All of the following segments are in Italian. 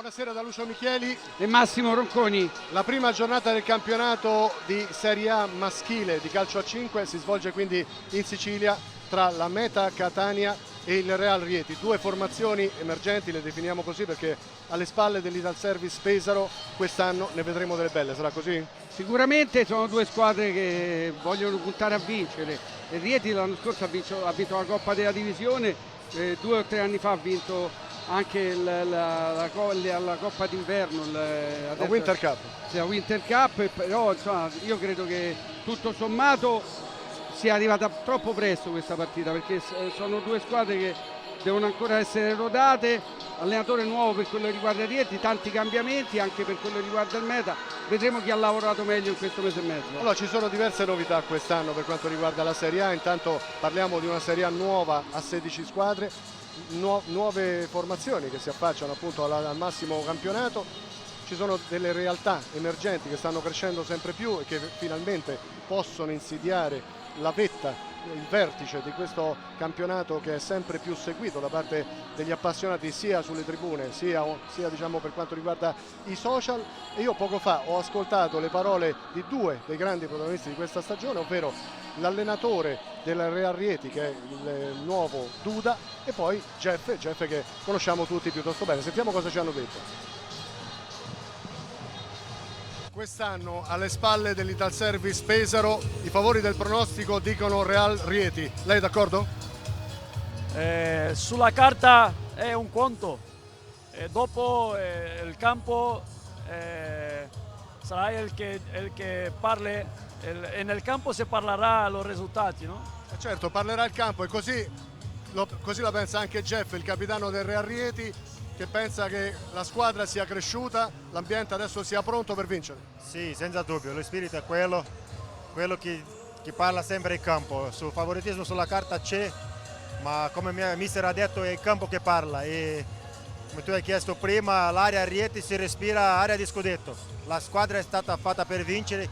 Buonasera da Lucio Micheli e Massimo Ronconi. La prima giornata del campionato di Serie A maschile di calcio a 5 si svolge quindi in Sicilia tra la Meta Catania e il Real Rieti, due formazioni emergenti, le definiamo così perché alle spalle dell'Italservice Pesaro quest'anno ne vedremo delle belle, sarà così? Sicuramente sono due squadre che vogliono puntare a vincere. Il Rieti l'anno scorso ha vinto la Coppa della Divisione, 2 o 3 anni fa ha vinto anche la Coppa d'inverno, la Winter Cup. La Winter Cup, però insomma, io credo che tutto sommato sia arrivata troppo presto questa partita, perché sono due squadre che devono ancora essere rodate, allenatore nuovo per quello che riguarda Rieti, tanti cambiamenti anche per quello che riguarda il Meta, vedremo chi ha lavorato meglio in questo mese e mezzo. Allora ci sono diverse novità quest'anno per quanto riguarda la Serie A, intanto parliamo di una Serie A nuova a 16 squadre, nuove formazioni che si affacciano appunto al massimo campionato. Ci sono delle realtà emergenti che stanno crescendo sempre più e che finalmente possono insidiare la vetta, il vertice di questo campionato che è sempre più seguito da parte degli appassionati sia sulle tribune sia diciamo per quanto riguarda i social. E io poco fa ho ascoltato le parole di due dei grandi protagonisti di questa stagione, ovvero l'allenatore del Real Rieti che è il nuovo Duda e poi Jeff che conosciamo tutti piuttosto bene. Sentiamo cosa ci hanno detto. Quest'anno alle spalle dell'Italservice Pesaro i favori del pronostico dicono Real Rieti. Lei è d'accordo? Sulla carta è un conto, dopo il campo sarà il che parla e nel campo si parlerà los risultati, no? Certo, parlerà il campo e così la pensa anche Jeff, il capitano del Real Rieti, che pensa che la squadra sia cresciuta, l'ambiente adesso sia pronto per vincere. Sì, senza dubbio, lo spirito è quello che parla sempre in campo. Sul favoritismo sulla carta c'è, ma come mister ha detto è il campo che parla e come tu hai chiesto prima, l'area Rieti si respira aria di scudetto. La squadra è stata fatta per vincere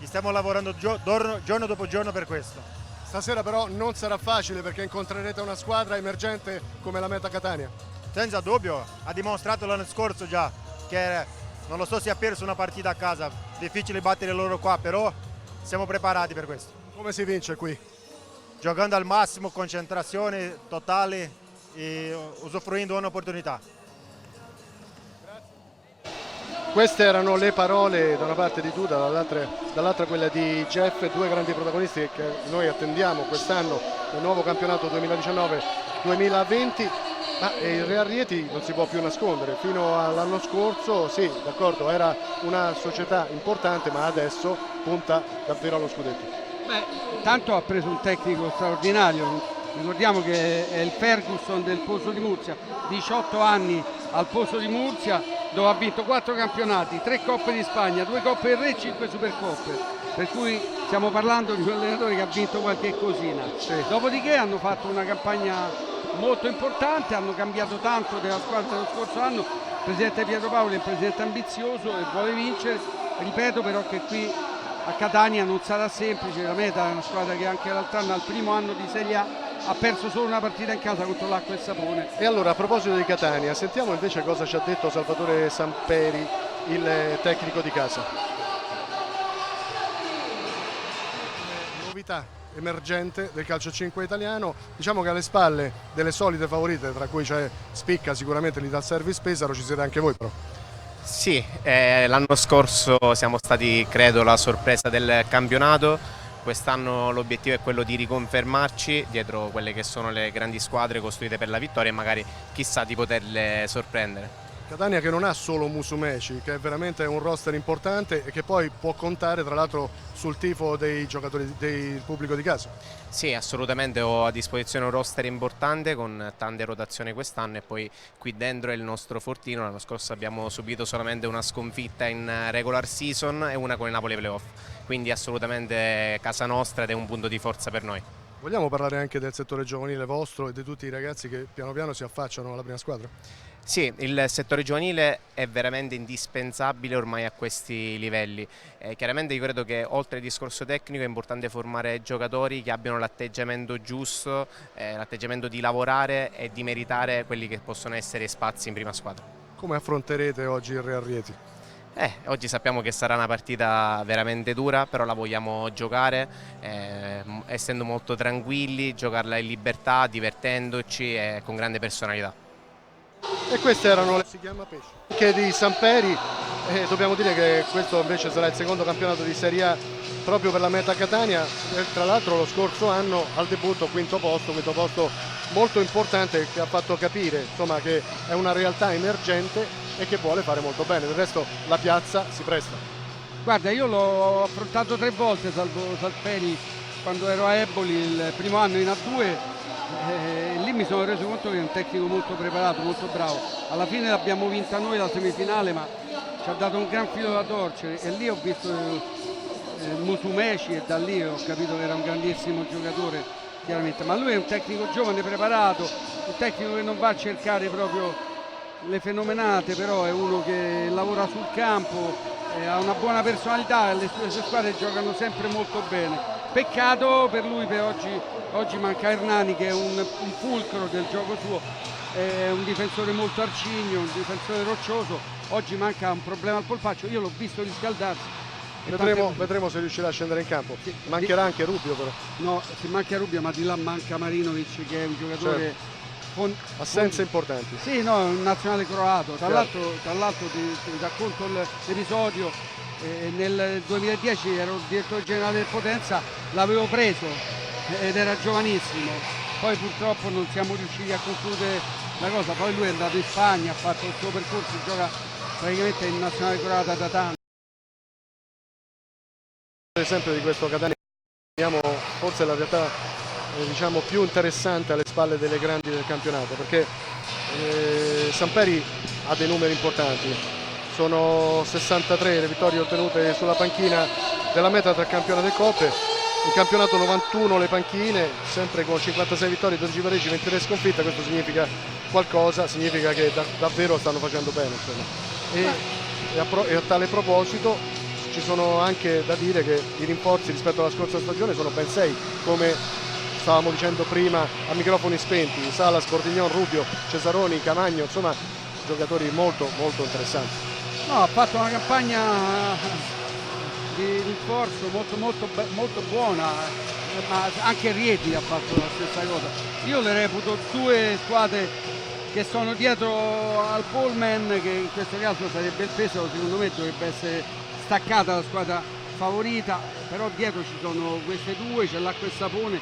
e stiamo lavorando giorno dopo giorno per questo. Stasera però non sarà facile perché incontrerete una squadra emergente come la Meta Catania. Senza dubbio, ha dimostrato l'anno scorso già che non lo so se ha perso una partita a casa, difficile battere loro qua, però siamo preparati per questo. Come si vince qui? Giocando al massimo, concentrazione totale e usufruendo un'opportunità. Queste erano le parole da una parte di Duda, dall'altra quella di Jeff, due grandi protagonisti che noi attendiamo quest'anno nel nuovo campionato 2019-2020. Ma il Real Rieti non si può più nascondere, fino all'anno scorso sì, d'accordo, era una società importante, ma adesso punta davvero allo scudetto. Beh, tanto ha preso un tecnico straordinario, ricordiamo che è il Ferguson del Pozo di Murcia, 18 anni al Pozo di Murcia, dove ha vinto 4 campionati, 3 Coppe di Spagna, 2 Coppe del Re e 5 Supercoppe, per cui stiamo parlando di un allenatore che ha vinto qualche cosina. Sì. Dopodiché hanno fatto una campagna molto importante, hanno cambiato tanto della squadra dello scorso anno. Il presidente Pietro Paoli è un presidente ambizioso e vuole vincere, ripeto però che qui a Catania non sarà semplice, la Meta è una squadra che anche l'altro anno, al primo anno di Serie A, ha perso solo una partita in casa contro l'Acqua e Sapone. E allora a proposito di Catania, sentiamo invece cosa ci ha detto Salvatore Samperi, il tecnico di casa. Novità emergente del calcio 5 italiano, diciamo che alle spalle delle solite favorite, tra cui spicca sicuramente l'Italservice Pesaro, ci siete anche voi però. Sì, l'anno scorso siamo stati credo la sorpresa del campionato, quest'anno l'obiettivo è quello di riconfermarci dietro quelle che sono le grandi squadre costruite per la vittoria e magari chissà di poterle sorprendere. Catania che non ha solo Musumeci, che è veramente un roster importante e che poi può contare tra l'altro sul tifo dei giocatori, del pubblico di casa. Sì, assolutamente, ho a disposizione un roster importante con tante rotazioni quest'anno e poi qui dentro è il nostro fortino. L'anno scorso abbiamo subito solamente una sconfitta in regular season e una con il Napoli Playoff, quindi assolutamente casa nostra ed è un punto di forza per noi. Vogliamo parlare anche del settore giovanile vostro e di tutti i ragazzi che piano piano si affacciano alla prima squadra? Sì, il settore giovanile è veramente indispensabile ormai a questi livelli. Chiaramente io credo che oltre al discorso tecnico è importante formare giocatori che abbiano l'atteggiamento giusto, l'atteggiamento di lavorare e di meritare quelli che possono essere spazi in prima squadra. Come affronterete oggi il Real Rieti? Oggi sappiamo che sarà una partita veramente dura, però la vogliamo giocare essendo molto tranquilli, giocarla in libertà, divertendoci e con grande personalità. E queste erano le si chiama Pesce che di Samperi, dobbiamo dire che questo invece sarà il secondo campionato di Serie A proprio per la Meta Catania, tra l'altro lo scorso anno al debutto quinto posto molto importante, che ha fatto capire insomma che è una realtà emergente e che vuole fare molto bene, del resto la piazza si presta. Guarda, io l'ho affrontato 3 volte Salvo Salperi quando ero a Eboli il primo anno in A2. Lì mi sono reso conto che è un tecnico molto preparato, molto bravo. Alla fine l'abbiamo vinta noi la semifinale, ma ci ha dato un gran filo da torcere e lì ho visto Musumeci e da lì ho capito che era un grandissimo giocatore, chiaramente. Ma lui è un tecnico giovane, preparato, un tecnico che non va a cercare proprio le fenomenate, però è uno che lavora sul campo, ha una buona personalità e le sue squadre giocano sempre molto bene. Peccato per lui, per oggi manca Hernani, che è un fulcro del gioco suo, è un difensore molto arcigno, un difensore roccioso. Oggi manca un problema al polpaccio, io l'ho visto riscaldarsi. Vedremo se riuscirà a scendere in campo. Sì, mancherà anche Rubio però. No, si manca Rubio, ma di là manca Marinovic, che è un giocatore... Certo. Assenze importanti. Sì, no, è un nazionale croato. Tra l'altro ti racconto l'episodio. Nel 2010 ero direttore generale del Potenza, l'avevo preso ed era giovanissimo, poi purtroppo non siamo riusciti a concludere la cosa, poi lui è andato in Spagna, ha fatto il suo percorso, gioca praticamente in nazionale croata da tanto. L'esempio di questo Catania, forse la realtà diciamo più interessante alle spalle delle grandi del campionato, perché Samperi ha dei numeri importanti. Sono 63 le vittorie ottenute sulla panchina della Meta tra campionato e coppe, in campionato 91 le panchine, sempre con 56 vittorie, 12 pareggi, 23 sconfitte. Questo significa qualcosa, significa che davvero stanno facendo bene, insomma. E a tale proposito ci sono anche da dire che i rinforzi rispetto alla scorsa stagione sono ben 6, come stavamo dicendo prima a microfoni spenti: Salas, Bordignon, Rubio, Cesaroni, Camagno, insomma giocatori molto interessanti. No, ha fatto una campagna di rinforzo molto buona, ma anche Rieti ha fatto la stessa cosa. Io le reputo 2 squadre che sono dietro al poleman, che in questo caso sarebbe il Pesaro, secondo me dovrebbe essere staccata la squadra favorita, però dietro ci sono queste 2, c'è l'Acqua e Sapone,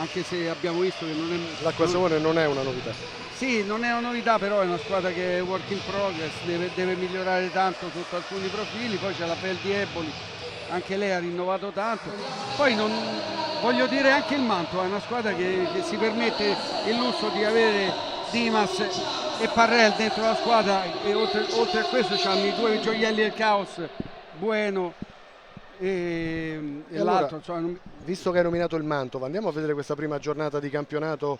anche se abbiamo visto che non è... L'Acqua e Sapone non è una novità. Sì, non è una novità, però è una squadra che è work in progress, deve migliorare tanto sotto alcuni profili. Poi c'è la Fel di Eboli, anche lei ha rinnovato tanto. Poi voglio dire anche il Mantova, è una squadra che si permette il lusso di avere Dimas e Parrell dentro la squadra, e oltre a questo c'hanno i 2 gioielli del caos, Bueno e allora, l'altro. Insomma, visto che hai nominato il Mantova, andiamo a vedere questa prima giornata di campionato.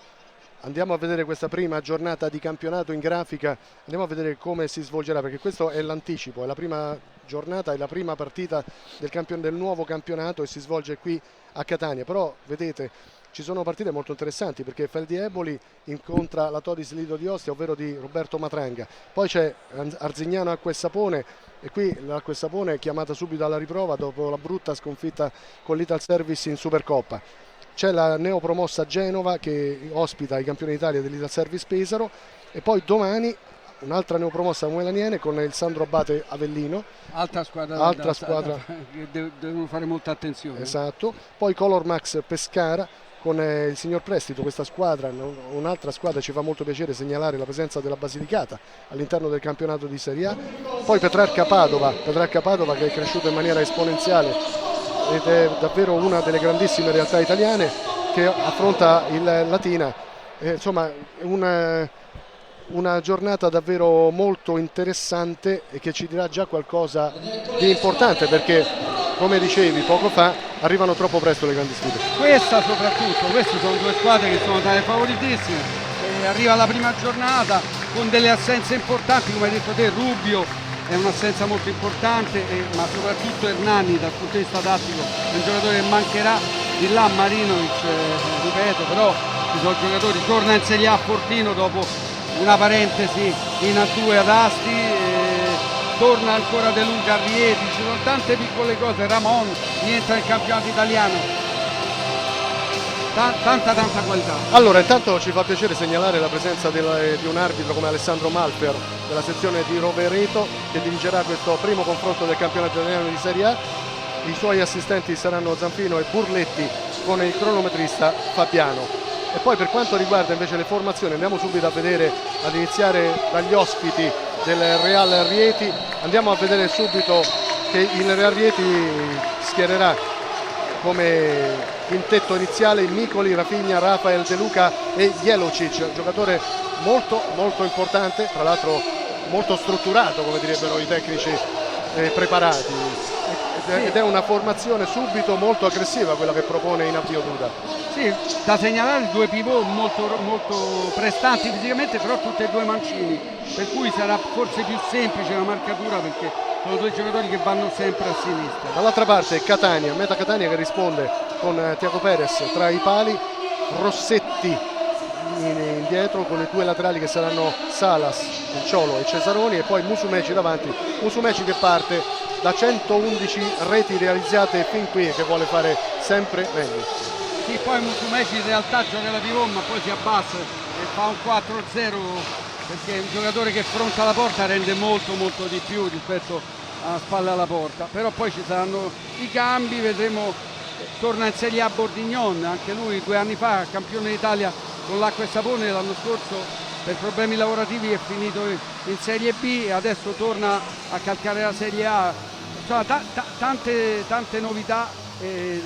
Andiamo a vedere questa prima giornata di campionato in grafica, andiamo a vedere come si svolgerà, perché questo è l'anticipo, è la prima giornata, è la prima partita del nuovo campionato e si svolge qui a Catania. Però vedete, ci sono partite molto interessanti, perché Fel di Eboli incontra la Todis Lido di Ostia, ovvero di Roberto Matranga. Poi c'è Arzignano Acqua e Sapone, e qui l'Acqua e Sapone è chiamata subito alla riprova dopo la brutta sconfitta con l'Ital Service in Supercoppa. C'è la neopromossa Genova che ospita i campioni d'Italia dell'Ital Service Pesaro, e poi domani un'altra neopromossa Muelaniene con il Sandro Abate Avellino. Altra squadra che devono fare molta attenzione. Esatto. Poi Color Max Pescara con il signor Prestito. Questa squadra, un'altra squadra, ci fa molto piacere segnalare la presenza della Basilicata all'interno del campionato di Serie A. Poi Petrarca Padova che è cresciuta in maniera esponenziale ed è davvero una delle grandissime realtà italiane, che affronta il Latina. Insomma, una giornata davvero molto interessante e che ci dirà già qualcosa di importante, perché come dicevi poco fa arrivano troppo presto le grandi sfide. Queste sono 2 squadre che sono tra le favoritissime, arriva la prima giornata con delle assenze importanti, come hai detto te. Rubio è un'assenza molto importante, ma soprattutto Hernani dal punto di vista tattico è un giocatore che mancherà. Di là Marinovic, ripeto, però ci sono giocatori, torna in Serie A Fortino dopo una parentesi in A2 ad Asti, torna ancora De Luca a Rieti, ci sono tante piccole cose, Ramon rientra nel campionato italiano, tanta qualità. Allora, intanto ci fa piacere segnalare la presenza di un arbitro come Alessandro Malfer della sezione di Rovereto, che dirigerà questo primo confronto del campionato italiano di Serie A. I suoi assistenti saranno Zanfino e Burletti con il cronometrista Fabiano. E poi per quanto riguarda invece le formazioni, andiamo subito a vedere, ad iniziare dagli ospiti del Real Rieti. Andiamo a vedere subito che il Real Rieti schiererà come quintetto iniziale Micoli, Rafinha, Rafael, De Luca e Jelocic, giocatore molto importante, tra l'altro molto strutturato, come direbbero i tecnici preparati, ed è una formazione subito molto aggressiva quella che propone in avvio Duda. Sì, da segnalare due pivot molto prestanti fisicamente, però tutti e due mancini, per cui sarà forse più semplice la marcatura, perché sono due giocatori che vanno sempre a sinistra. Dall'altra parte Catania, meta Catania che risponde con Tiago Perez tra i pali, Rossetti indietro con i due laterali che saranno Salas, il Ciolo e Cesaroni, e poi Musumeci davanti, Musumeci che parte da 111 reti realizzate fin qui e che vuole fare sempre meglio. Sì, poi Musumeci in realtà gioca da pivot ma poi si abbassa e fa un 4-0, perché un giocatore che fronta la porta rende molto di più rispetto alla spalla alla porta. Però poi ci saranno i cambi, vedremo. Torna in Serie A Bordignon, anche lui 2 anni fa campione d'Italia con l'Acqua e Sapone, l'anno scorso per problemi lavorativi è finito in Serie B e adesso torna a calcare la Serie A. Insomma, tante novità, e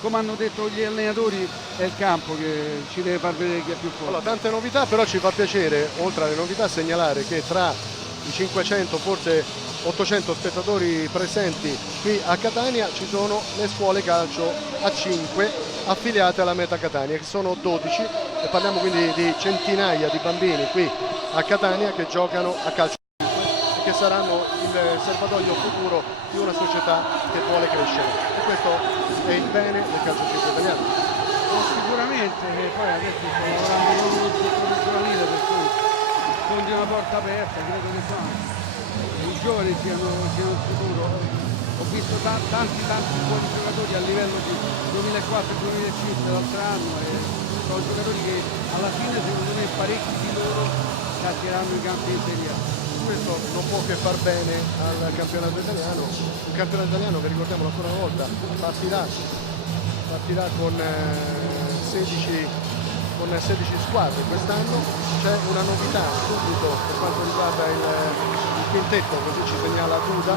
come hanno detto gli allenatori è il campo che ci deve far vedere chi è più forte. Allora, tante novità, però ci fa piacere, oltre alle novità, segnalare che tra i 500, forse 800 spettatori presenti qui a Catania ci sono le scuole calcio a 5 affiliate alla Meta Catania, che sono 12, e parliamo quindi di centinaia di bambini qui a Catania che giocano a calcio e che saranno il serbatoio futuro di una società che vuole crescere, e questo è il bene del calcio italiano. Sicuramente, poi adesso sto lavorando con uno struttore giovanile, per cui sfondi una porta aperta, credo che i giovani siano il futuro. Ho visto tanti buoni giocatori a livello di 2004-2005 l'altro anno, e sono giocatori che alla fine secondo me parecchi di loro calceranno i campi in Serie A. Questo non può che far bene al campionato italiano, un campionato italiano che, ricordiamolo ancora una volta, partirà con 16 squadre. Quest'anno c'è una novità subito per quanto riguarda il quintetto, così ci segnala Duda,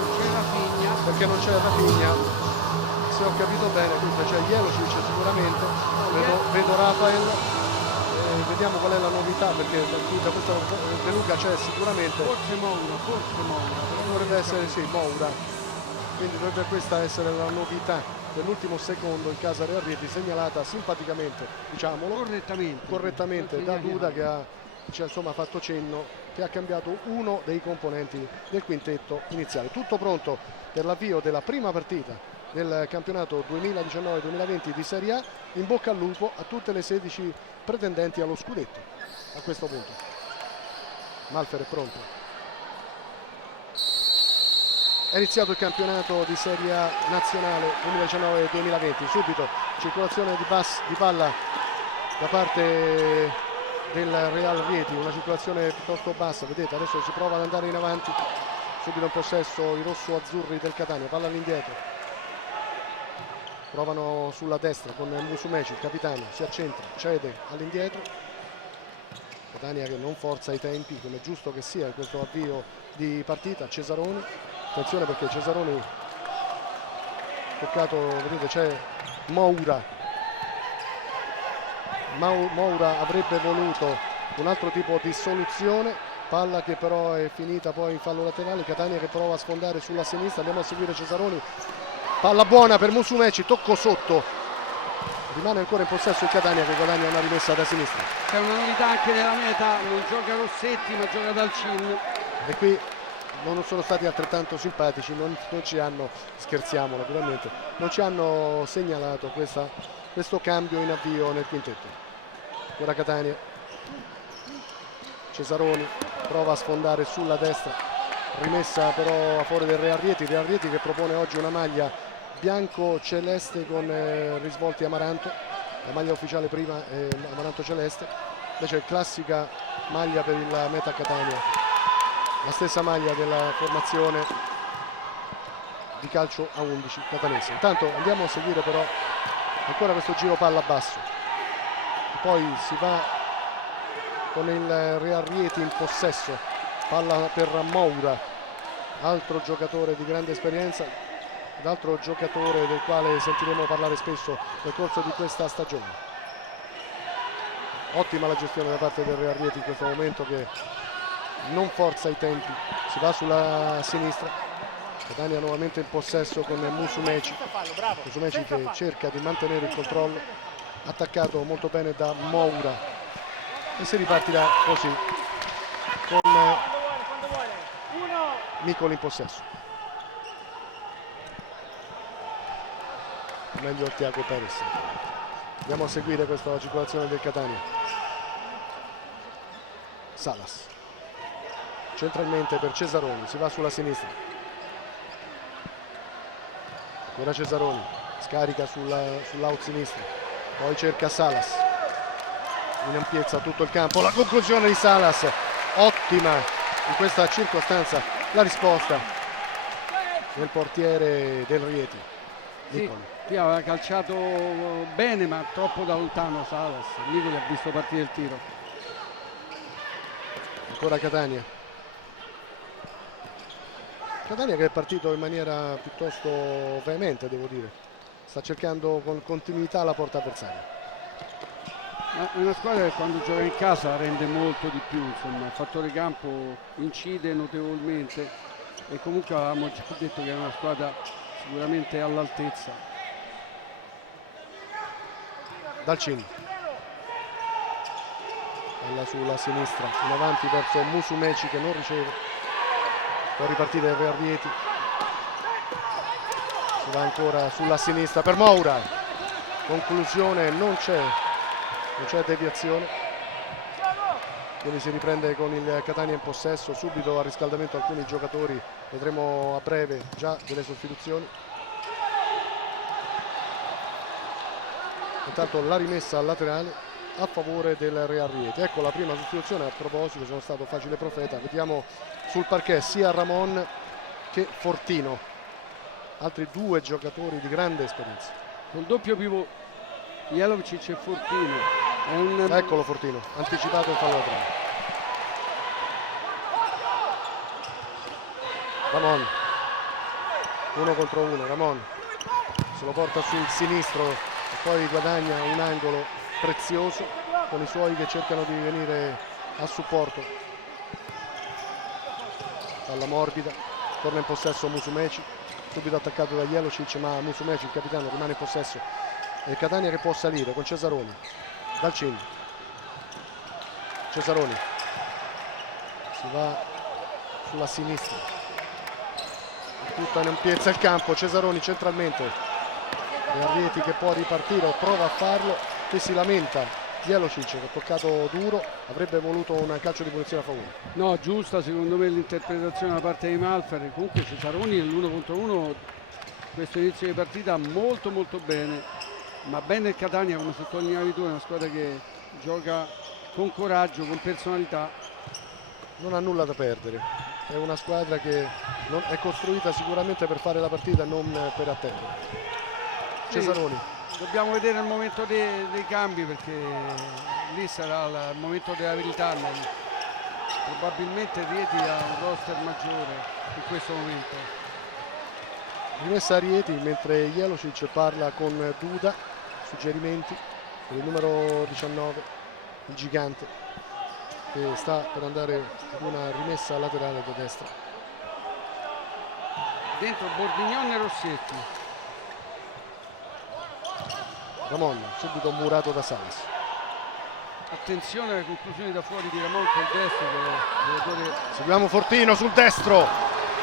perché non c'è Rafinha, se ho capito bene. Dunque c'è Jelocic sicuramente, vedo Rafael, vediamo qual è la novità, perché da questa De Luca c'è sicuramente, forse Moura, dovrebbe essere sì, Moura, quindi dovrebbe questa essere la novità dell'ultimo secondo in casa Real Rieti, segnalata simpaticamente, diciamolo, correttamente da Duda, che ha fatto cenno che ha cambiato uno dei componenti del quintetto iniziale. Tutto pronto per l'avvio della prima partita del campionato 2019-2020 di Serie A. In bocca al lupo a tutte le 16 pretendenti allo scudetto. A questo punto Malfer è pronto. È iniziato il campionato di Serie A nazionale 2019-2020. Subito circolazione di palla da parte del Real Rieti, una circolazione piuttosto bassa, vedete, adesso si prova ad andare in avanti, subito in possesso i rosso-azzurri del Catania, palla all'indietro, provano sulla destra con Musumeci, il capitano, si accentra, cede all'indietro, Catania che non forza i tempi come è giusto che sia in questo avvio di partita. Cesaroni, attenzione perché Cesaroni toccato, vedete c'è Moura avrebbe voluto un altro tipo di soluzione, palla che però è finita poi in fallo laterale. Catania che prova a sfondare sulla sinistra, andiamo a seguire Cesaroni, palla buona per Musumeci, tocco sotto, rimane ancora in possesso il Catania che guadagna una rimessa da sinistra. C'è una novità anche nella meta, non gioca Rossetti ma gioca Dalcin, e qui non sono stati altrettanto simpatici, non ci hanno, scherziamo naturalmente, non ci hanno segnalato questo cambio in avvio nel quintetto. Ora Catania, Cesaroni, prova a sfondare sulla destra, rimessa però a favore del Real Rieti che propone oggi una maglia bianco-celeste con risvolti amaranto, la maglia ufficiale prima è amaranto-celeste, invece è classica maglia per il Meta Catania, la stessa maglia della formazione di calcio a 11 catanese. Intanto andiamo a seguire però ancora questo giro palla basso, e poi si va con il Real Rieti in possesso, palla per Moura, altro giocatore di grande esperienza, ed altro giocatore del quale sentiremo parlare spesso nel corso di questa stagione. Ottima la gestione da parte del Real Rieti in questo momento, che non forza i tempi, si va sulla sinistra, Catania nuovamente in possesso con Musumeci che cerca di mantenere il controllo, attaccato molto bene da Moura, e si ripartirà così con Micoli in possesso, meglio Tiago Perez. Andiamo a seguire questa circolazione del Catania. Salas centralmente per Cesaroni, si va sulla sinistra, ancora Cesaroni, scarica sull'out sinistra, poi cerca Salas, in ampiezza tutto il campo, la conclusione di Salas, ottima in questa circostanza la risposta del portiere del Rieti. Sì, qui aveva calciato bene ma troppo da lontano Salas, Nicoli ha visto partire il tiro. Ancora Catania che è partito in maniera piuttosto veemente, devo dire, sta cercando con continuità la porta avversaria. È una squadra che quando gioca in casa rende molto di più, insomma, il fattore campo incide notevolmente, e comunque avevamo già detto che è una squadra sicuramente all'altezza. Dalcini, palla sulla sinistra, in avanti verso Musumeci che non riceve, può ripartire il Real Rieti, si va ancora sulla sinistra per Moura, conclusione, non c'è deviazione, quindi si riprende con il Catania in possesso, subito a riscaldamento alcuni giocatori, vedremo a breve già delle sostituzioni. Intanto la rimessa al laterale a favore del Real Rieti. Ecco la prima sostituzione, a proposito, sono stato facile profeta, vediamo sul parquet sia Ramon che Fortino, altri due giocatori di grande esperienza. Col doppio pivot Jelovcic e Fortino. Eccolo Fortino, anticipato il fallo laterale. Ramon, 1 contro 1, Ramon se lo porta sul sinistro e poi guadagna un angolo prezioso con i suoi che cercano di venire a supporto. Palla morbida, torna in possesso Musumeci, subito attaccato da Jelovcic, ma Musumeci, il capitano, rimane in possesso. E Catania che può salire con Cesaroni. Dalcini, Cesaroni, si va sulla sinistra, tutta in ampiezza il campo, Cesaroni centralmente, Rieti che può ripartire o prova a farlo, che si lamenta Jelovcic che ha toccato duro, avrebbe voluto un calcio di punizione a favore. No, giusta secondo me l'interpretazione da parte di Malfer. Comunque Cesaroni nell'1 contro 1 questo inizio di partita molto bene, ma bene il Catania, come sottolineavi tu, è una squadra che gioca con coraggio, con personalità, non ha nulla da perdere, è una squadra che è costruita sicuramente per fare la partita, non per attendere. Cesaroni, dobbiamo vedere il momento dei cambi, perché lì sarà il momento della verità. Probabilmente Rieti ha un roster maggiore in questo momento. Rimessa a Rieti mentre Jelovcic parla con Duda, suggerimenti per il numero 19, il gigante, che sta per andare ad una rimessa laterale da destra. Dentro Bordignon e Rossetti. Ramon subito murato da Salas. Attenzione alle conclusioni da fuori di Ramon col destro, giocatore... Seguiamo Fortino sul destro,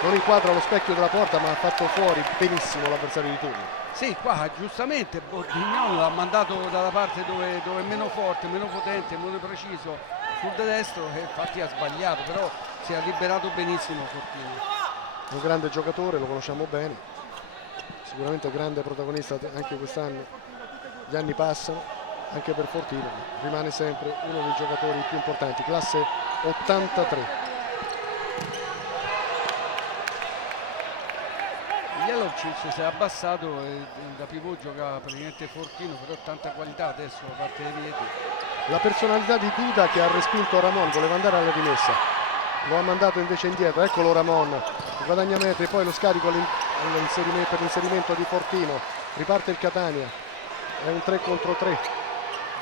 non inquadra lo specchio della porta ma ha fatto fuori benissimo l'avversario di turno. Sì, qua giustamente Bordignon l'ha mandato dalla parte dove è meno forte, meno potente, meno preciso. sul destro e infatti ha sbagliato, però si è liberato benissimo Fortino. Un grande giocatore, lo conosciamo bene, sicuramente grande protagonista anche quest'anno. Gli anni passano anche per Fortino, rimane sempre uno dei giocatori più importanti, classe 83. Jelocic si è abbassato e da pivot gioca praticamente Fortino, però tanta qualità adesso da parte dei Rieti. La personalità di Duda che ha respinto Ramon, voleva andare alla rimessa, lo ha mandato invece indietro, eccolo Ramon, guadagna metri, poi lo scarico per l'inserimento di Fortino, riparte il Catania, è un 3 contro 3,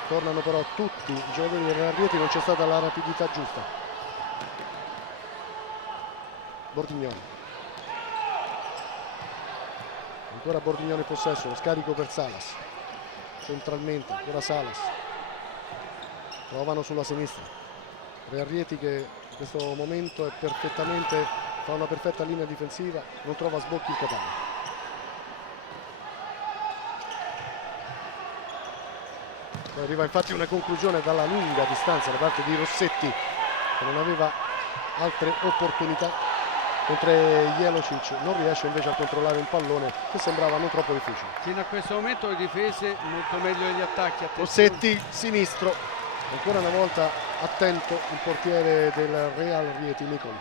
tornano però tutti i giocatori del Rieti, non c'è stata la rapidità giusta. Bordignoni, ancora Bordignoni in possesso, lo scarico per Salas, centralmente, ancora Salas, provano sulla sinistra, Real Rieti che in questo momento è perfettamente, fa una perfetta linea difensiva, non trova sbocchi il Catania. Poi arriva infatti una conclusione dalla lunga distanza da parte di Rossetti che non aveva altre opportunità, mentre Jelocic non riesce invece a controllare un pallone che sembrava non troppo difficile. Fino a questo momento le difese molto meglio degli attacchi. Attenzione. Rossetti sinistro, ancora una volta attento il portiere del Real Rieti, Nicoli.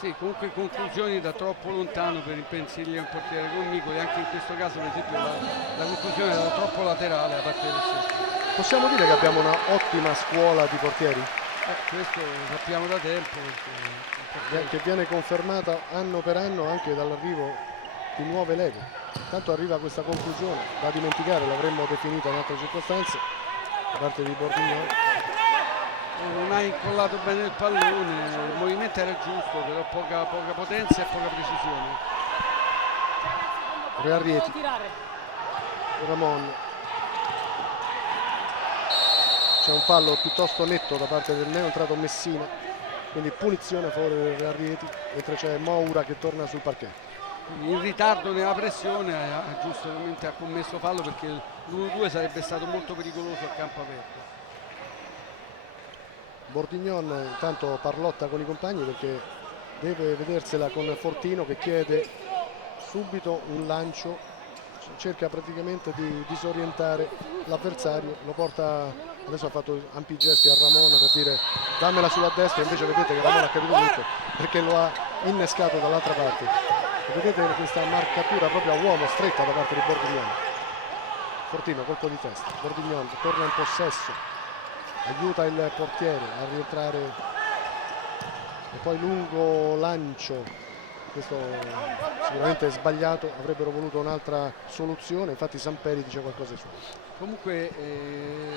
Sì, comunque conclusioni da troppo lontano per impensiergli un portiere con Nicoli, anche in questo caso per esempio la conclusione era troppo laterale da parte del Rossetti. Possiamo dire che abbiamo una ottima scuola di portieri? Questo lo sappiamo da tempo. Che viene confermata anno per anno anche dall'arrivo di nuove leve. Intanto arriva questa conclusione, da dimenticare, l'avremmo definita in altre circostanze, da parte di Bordignoni. Non ha incollato bene il pallone, il movimento era giusto, però poca potenza e poca precisione. Real Rieti, Ramon. C'è un fallo piuttosto netto da parte del neoentrato Messina, quindi punizione a favore del Real Rieti, mentre c'è Moura che torna sul parquet. In ritardo nella pressione giustamente ha commesso fallo perché l'1-2 sarebbe stato molto pericoloso a campo aperto. Bordignon intanto parlotta con i compagni perché deve vedersela con Fortino che chiede subito un lancio, cerca praticamente di disorientare l'avversario, lo porta, adesso ha fatto ampi gesti a Ramon per dire dammela sulla destra, invece vedete che Ramon ha capito tutto perché lo ha innescato dall'altra parte. E vedete questa marcatura proprio a uomo stretta da parte di Bordignon. Fortino, colpo di testa, Bordignon torna in possesso, aiuta il portiere a rientrare e poi lungo lancio. Questo sicuramente è sbagliato, avrebbero voluto un'altra soluzione, infatti Samperi dice qualcosa su. Comunque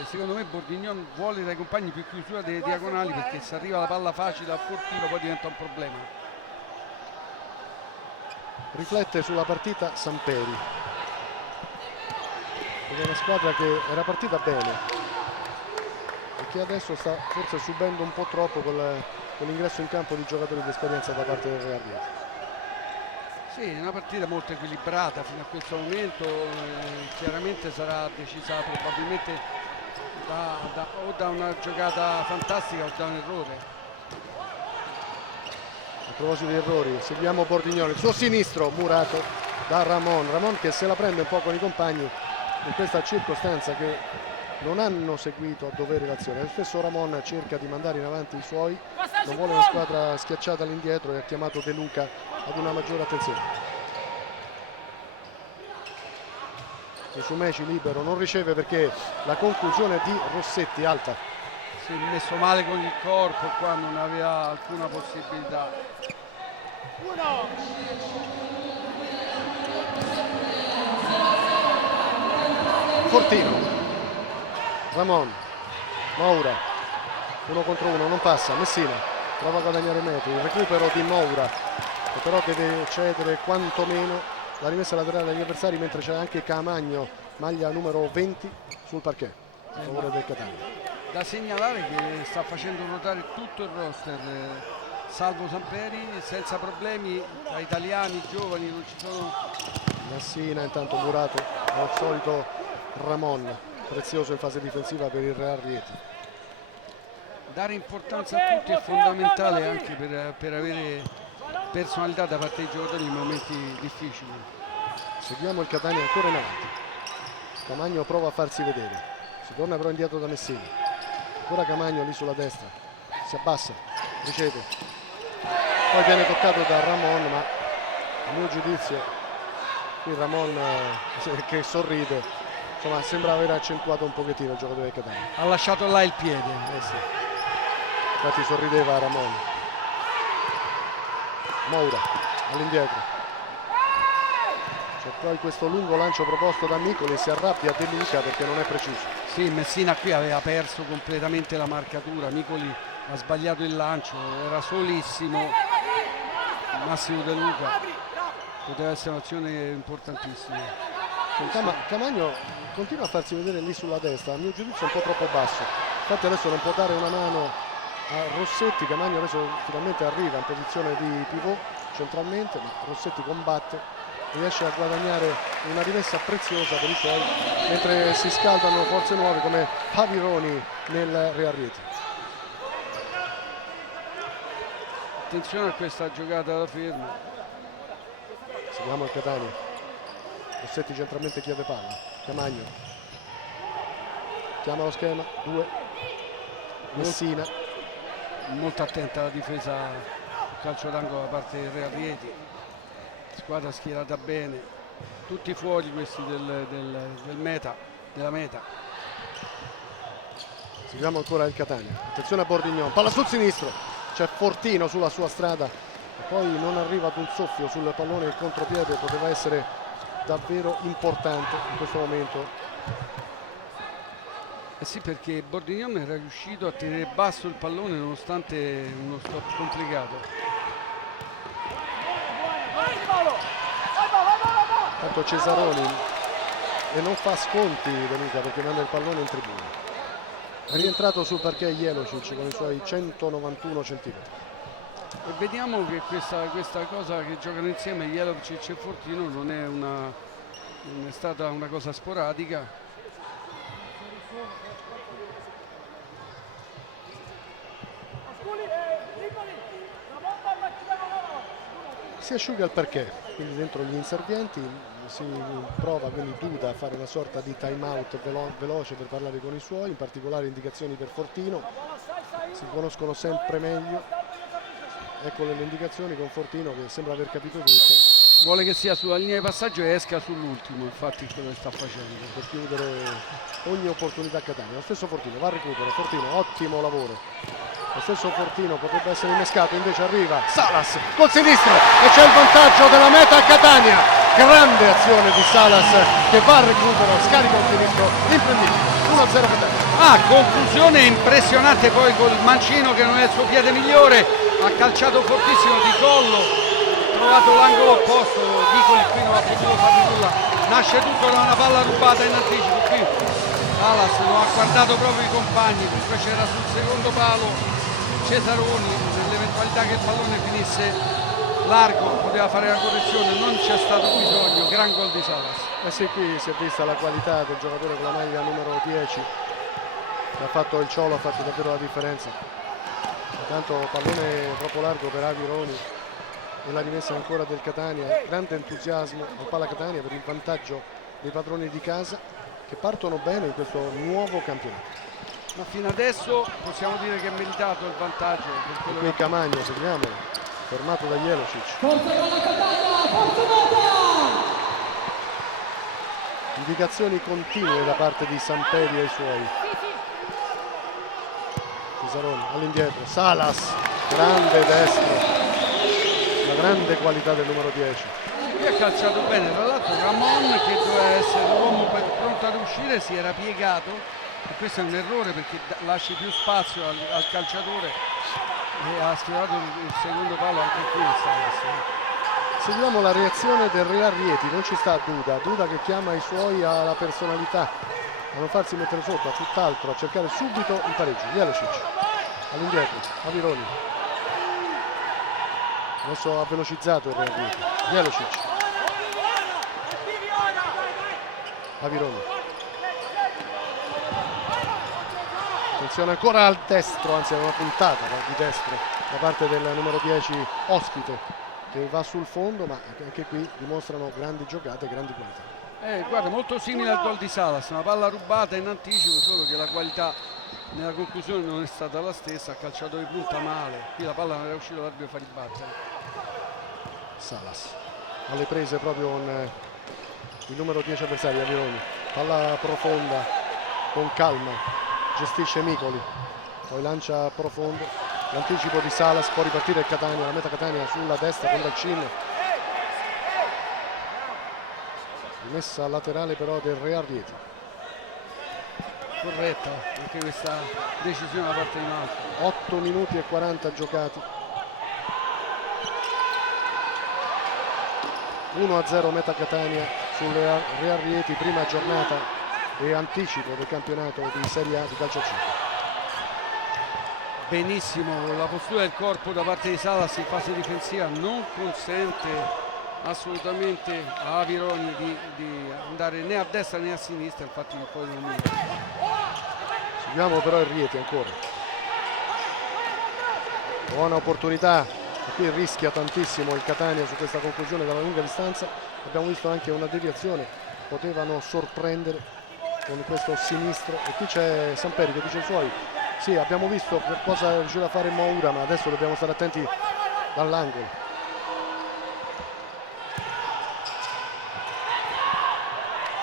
secondo me Bordignon vuole dai compagni più chiusura delle diagonali perché se arriva la palla facile a Fortino poi diventa un problema. Riflette sulla partita Samperi, ed è una squadra che era partita bene e che adesso sta forse subendo un po' troppo con l'ingresso in campo di giocatori di esperienza da parte del Real Rieti. Sì, è una partita molto equilibrata fino a questo momento, chiaramente sarà decisa probabilmente o da una giocata fantastica o da un errore. A proposito di errori, seguiamo Bordignoni, il suo sinistro murato da Ramon che se la prende un po' con i compagni in questa circostanza che non hanno seguito a dovere l'azione. Lo stesso Ramon cerca di mandare in avanti i suoi, non vuole una squadra schiacciata all'indietro e ha chiamato De Luca ad una maggiore attenzione. Musumeci libero, non riceve perché la conclusione di Rossetti alta. Si è messo male con il corpo, qua non aveva alcuna possibilità. Fortino, Ramon, Moura, 1 contro 1, non passa, Messina prova a guadagnare metri, il recupero di Moura che però deve cedere quantomeno la rimessa laterale agli avversari, mentre c'è anche Camagno, maglia numero 20 sul parquet a favore del Catania. Da segnalare che sta facendo ruotare tutto il roster, salvo Samperi, senza problemi, tra italiani, giovani, non ci sono. Messina intanto murato al solito Ramon, prezioso in fase difensiva per il Real Rieti. dare importanza a tutti è fondamentale anche per avere personalità da parte dei giocatori in momenti difficili. Seguiamo il Catania ancora in avanti. Camagno prova a farsi vedere, si torna però indietro da Messina, ancora Camagno lì sulla destra, si abbassa, riceve, poi viene toccato da Ramon, ma a mio giudizio qui Ramon che sorride, insomma sembra aver accentuato un pochettino il giocatore del Catania. Ha lasciato là il piede. Sì. Infatti sorrideva Ramon. Moura all'indietro. C'è poi questo lungo lancio proposto da Micoli, si arrabbia De Luca perché non è preciso. Sì, Messina qui aveva perso completamente la marcatura, Micoli ha sbagliato il lancio, era solissimo. Massimo De Luca, poteva essere un'azione importantissima. Camagno continua a farsi vedere lì sulla destra, a mio giudizio un po' troppo basso. Infatti adesso non può dare una mano a Rossetti. Camagno adesso finalmente arriva in posizione di pivot centralmente, ma Rossetti combatte, riesce a guadagnare una rimessa preziosa per i suoi, mentre si scaldano forze nuove come Pavironi nel Real Rieti. Attenzione a questa giocata alla ferma. Seguiamo il Catania. Rossetti centralmente chiede palla. Camagno chiama lo schema 2. Messina Molto attenta la difesa al calcio d'angolo da parte del Real Rieti. Squadra schierata bene, tutti fuori questi della meta. Seguiamo ancora il Catania. Attenzione a Bordignon, palla sul sinistro, c'è Fortino sulla sua strada e poi non arriva ad un soffio sul pallone. Il contropiede poteva essere davvero importante in questo momento. Eh sì, perché Bordignon era riuscito a tenere basso il pallone nonostante uno stop complicato. Tanto Cesaroni e non fa sconti De Luca perché manda il pallone in tribuna. È rientrato sul parquet Jelocic con i suoi 191 centimetri. E vediamo che questa cosa che giocano insieme Jelocic e Fortino non è stata una cosa sporadica. Si asciuga il parquet, quindi dentro gli inservienti si prova quindi Duda a fare una sorta di time out veloce per parlare con i suoi, in particolare indicazioni per Fortino, si conoscono sempre meglio. Eccole le indicazioni con Fortino che sembra aver capito tutto. Vuole che sia sulla linea di passaggio e esca sull'ultimo, infatti quello che sta facendo. Per chiudere ogni opportunità Catania. Lo stesso Fortino va a recupero, Fortino ottimo lavoro. Lo stesso Fortino potrebbe essere innescato, invece arriva Salas col sinistro e c'è il vantaggio della meta a Catania. Grande azione di Salas che va al recupero, scarica il sinistro, imprendibile. 1-0 Catania. Conclusione impressionante poi col mancino che non è il suo piede migliore, ha calciato fortissimo di collo, trovato l'angolo opposto, Vicoli qui non ha potuto fare nulla, nasce tutto da una palla rubata in anticipo qui. Salas non ha guardato proprio i compagni, comunque c'era sul secondo palo Cesaroni, nell'eventualità che il pallone finisse largo poteva fare la correzione, non c'è stato bisogno. Gran gol di Salas. Eh sì, qui si è vista la qualità del giocatore con la maglia numero 10 che ha fatto il ciolo, ha fatto davvero la differenza. Intanto pallone troppo largo per Avironi e la rimessa ancora del Catania. Grande entusiasmo al Palla Catania per il vantaggio dei padroni di casa che partono bene in questo nuovo campionato. Ma fino adesso possiamo dire che è meritato il vantaggio per quello Qui che Camagno, seguiamo, fermato da Jelocic. Forza Palla Catania, forza Meta! Indicazioni continue da parte di Samperi e i suoi. Cesaroni all'indietro, Salas, grande destro, la grande qualità del numero 10. qui ha calciato bene, tra l'altro Ramon che doveva essere l'uomo pronto ad uscire si era piegato e questo è un errore perché lasci più spazio al calciatore e ha sfiorato il secondo palo anche qui. Seguiamo la reazione del Real Rieti, non ci sta Duda che chiama i suoi alla personalità, a non farsi mettere sotto, a tutt'altro, a cercare subito il pareggio. Jelocic all'indietro, Avironi. Adesso ha velocizzato il Real Rieti. Jelocic. Avironi. attenzione ancora al destro, anzi è una puntata di destro da parte del numero 10 ospite, che va sul fondo, ma anche qui dimostrano grandi giocate e grandi qualità. Guarda, molto simile al gol di Salas, una palla rubata in anticipo, solo che la qualità nella conclusione non è stata la stessa, ha calciato di punta male, qui la palla non era uscita l'arbitro a far ribattere. Salas alle prese proprio con il numero 10 avversario, Avironi, palla profonda con calma, gestisce Micoli, poi lancia profondo, l'anticipo di Salas, può ripartire il Catania, la meta Catania sulla destra con Dalcin, rimessa laterale però del Real Rieti. Corretta anche questa decisione da parte di Malta. 8 minuti e 40 giocati, 1-0 meta Catania sul Real Rieti, prima giornata e anticipo del campionato di Serie A di calcio a 5. Benissimo, la postura del corpo da parte di Salas in fase difensiva non consente assolutamente a Avironi di andare né a destra né a sinistra, infatti poi non è. Seguiamo però il Rieti ancora, buona opportunità, e qui rischia tantissimo il Catania su questa conclusione dalla lunga distanza. Abbiamo visto anche una deviazione, potevano sorprendere con questo sinistro, e qui c'è Samperi che dice i suoi. Sì, abbiamo visto che cosa è riuscito a fare Moura, ma adesso dobbiamo stare attenti dall'angolo.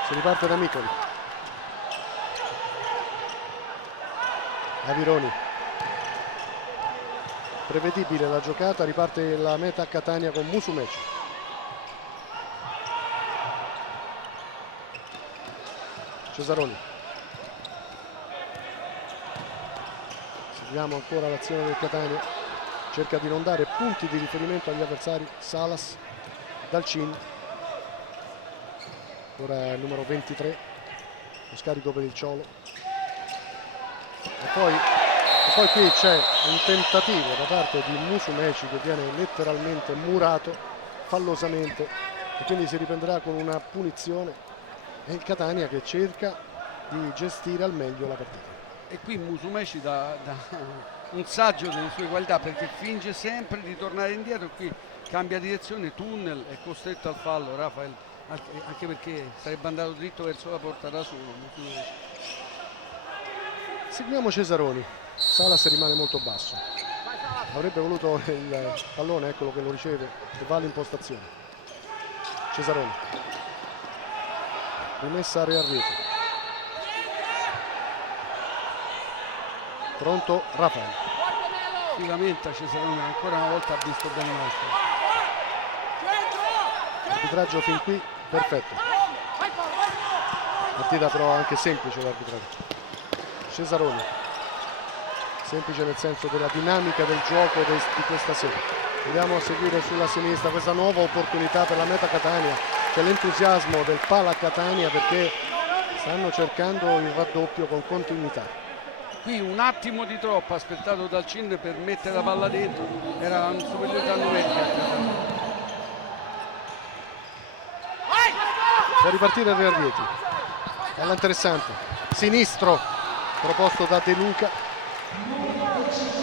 Si riparte da Micoli, Avironi, prevedibile la giocata, riparte la meta Catania con Musumeci, Cesaroni, seguiamo ancora l'azione del Catania, cerca di non dare punti di riferimento agli avversari. Salas, Dalcin, ora il numero 23, lo scarico per il Ciolo, e poi qui c'è un tentativo da parte di Musumeci che viene letteralmente murato fallosamente, e quindi si riprenderà con una punizione, e il Catania che cerca di gestire al meglio la partita. E qui Musumeci dà un saggio delle sue qualità, perché finge sempre di tornare indietro, qui cambia direzione, tunnel, è costretto al fallo Rafael, anche perché sarebbe andato dritto verso la porta da solo. Seguiamo Cesaroni, Salas rimane molto basso, avrebbe voluto il pallone, eccolo che lo riceve e va all'impostazione. Cesaroni, rimessa a Real Rieti, pronto Rafael, Si lamenta Cesaroni, ancora una volta ha visto bene l'altro. arbitraggio fin qui perfetto, partita però anche semplice l'arbitraggio. Cesaroni, semplice nel senso della dinamica del gioco di questa sera. Andiamo a seguire sulla sinistra questa nuova opportunità per la meta Catania, c'è l'entusiasmo del Pala Catania perché stanno cercando il raddoppio con continuità. Qui un attimo di troppo aspettato dal Cin per mettere la palla dentro, era un superiorità numerica. Può ripartire il Real Rieti, palla interessante, sinistro proposto da De Luca,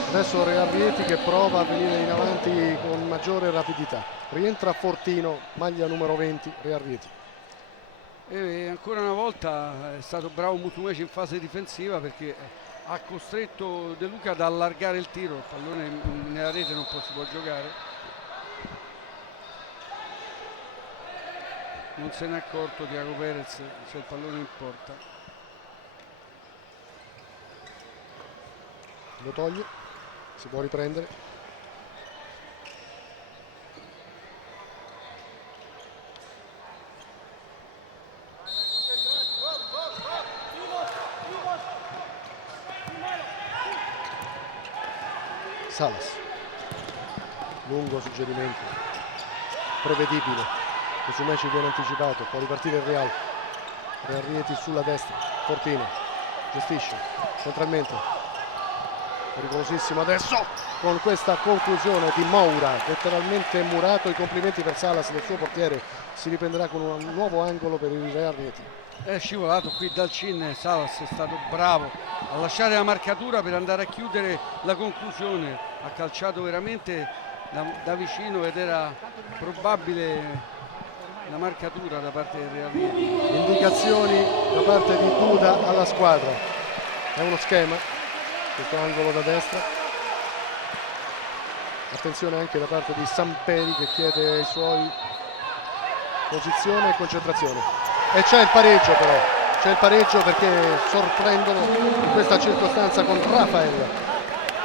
adesso Real Rieti che prova a venire in avanti con maggiore rapidità, rientra Fortino, maglia numero 20 Real Rieti. E ancora una volta è stato bravo Musumeci in fase difensiva, perché ha costretto De Luca ad allargare il tiro, il pallone nella rete non si può giocare. Non se n'è accorto Tiago Perez, c'è il pallone in porta. Lo toglie, si può riprendere. Salas, lungo suggerimento, prevedibile. Musumeci viene anticipato, può ripartire il Real Rieti sulla destra, Fortino gestisce centralmente, pericolosissimo adesso con questa conclusione di Moura, letteralmente murato. I complimenti per Salas, del suo portiere, si riprenderà con un nuovo angolo per il Real Rieti. È scivolato qui Dalcin. Salas è stato bravo a lasciare la marcatura per andare a chiudere la conclusione, ha calciato veramente da vicino ed era probabile la marcatura da parte del Real Rieti. Indicazioni da parte di Duda alla squadra, è uno schema, questo angolo da destra, attenzione anche da parte di Samperi che chiede ai suoi posizione e concentrazione, e c'è il pareggio, però c'è il pareggio perché sorprendono in questa circostanza con Rafael,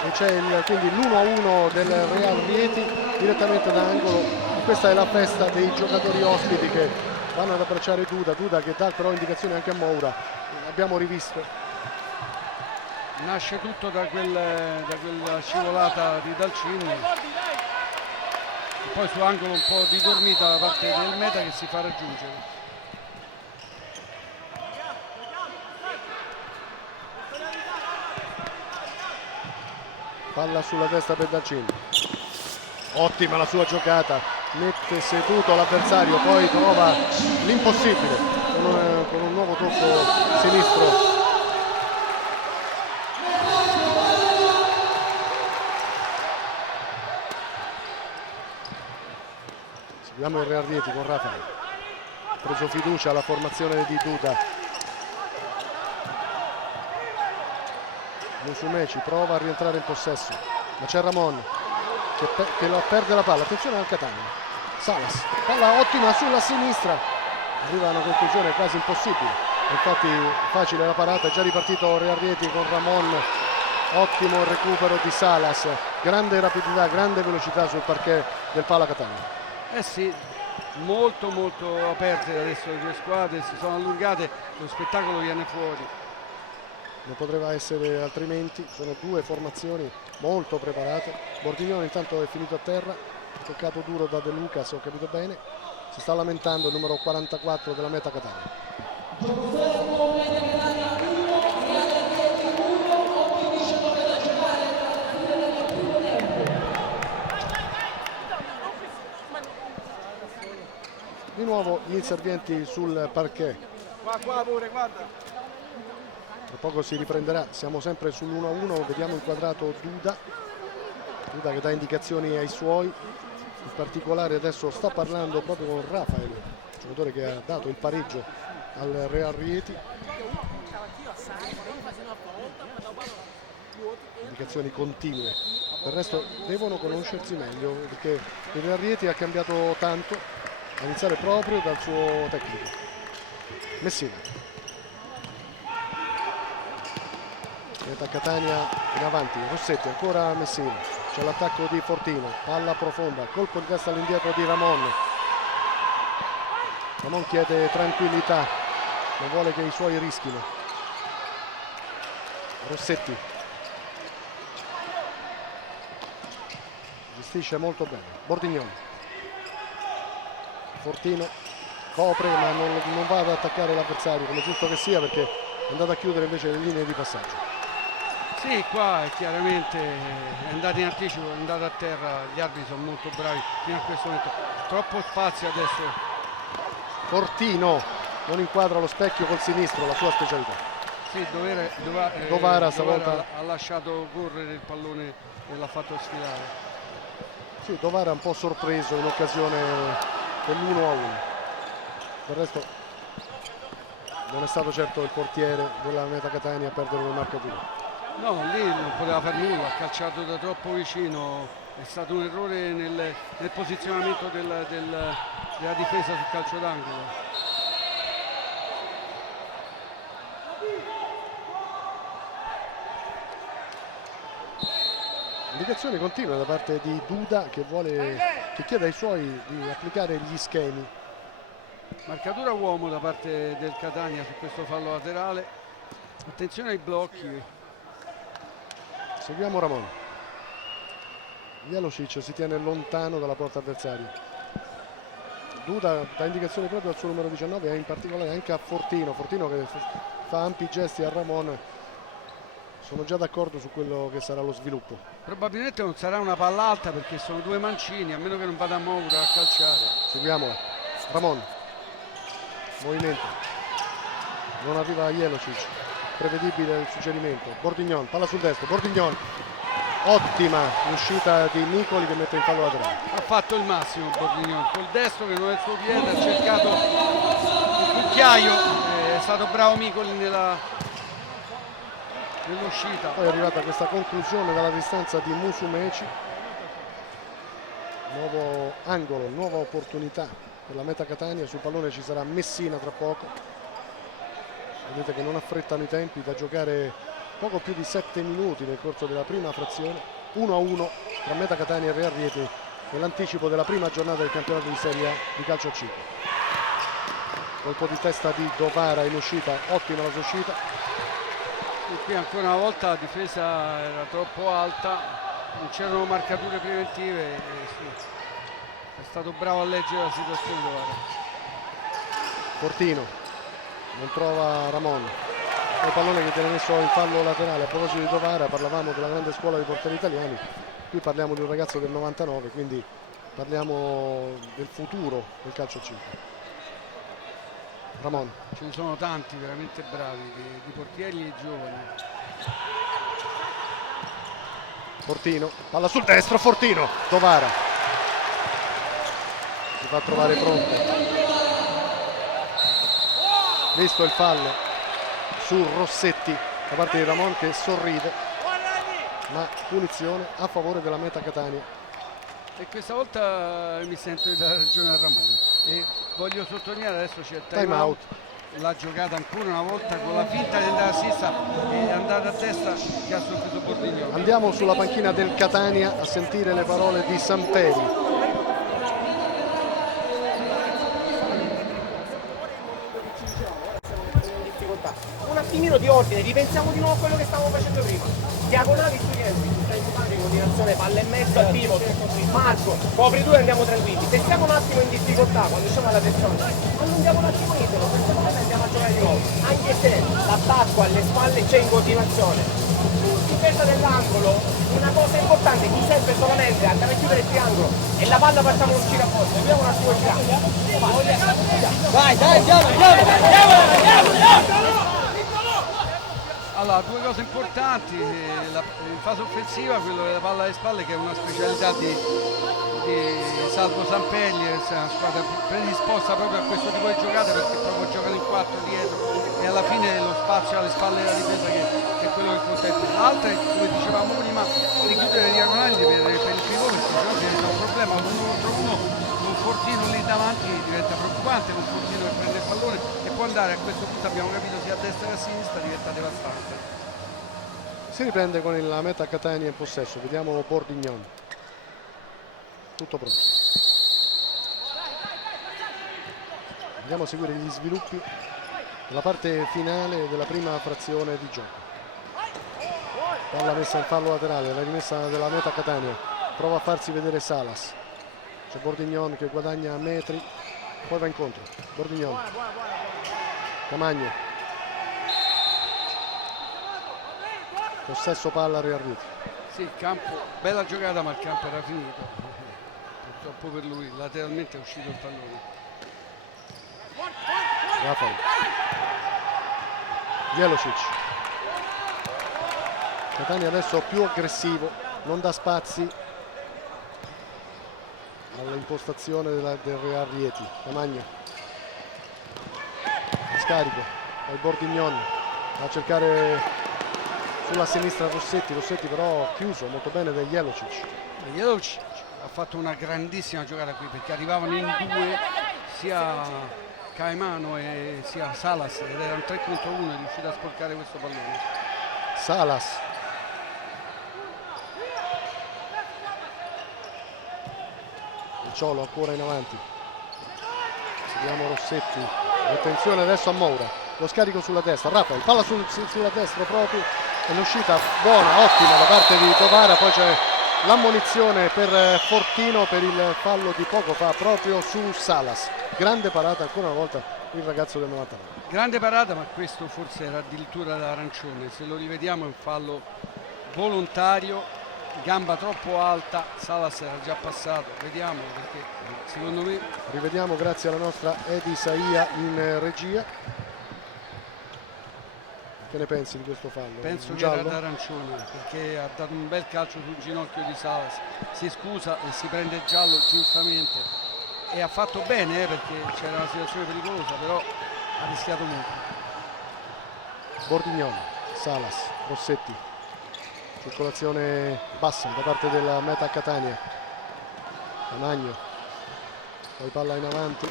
e c'è quindi l'1-1 del Real Rieti direttamente da angolo. Questa è la festa dei giocatori ospiti che vanno ad abbracciare Duda che dà però indicazioni anche a Moura, abbiamo rivisto. Nasce tutto da quella scivolata di Dalcin, e poi su angolo un po' di dormita da parte del meta che si fa raggiungere. Palla sulla testa per Dalcin, ottima la sua giocata, mette seduto l'avversario, poi trova l'impossibile con un nuovo tocco sinistro. Seguiamo il Real Rieti con Rafael, ha preso fiducia alla formazione di Duda. Musumeci prova a rientrare in possesso, ma c'è Ramon che perde la palla, attenzione al Catania. Salas, palla ottima sulla sinistra, arriva a una conclusione quasi impossibile, infatti facile la parata, è già ripartito Real Rieti con Ramon, ottimo il recupero di Salas, grande rapidità, grande velocità sul parquet del Pala Catania. Eh sì, molto aperte adesso le due squadre, si sono allungate, lo spettacolo viene fuori. Non poteva essere altrimenti, sono due formazioni molto preparate. Bordignone intanto è finito a terra, toccato duro da De Luca, se ho capito bene, si sta lamentando il numero 44 della Meta Catania. Di nuovo gli inservienti sul parquet. Qua pure, guarda. Tra poco si riprenderà, siamo sempre sull'1-1, vediamo inquadrato Duda che dà indicazioni ai suoi, in particolare adesso sta parlando proprio con Rafael, giocatore che ha dato il pareggio al Real Rieti. Indicazioni continue, del resto devono conoscersi meglio perché il Real Rieti ha cambiato tanto, a iniziare proprio dal suo tecnico Messina. Da Catania in avanti, Rossetti, ancora Messina, c'è l'attacco di Fortino, palla profonda, colpo di testa all'indietro di Ramon. Ramon chiede tranquillità, non vuole che i suoi rischino. Rossetti gestisce molto bene, Bordignone, Fortino copre ma non va ad attaccare l'avversario come giusto che sia, perché è andato a chiudere invece le linee di passaggio. Sì, qua è chiaramente è andato in anticipo, è andato a terra, gli arbitri sono molto bravi fino a questo momento, troppo spazio adesso. Fortino non inquadra lo specchio col sinistro, la sua specialità. Sì, Dovara stavolta ha lasciato correre il pallone e l'ha fatto sfilare. Sì, Dovara un po' sorpreso in occasione dell'1-1. Del resto non è stato certo il portiere della Meta Catania a perdere le marcature. No, lì non poteva fare nulla, ha calciato da troppo vicino, è stato un errore nel posizionamento della difesa sul calcio d'angolo. Indicazione continua da parte di Duda che chiede ai suoi di applicare gli schemi. Marcatura uomo da parte del Catania su questo fallo laterale, attenzione ai blocchi. Seguiamo Ramon. Jelocic si tiene lontano dalla porta avversaria. Duda dà indicazioni proprio al suo numero 19 e in particolare anche a Fortino che fa ampi gesti a Ramon. Sono già d'accordo su quello che sarà lo sviluppo. Probabilmente non sarà una palla alta perché sono due mancini, a meno che non vada a Moura a calciare. Seguiamola. Ramon, movimento, non arriva Jelocic, prevedibile il suggerimento. Bordignon, palla sul destro, Bordignon, ottima uscita di Nicoli che mette in fallo laterale. Ha fatto il massimo Bordignon col destro, che non è il suo piede, ha cercato il cucchiaio, è stato bravo Nicoli nell'uscita. Poi è arrivata questa conclusione dalla distanza di Musumeci. Nuovo angolo, nuova opportunità per la Meta Catania. Sul pallone ci sarà Messina tra poco. Vedete che non affrettano i tempi, da giocare poco più di 7 minuti nel corso della prima frazione. 1-1 tra Meta Catania e Real Rieti nell'anticipo della prima giornata del campionato di Serie A di calcio a 5. Colpo di testa di Dovara in uscita, ottima la sua uscita. E qui ancora una volta la difesa era troppo alta, non c'erano marcature preventive e è stato bravo a leggere la situazione Dovara. Fortino non trova Ramon, il pallone che viene messo in fallo laterale. A proposito di Dovara, parlavamo della grande scuola di portieri italiani, qui parliamo di un ragazzo del 99, quindi parliamo del futuro del calcio a 5. Ramon, Ce ne sono tanti veramente bravi, di portieri e giovani. Fortino, palla sul destro, Fortino, Dovara si fa trovare pronto. Visto il fallo su Rossetti da parte di Ramon che sorride, ma punizione a favore della Meta Catania. E questa volta mi sento di dare ragione a Ramon. E voglio sottolineare, adesso c'è il Time time out. out, l'ha giocata ancora una volta con la finta di andare a sinistra e è andata a destra che ha sorpreso Bordignon. Andiamo sulla panchina del Catania a sentire le parole di Samperi. Un attimino di ordine, ripensiamo di nuovo a quello che stavamo facendo prima. Diagonali sui rientri, stai giocando in continuazione, palla e mezzo al pivot. Marco, copri due e andiamo tranquilli. Se siamo un attimo in difficoltà quando usciamo dalla pressione, allunghiamo un attimo l'italo, perché poi andiamo a giocare di nuovo. Anche se l'attacco alle spalle c'è in continuazione. Difesa dell'angolo, una cosa importante, ti serve solamente andare a chiudere il triangolo e la palla facciamo uscire a posto. Vediamo un attimo il triangolo. Vai, dai, andiamo! Allora, due cose importanti, in fase offensiva quello della palla alle spalle, che è una specialità di Salvo Sampelli, è una squadra predisposta proprio a questo tipo di giocate, perché proprio giocano in 4 dietro e alla fine lo spazio alle spalle della difesa che è quello che conta. L'altra è, come dicevamo prima, di chiudere le diagonali per il pivot, perché sennò diventa un problema, uno contro uno, con Fortino lì davanti diventa preoccupante, con Fortino che prende il pallone e può andare, a questo punto abbiamo capito, sia a destra che a sinistra, diventa devastante. Si riprende con la Meta Catania in possesso, vediamo Bordignon. Tutto pronto. Andiamo a seguire gli sviluppi della parte finale della prima frazione di gioco. Palla messa in fallo laterale, la rimessa della Meta Catania. Prova a farsi vedere Salas. C'è Bordignon che guadagna metri, poi va incontro. Bordignon. Camagno. Possesso palla Real Rieti. Sì, il campo, bella giocata, ma il campo era finito. Purtroppo per lui, lateralmente è uscito il pallone. Rafael. Jelocic. Catania adesso più aggressivo, non dà spazi all'impostazione del Real Rieti. Camagno. Scarico al Bordignon, a cercare sulla sinistra Rossetti però chiuso molto bene da Jelocic. Jelocic ha fatto una grandissima giocata qui, perché arrivavano in due sia Caimano e sia Salas, ed erano 3 contro 1, è riuscito a sporcare questo pallone. Salas. Il Ciolo ancora in avanti. Seguiamo Rossetti. Attenzione adesso a Moura. Lo scarico sulla destra. Rafael, palla sulla destra proprio. E l'uscita buona, ottima da parte di Dovara. Poi c'è l'ammonizione per Fortino per il fallo di poco fa proprio su Salas. Grande parata ancora una volta il ragazzo del 99. Grande parata, ma questo forse era addirittura l'arancione. Se lo rivediamo è un fallo volontario, gamba troppo alta, Salas era già passato, vediamo, perché secondo me... Rivediamo grazie alla nostra Edi Saia in regia. Che ne pensi di questo fallo? Penso Un che era giallo? d'arancione, perché ha dato un bel calcio sul ginocchio di Salas, si scusa e si prende il giallo giustamente, e ha fatto bene perché c'era una situazione pericolosa, però ha rischiato molto. Bordignon, Salas, Rossetti, circolazione bassa da parte della Meta Catania, Tamagno, poi palla in avanti,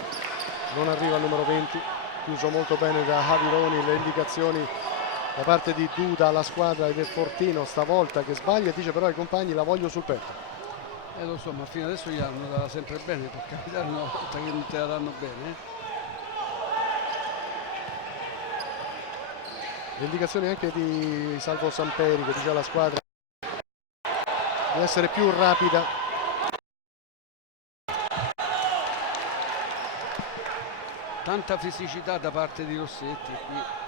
non arriva al numero 20, chiuso molto bene da Javironi, le indicazioni da parte di Duda alla squadra e del Fortino stavolta, che sbaglia e dice però ai compagni la voglio sul petto. Lo so, ma fino adesso gli hanno data sempre bene, può capitare una volta che non te la danno bene. Le indicazioni anche di Salvo Samperi, che dice alla squadra di essere più rapida. Tanta fisicità da parte di Rossetti qui.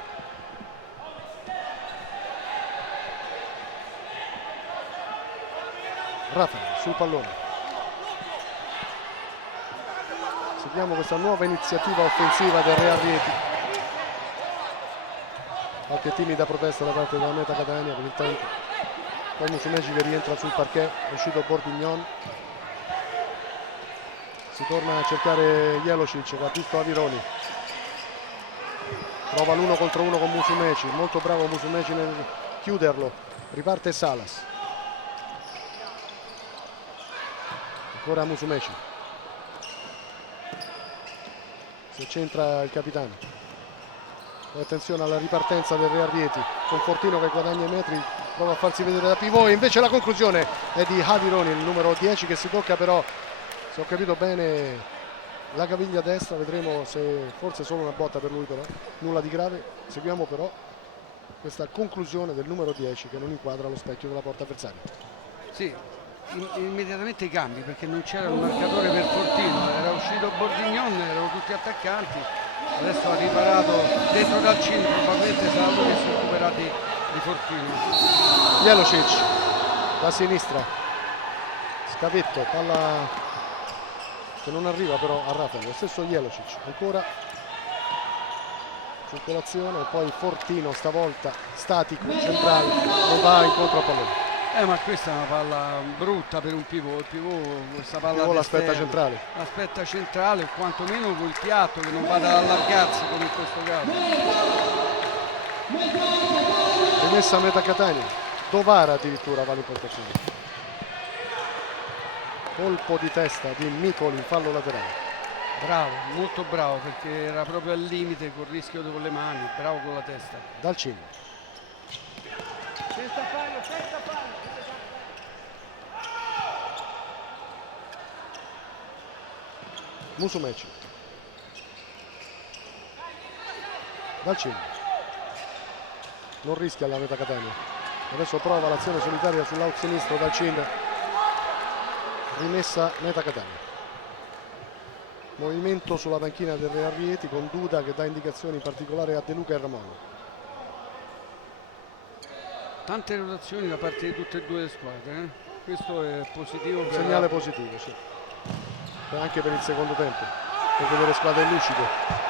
Rafa sul pallone. Seguiamo questa nuova iniziativa offensiva del Real Rieti. Qualche timida protesta da parte della Meta Catania per il tempo. Poi Musumeci che rientra sul parquet, è uscito Bordignon. Si torna a cercare Jelocic che ha visto Avironi. Prova l'1 contro 1 con Musumeci, molto bravo Musumeci nel chiuderlo. Riparte Salas. Ancora Musumeci. Si accentra il capitano. E attenzione alla ripartenza del Real Rieti con Fortino che guadagna i metri, prova a farsi vedere da pivot, invece la conclusione è di Javironi, il numero 10, che si tocca però, se ho capito bene, la caviglia destra. Vedremo se forse solo una botta per lui, però nulla di grave. Seguiamo però questa conclusione del numero 10 che non inquadra lo specchio della porta avversaria. Sì, immediatamente i cambi, perché non c'era un marcatore per Fortino, era uscito Bordignon, erano tutti attaccanti, adesso ha riparato dentro dal centro, probabilmente sarà lui che si occuperà di Fortino. Jelocic da sinistra, scavetto, palla che non arriva però a Rafael, lo stesso Jelocic, ancora circolazione e poi Fortino stavolta statico, centrale, non va incontro a pallone. Ma questa è una palla brutta per un pivot, il pivot questa palla Pivot l'aspetta centrale. L'aspetta centrale, o quantomeno col piatto che non vada ad allargarsi come in questo caso. Rimessa a Meta Catania, Dovara addirittura va l'impostazione. Colpo di testa di Micoli in fallo laterale. Bravo, molto bravo, perché era proprio al limite col rischio con le mani, bravo con la testa. Dalcin. Senza fallo. Musumeci. Dalcin. Non rischia la Meta Catania. Adesso prova l'azione solitaria sull'out sinistro Dalcin. Rimessa Meta Catania. Movimento sulla panchina del Real Rieti con Duda che dà indicazioni in particolare a De Luca e Ramon. Tante rotazioni da parte di tutte e due le squadre, questo è positivo. Un segnale positivo, sì. Anche per il secondo tempo, per vedere squadre lucide.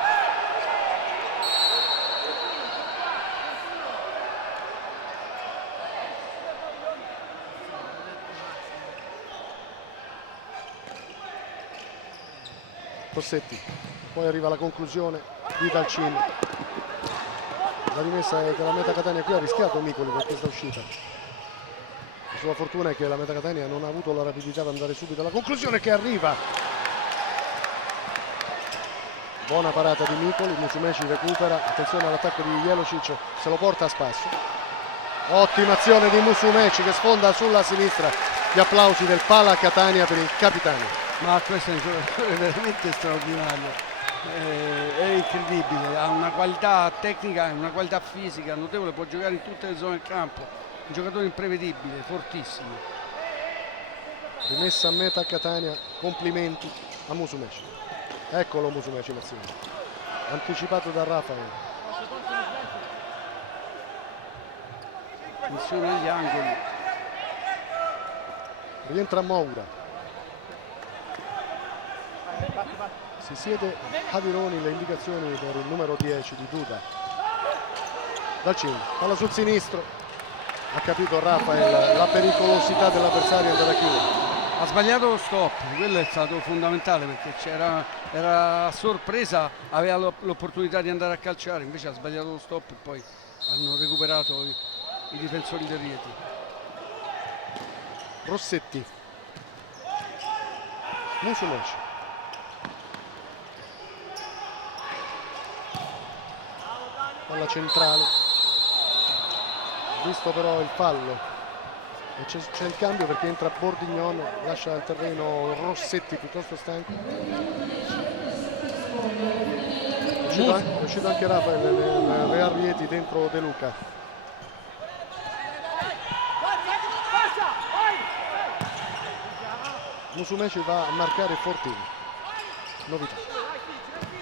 Rossetti, poi arriva la conclusione di Dalcin. La rimessa della Meta Catania, qui ha rischiato Micoli per questa uscita. La sua fortuna è che la Meta Catania non ha avuto la rapidità di andare subito alla conclusione, che arriva. Buona parata di Micoli, Musumeci recupera, attenzione all'attacco di Jelocic, se lo porta a spasso. Ottima azione di Musumeci che sfonda sulla sinistra. Gli applausi del Pala Catania per il capitano. Ma questo è un giocatore veramente straordinario, è incredibile, ha una qualità tecnica e una qualità fisica notevole, può giocare in tutte le zone del campo, un giocatore imprevedibile, fortissimo. Rimessa a Meta Catania, complimenti a Musumeci. Eccolo Musumeci in azione, anticipato da Rafael. Attenzione agli angoli. Rientra Moura. Si siede Javironi, le indicazioni per il numero 10 di Duda. Dalcin, palla sul sinistro, ha capito Rafael la pericolosità dell'avversario e della chiusa. Ha sbagliato lo stop, quello è stato fondamentale perché era a sorpresa, aveva l'opportunità di andare a calciare, invece ha sbagliato lo stop e poi hanno recuperato i difensori del Rieti. Rossetti, Musumeci, palla centrale, visto però il fallo e c'è il cambio perché entra Bordignon, lascia il terreno Rossetti piuttosto stanco. È uscito anche Rafael nel Real Rieti dentro De Luca. Musumeci va a marcare Fortini. Novità.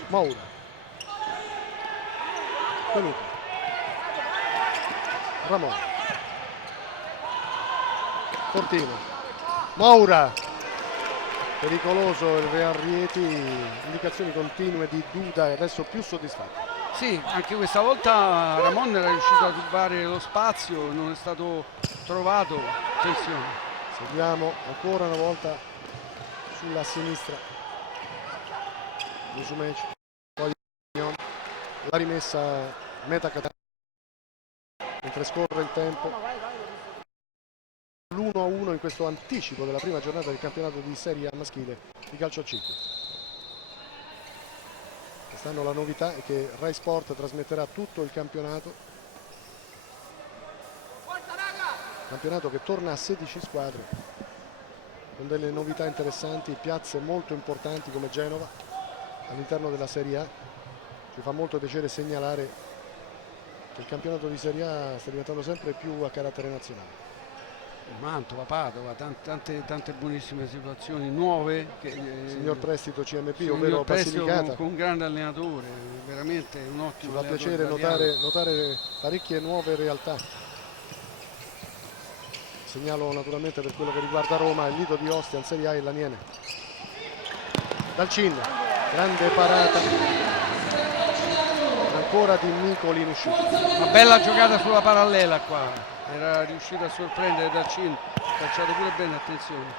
Moura. De Luca. Ramon. Fortino. Moura. Pericoloso il Real Rieti, indicazioni continue di Duda e adesso più soddisfatto. Sì, anche questa volta Ramon era riuscito a rubare lo spazio, non è stato trovato. Attenzione. Seguiamo ancora una volta sulla sinistra. Musumeci. Poi la rimessa Meta Catania. Mentre scorre il tempo. L'1-1 in questo anticipo della prima giornata del campionato di Serie A maschile di calcio a 5. Quest'anno la novità è che Rai Sport trasmetterà tutto il campionato che torna a 16 squadre con delle novità interessanti, piazze molto importanti come Genova all'interno della Serie A. Ci fa molto piacere segnalare che il campionato di Serie A sta diventando sempre più a carattere nazionale. Mantova, Padova, tante buonissime situazioni nuove. Signor prestito CMP, signor ovvero prestito Basilicata. con un grande allenatore, veramente un ottimo. Ci fa piacere notare parecchie nuove realtà. Segnalo naturalmente per quello che riguarda Roma il Lido di Ostia in Serie A e l'Aniene. Dalcin, grande parata. Ancora di Nicoli in uscita. Una bella giocata sulla parallela qua. Era riuscito a sorprendere Dalcin, calciato pure bene, attenzione.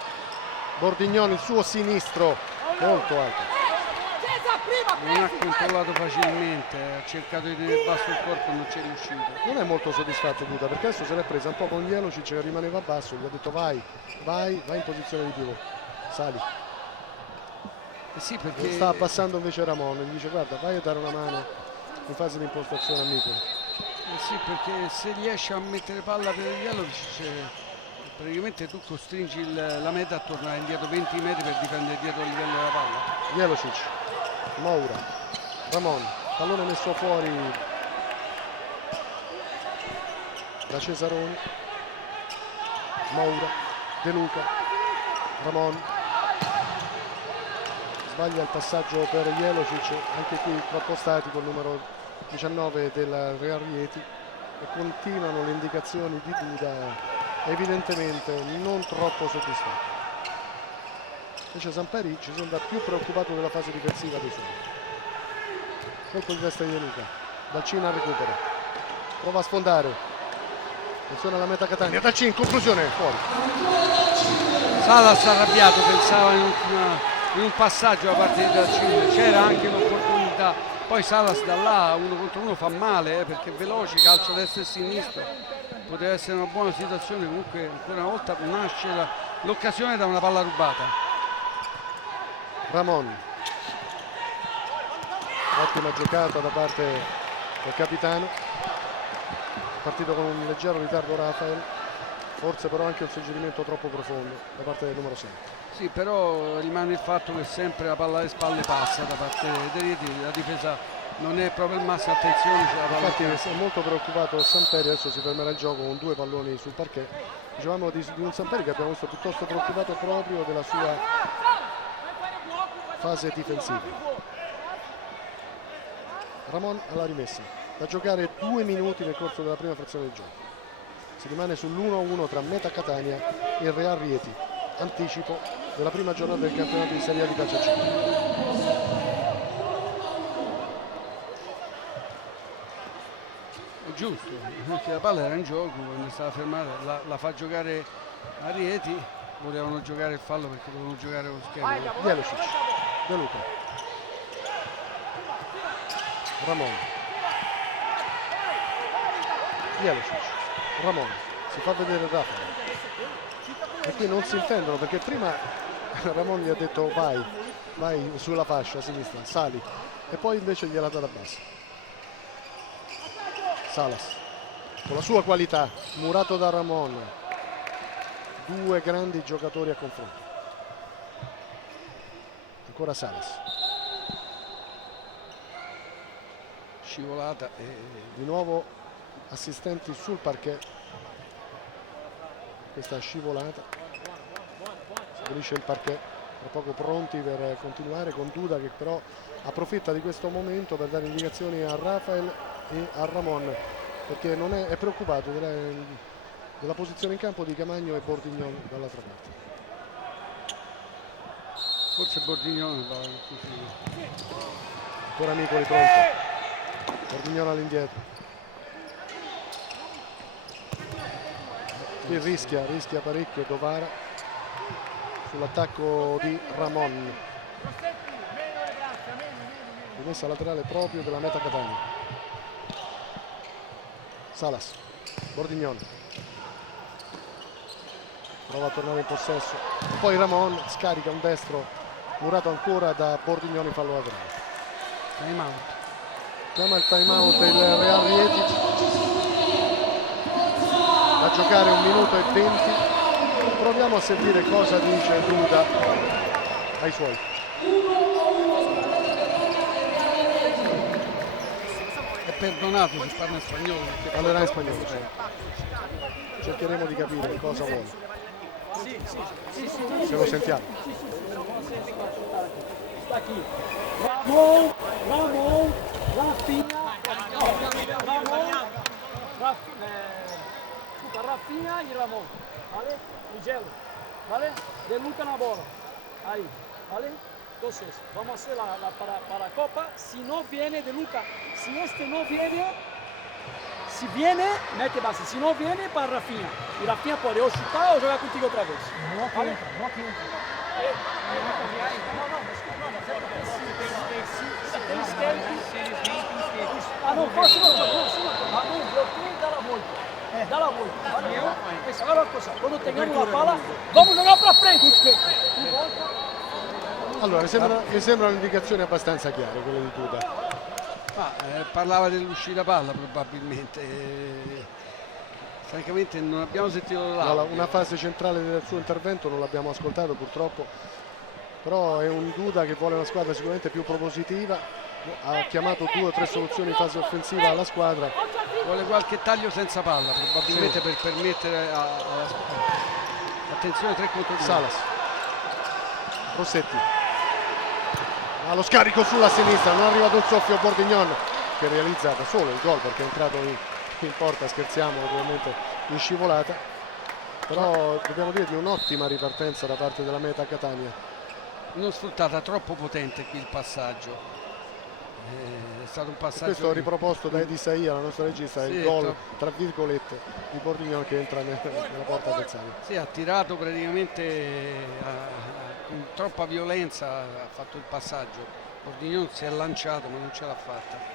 Bordignon, il suo sinistro, molto alto. Non ha controllato facilmente, ha cercato di tenere basso il corpo e non ci è riuscito. Non è molto soddisfatto Duda perché adesso se l'è presa un po' con Jelocic che rimaneva basso, gli ha detto vai in posizione di pivot, sali. Sì, perché Sta passando invece Ramon, gli dice guarda vai a dare una mano in fase di impostazione a Nicoli. sì, perché se riesci a mettere palla per Jelocic, praticamente tu costringi la meta a tornare indietro 20 metri per difendere dietro il livello della palla. Jelocic, Moura, Ramon, pallone messo fuori da Cesaroni, Moura, De Luca, Ramon, sbaglia il passaggio per Jelocic, anche qui troppo statico il numero 19 del Real Rieti e continuano le indicazioni di Duda, evidentemente non troppo soddisfatto. Invece Zamperi ci sembra più preoccupato della fase difensiva dei suoi. Colpo di testa di De Luca, Dalcin al recupero, prova a sfondare, funziona la meta Catania, Dalcin, conclusione, fuori. Salas arrabbiato, pensava in un passaggio da parte di Dalcin, c'era anche l'opportunità, poi Salas da là 1 contro 1 fa male perché è veloce, calcio destra e sinistra, poteva essere una buona situazione, comunque ancora una volta nasce l'occasione da una palla rubata. Ramon, ottima giocata da parte del capitano, partito con un leggero ritardo Rafael, forse però anche un suggerimento troppo profondo da parte del numero 6. Sì, però rimane il fatto che sempre la palla alle spalle passa da parte dei Rieti, la difesa non è proprio il massimo, attenzione, c'è la palla. Infatti è molto preoccupato Samperi, adesso si fermerà il gioco con 2 palloni sul parquet. Dicevamo di un Samperi che abbiamo visto piuttosto preoccupato proprio della sua fase difensiva. Ramon alla rimessa, da giocare 2 minuti nel corso della prima frazione del gioco. Si rimane sull'1-1 tra Meta Catania e Real Rieti, anticipo della prima giornata del campionato di Serie A di calcio a 5. È giusto, perché la palla era in gioco, quando è stata fermata la fa giocare a Rieti, volevano giocare il fallo perché dovevano giocare lo schermo. Jelosic, De Luca, Ramon, Jelosic, Ramon, si fa vedere Rafa. E qui non si intendono perché prima Ramon gli ha detto vai sulla fascia a sinistra, sali, e poi invece gliel'ha data bassa. Salas con la sua qualità, murato da Ramon, due grandi giocatori a confronto. Ancora Salas, Scivolata e di nuovo assistenti sul parquet. Questa scivolata finisce il parquet, tra poco pronti per continuare con Duda che però approfitta di questo momento per dare indicazioni a Rafael e a Ramon, perché non è preoccupato della posizione in campo di Camagno e Bordignon dall'altra parte. forse Bordignon va così. Ancora Micoli pronto, Bordignon all'indietro, qui rischia parecchio Dovara sull'attacco di Ramon, rimessa laterale proprio della meta Catania. Salas, Bordignon prova a tornare in possesso, poi Ramon scarica un destro murato ancora da Bordignon in fallo laterale. Time out. Chiama il time out il Real Rieti, a giocare 1 minuto e 20. Proviamo a sentire cosa dice Duda ai suoi. È perdonato se parla in spagnolo. Parlerà in spagnolo, cercheremo di capire cosa vuole, se lo sentiamo. Ramon, Rafinha y Ramón, ¿vale? Miguel, ¿vale? De Luca la bola, ahí, ¿vale? Entonces, vamos a hacer para Copa. Si no viene De Luca, si este no viene, si viene, mete base. Si no viene, para Rafinha. Y Rafinha puede o chutar o jugar contigo otra vez. ¿Vale? Ah, no, próximo, ah, no, bloquea y da la vuelta, ¿vale? Pues haga la cosa, cuando tengamos la pala, vamos a jugar para frente. Allora, mi sembrano indicazioni abbastanza chiare quelle di Duda. Parlava dell'uscita palla probabilmente. Francamente non abbiamo sentito l'audio. Una fase centrale del suo intervento non l'abbiamo ascoltato purtroppo, però è un Duda che vuole una squadra sicuramente più propositiva, ha chiamato 2 o 3 soluzioni in fase offensiva alla squadra. Vuole qualche taglio senza palla probabilmente, sì, per permettere alla squadra. Attenzione, 3 contro 2. Salas, Rossetti, lo scarico sulla sinistra, non arriva ad un soffio Bordignon che realizza da solo il gol perché è entrato in porta, scherziamo, ovviamente in scivolata, però dobbiamo dire di un'ottima ripartenza da parte della meta Catania. Non sfruttata, troppo potente qui il passaggio. È stato un passaggio. Questo riproposto da Edi Saia, la nostra regista, è sì, il gol tra virgolette di Bordignon che entra nella porta avversaria. Sì, ha tirato praticamente con troppa violenza, ha fatto il passaggio. Bordignon si è lanciato ma non ce l'ha fatta.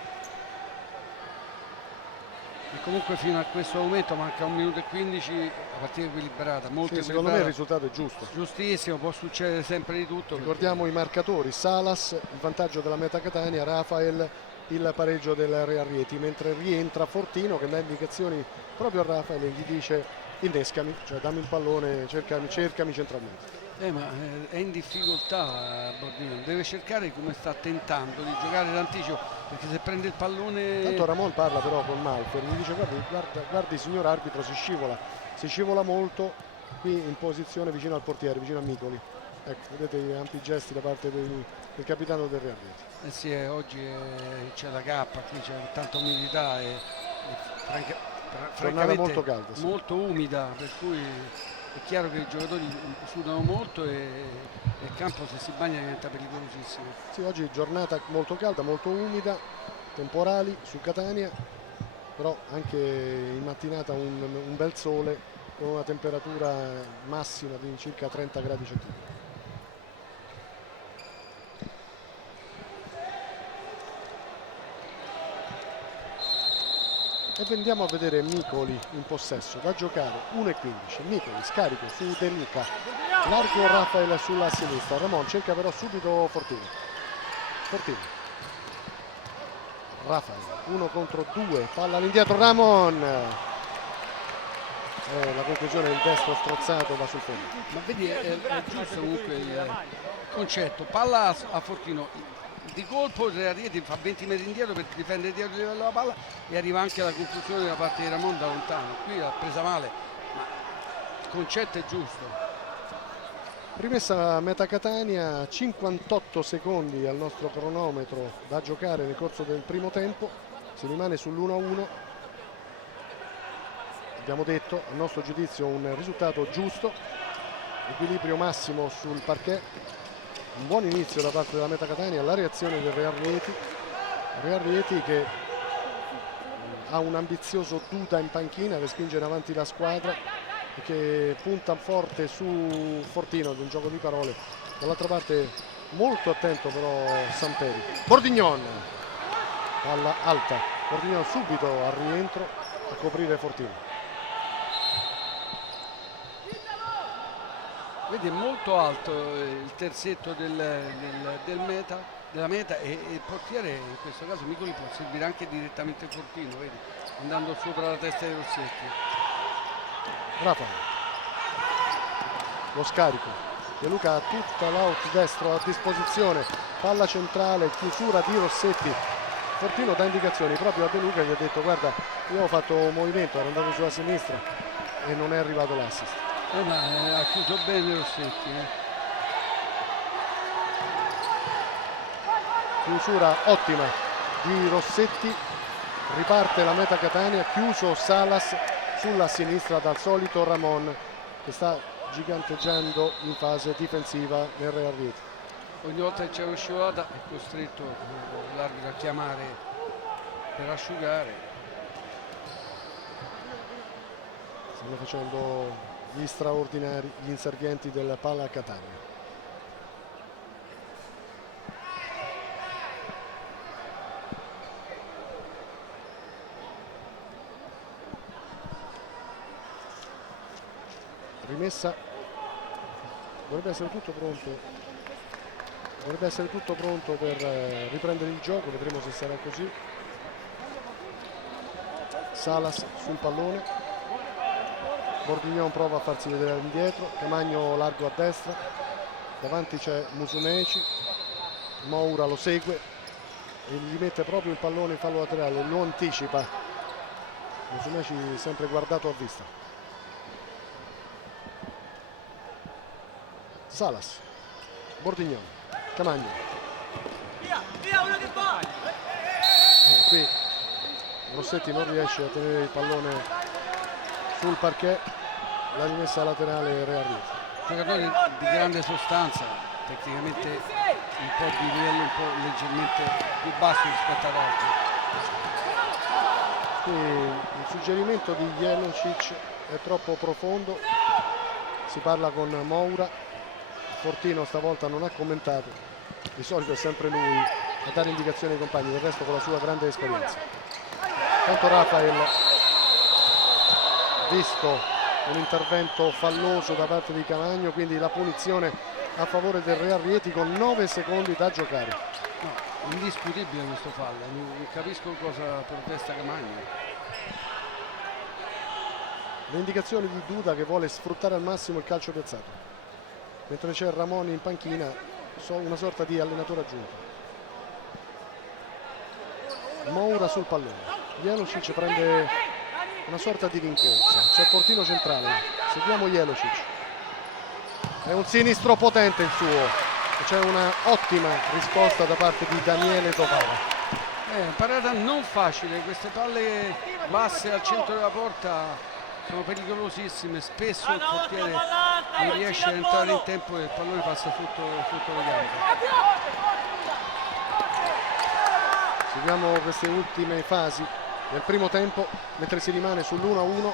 E comunque fino a questo momento manca 1 minuto e 15, la partita equilibrata, molto sì, equilibrata. secondo me il risultato è giusto. Giustissimo, può succedere sempre di tutto. Ricordiamo i marcatori: Salas il vantaggio della meta Catania, Rafael il pareggio del Real Rieti, mentre rientra Fortino che dà indicazioni proprio a Rafael e gli dice innescami, cioè dammi il pallone, cercami centralmente. Ma è in difficoltà Bordignon, deve cercare, come sta tentando, di giocare d'anticipo, perché se prende il pallone... Tanto Ramon parla però con Malfer, gli dice guardi signor arbitro, si scivola molto qui in posizione vicino al portiere, vicino a Micoli. Ecco, vedete gli ampi gesti da parte del capitano del Real Rieti. Sì, oggi c'è la cappa, qui c'è tanta umidità e francamente molto calda, sì, molto umida, per cui è chiaro che i giocatori sudano molto e il campo, se si bagna, diventa pericolosissimo. Sì, oggi giornata molto calda, molto umida, temporali su Catania, però anche in mattinata un bel sole con una temperatura massima di circa 30 gradi centigradi. E andiamo a vedere Micoli in possesso, da giocare 1:15. Micoli, scarico su De Luca, largo Rafael sulla sinistra, Ramon cerca però subito Fortino. Rafael, 1 contro 2, palla all'indietro, Ramon. La conclusione del destro strozzato va sul fondo. Ma vedi, è giusto comunque il concetto, palla a Fortino, di colpo Rearrieti fa 20 metri indietro per difendere dietro il livello della palla e arriva anche alla conclusione da parte di Ramon da lontano. Qui l'ha presa male, ma il concetto è giusto. Rimessa a metà Catania, 58 secondi al nostro cronometro da giocare nel corso del primo tempo, si rimane sull'1-1. Abbiamo detto, a nostro giudizio, un risultato giusto, equilibrio massimo sul parquet, un buon inizio da parte della Meta Catania, la reazione del Rearrieti che ha un ambizioso Duda in panchina per spingere avanti la squadra e che punta forte su Fortino, di un gioco di parole. Dall'altra parte molto attento però Samperi. Bordignon, palla alta, Bordignon subito al rientro a coprire Fortino. Vedi, è molto alto il terzetto della meta e il portiere, in questo caso Micoli, può servire anche direttamente Fortino, vedi, andando sopra la testa di Rossetti. Rafa, lo scarico, De Luca ha tutta l'out destro a disposizione, palla centrale, chiusura di Rossetti. Fortino dà indicazioni proprio a De Luca, gli ha detto: guarda, io ho fatto un movimento, ero andato sulla sinistra e non è arrivato l'assist. Ma ha chiuso bene Rossetti. Chiusura ottima di Rossetti, riparte la Meta Catania, chiuso Salas sulla sinistra dal solito Ramon che sta giganteggiando in fase difensiva nel Rearrieti. Ogni volta che c'è una scivolata è costretto l'arbitro a chiamare per asciugare. Stanno facendo gli straordinari, gli inservienti del Palla Catania. Rimessa, dovrebbe essere tutto pronto per riprendere il gioco, vedremo se sarà così. Salas sul pallone, Bordignon prova a farsi vedere all'indietro, Camagno largo a destra, davanti c'è Musumeci, Moura lo segue e gli mette proprio il pallone in fallo laterale, lo anticipa. Musumeci sempre guardato a vista. Salas, Bordignon, Camagno. Qui Rossetti non riesce a tenere il pallone sul parquet, la rimessa laterale Rearrieti. Giocatori di grande sostanza, tecnicamente un po' di livello un po' leggermente più basso rispetto ad altri. Qui il suggerimento di Jelocic è troppo profondo, si parla con Moura, Fortino stavolta non ha commentato, di solito è sempre lui a dare indicazioni ai compagni, del resto con la sua grande esperienza. Tanto Rafael, visto un intervento falloso da parte di Camagno, quindi la punizione a favore del Rearrieti con 9 secondi da giocare. No, indiscutibile questo fallo, non capisco cosa protesta Camagno. Le indicazioni di Duda che vuole sfruttare al massimo il calcio piazzato, mentre c'è Ramoni in panchina, una sorta di allenatore aggiunto. Moura sul pallone, Jelocic prende una sorta di rincorsa, c'è Fortino centrale, seguiamo Jelocic, è un sinistro potente il suo, c'è una ottima risposta da parte di Daniele Tovara. Parata non facile, queste palle basse al centro della porta sono pericolosissime, spesso il portiere non riesce a entrare in tempo e il pallone passa sotto le gambe. Seguiamo queste ultime fasi del primo tempo, mentre si rimane sull'1-1.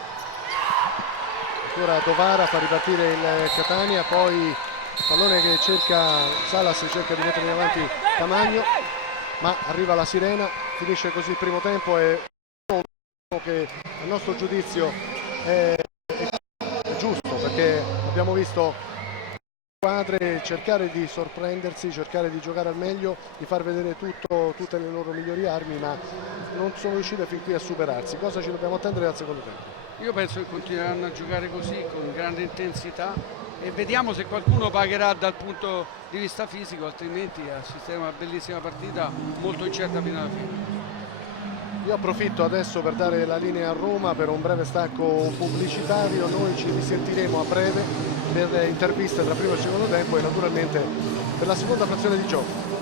Ancora Dovara fa ripartire il Catania, poi pallone che cerca Salas, cerca di mettere in avanti Camagno, ma arriva la sirena, finisce così il primo tempo e che a nostro giudizio è giusto, perché abbiamo visto squadre cercare di sorprendersi, cercare di giocare al meglio, di far vedere tutte le loro migliori armi, ma non sono riuscite fin qui a superarsi. Cosa ci dobbiamo attendere dal secondo tempo? Io penso che continueranno a giocare così, con grande intensità, e vediamo se qualcuno pagherà dal punto di vista fisico, altrimenti assisteremo a una bellissima partita molto incerta fino alla fine. Io approfitto adesso per dare la linea a Roma per un breve stacco pubblicitario. Noi ci risentiremo a breve per le interviste tra primo e secondo tempo e naturalmente per la seconda frazione di gioco.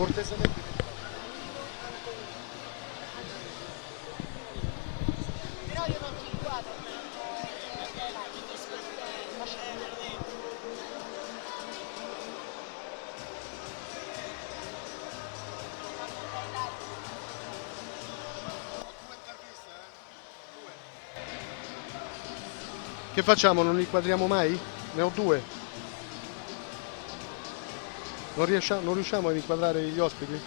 Cortesemente. Però io non ti inquadro. Che facciamo? Non li inquadriamo mai? Ne ho due. Non riusciamo ad inquadrare gli ospiti?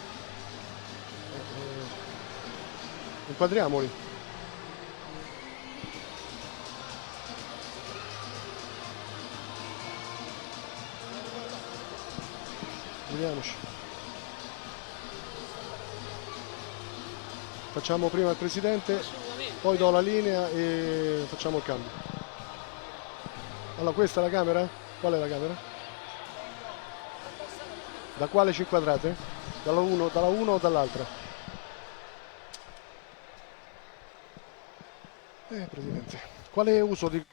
Inquadriamoli. Vediamoci. Facciamo prima il presidente, poi do la linea e facciamo il cambio. Allora, questa è la camera? Qual è la camera? Da quale ci inquadrate? Dalla 1 o dall'altra? Presidente, quale uso di...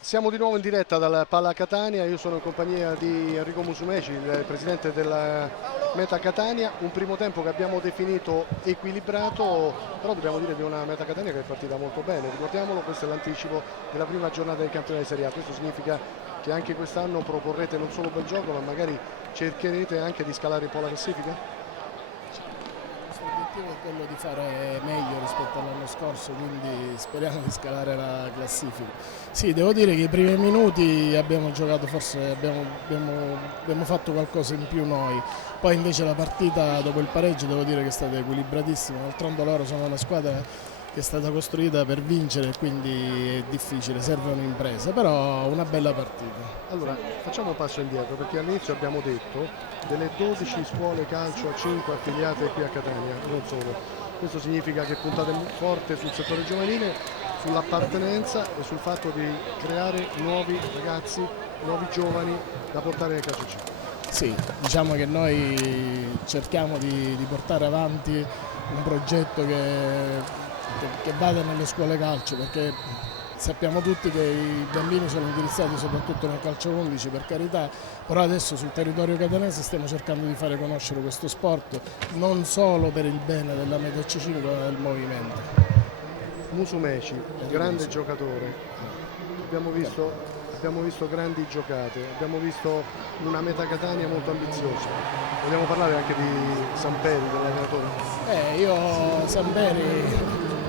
Siamo di nuovo in diretta dal Palla Catania, io sono in compagnia di Enrico Musumeci, il presidente della Meta Catania. Un primo tempo che abbiamo definito equilibrato, però dobbiamo dire di una Meta Catania che è partita molto bene. Ricordiamolo, questo è l'anticipo della prima giornata del campionato di Serie A. Questo significa che anche quest'anno proporrete non solo bel gioco, ma magari cercherete anche di scalare un po' la classifica? L'obiettivo è quello di fare meglio rispetto all'anno scorso, quindi speriamo di scalare la classifica. Sì, devo dire che i primi minuti abbiamo giocato, forse abbiamo fatto qualcosa in più noi, poi invece la partita dopo il pareggio devo dire che è stata equilibratissima, d'altronde loro sono una squadra che è stata costruita per vincere, quindi è difficile, serve un'impresa, però una bella partita. Allora, facciamo un passo indietro, perché all'inizio abbiamo detto delle 12 scuole calcio a 5 affiliate qui a Catania, non solo. Questo significa che puntate forte sul settore giovanile, sull'appartenenza e sul fatto di creare nuovi ragazzi, nuovi giovani da portare nel calcio 5. Sì, diciamo che noi cerchiamo di portare avanti un progetto che vada nelle scuole calcio, perché sappiamo tutti che i bambini sono indirizzati soprattutto nel calcio 11, per carità, però adesso sul territorio catanese stiamo cercando di fare conoscere questo sport non solo per il bene della Meta C5 ma del movimento. Musumeci, grande giocatore, abbiamo visto grandi giocate, abbiamo visto una Meta Catania molto ambiziosa. Vogliamo parlare anche di Samperi, dell'allenatore? Io Samperi,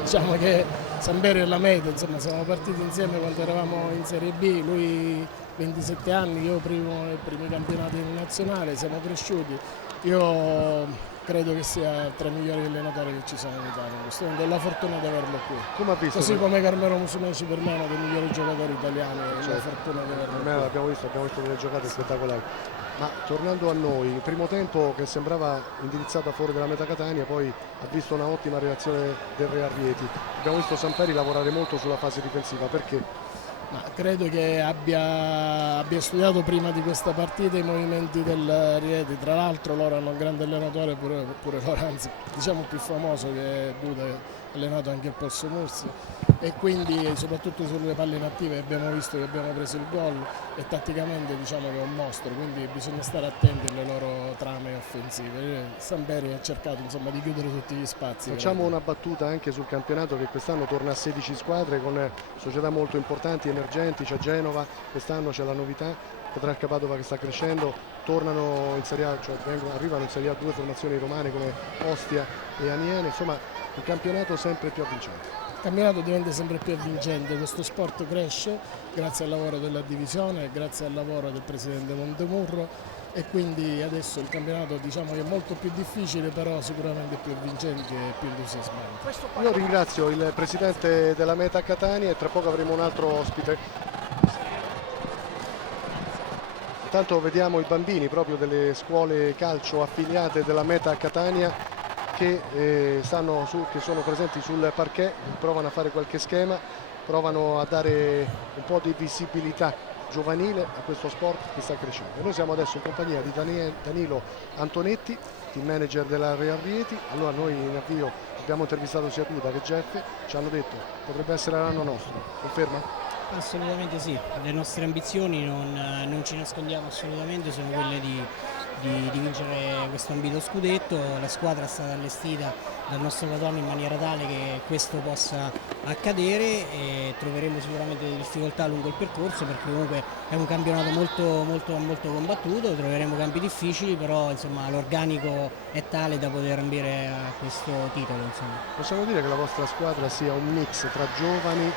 diciamo che Samperi è la Meta, insomma siamo partiti insieme quando eravamo in Serie B, lui 27 anni, io i primi campionati in nazionale, siamo cresciuti. Io credo che sia tra i migliori allenatori che ci sono in Italia, questo ho la fortuna di averlo qui. Come ha visto? Così come Carmelo Musumeci per me è uno dei migliori giocatori italiani, ho la fortuna di averlo qui. Abbiamo visto delle giocate spettacolari. Ma tornando a noi, il primo tempo che sembrava indirizzato a fuori della Meta Catania, poi ha visto una ottima reazione del Real Rieti. Abbiamo visto Samperi lavorare molto sulla fase difensiva, perché? Ma credo che abbia studiato prima di questa partita i movimenti del Rieti, tra l'altro loro hanno un grande allenatore, pure loro, anzi diciamo più famoso, che è Duda, che ha allenato anche il Pozzo Mursi, e quindi soprattutto sulle palle inattive abbiamo visto che abbiamo preso il gol e tatticamente diciamo che è un mostro, quindi bisogna stare attenti alle loro trame offensive. Samperi ha cercato insomma di chiudere tutti gli spazi. Facciamo una battuta anche sul campionato, che quest'anno torna a 16 squadre con società molto importanti, emergenti, c'è Genova, quest'anno c'è la novità, Petrarca Padova che sta crescendo, tornano in Serie A, cioè arrivano in Serie A 2 formazioni romane come Ostia e Aniene, insomma il campionato sempre più avvincente. Il campionato diventa sempre più avvincente, questo sport cresce grazie al lavoro della divisione, grazie al lavoro del presidente Montemurro, e quindi adesso il campionato diciamo che è molto più difficile, però sicuramente più avvincente e più entusiasmante. Io ringrazio il presidente della Meta Catania e tra poco avremo un altro ospite. Intanto vediamo i bambini proprio delle scuole calcio affiliate della Meta Catania che sono presenti sul parquet, provano a fare qualche schema, provano a dare un po' di visibilità giovanile a questo sport che sta crescendo. E noi siamo adesso in compagnia di Danilo Antonetti, team manager della Real Rieti. Allora noi in avvio abbiamo intervistato sia Duda che Jeff, ci hanno detto potrebbe essere l'anno nostro, conferma? Assolutamente sì, le nostre ambizioni non ci nascondiamo assolutamente, sono quelle di vincere questo ambito scudetto. La squadra è stata allestita dal nostro padrone in maniera tale che questo possa accadere, e troveremo sicuramente delle difficoltà lungo il percorso, perché comunque è un campionato molto combattuto, troveremo campi difficili, però insomma l'organico è tale da poter ambire a questo titolo. Insomma. Possiamo dire che la vostra squadra sia un mix tra giovani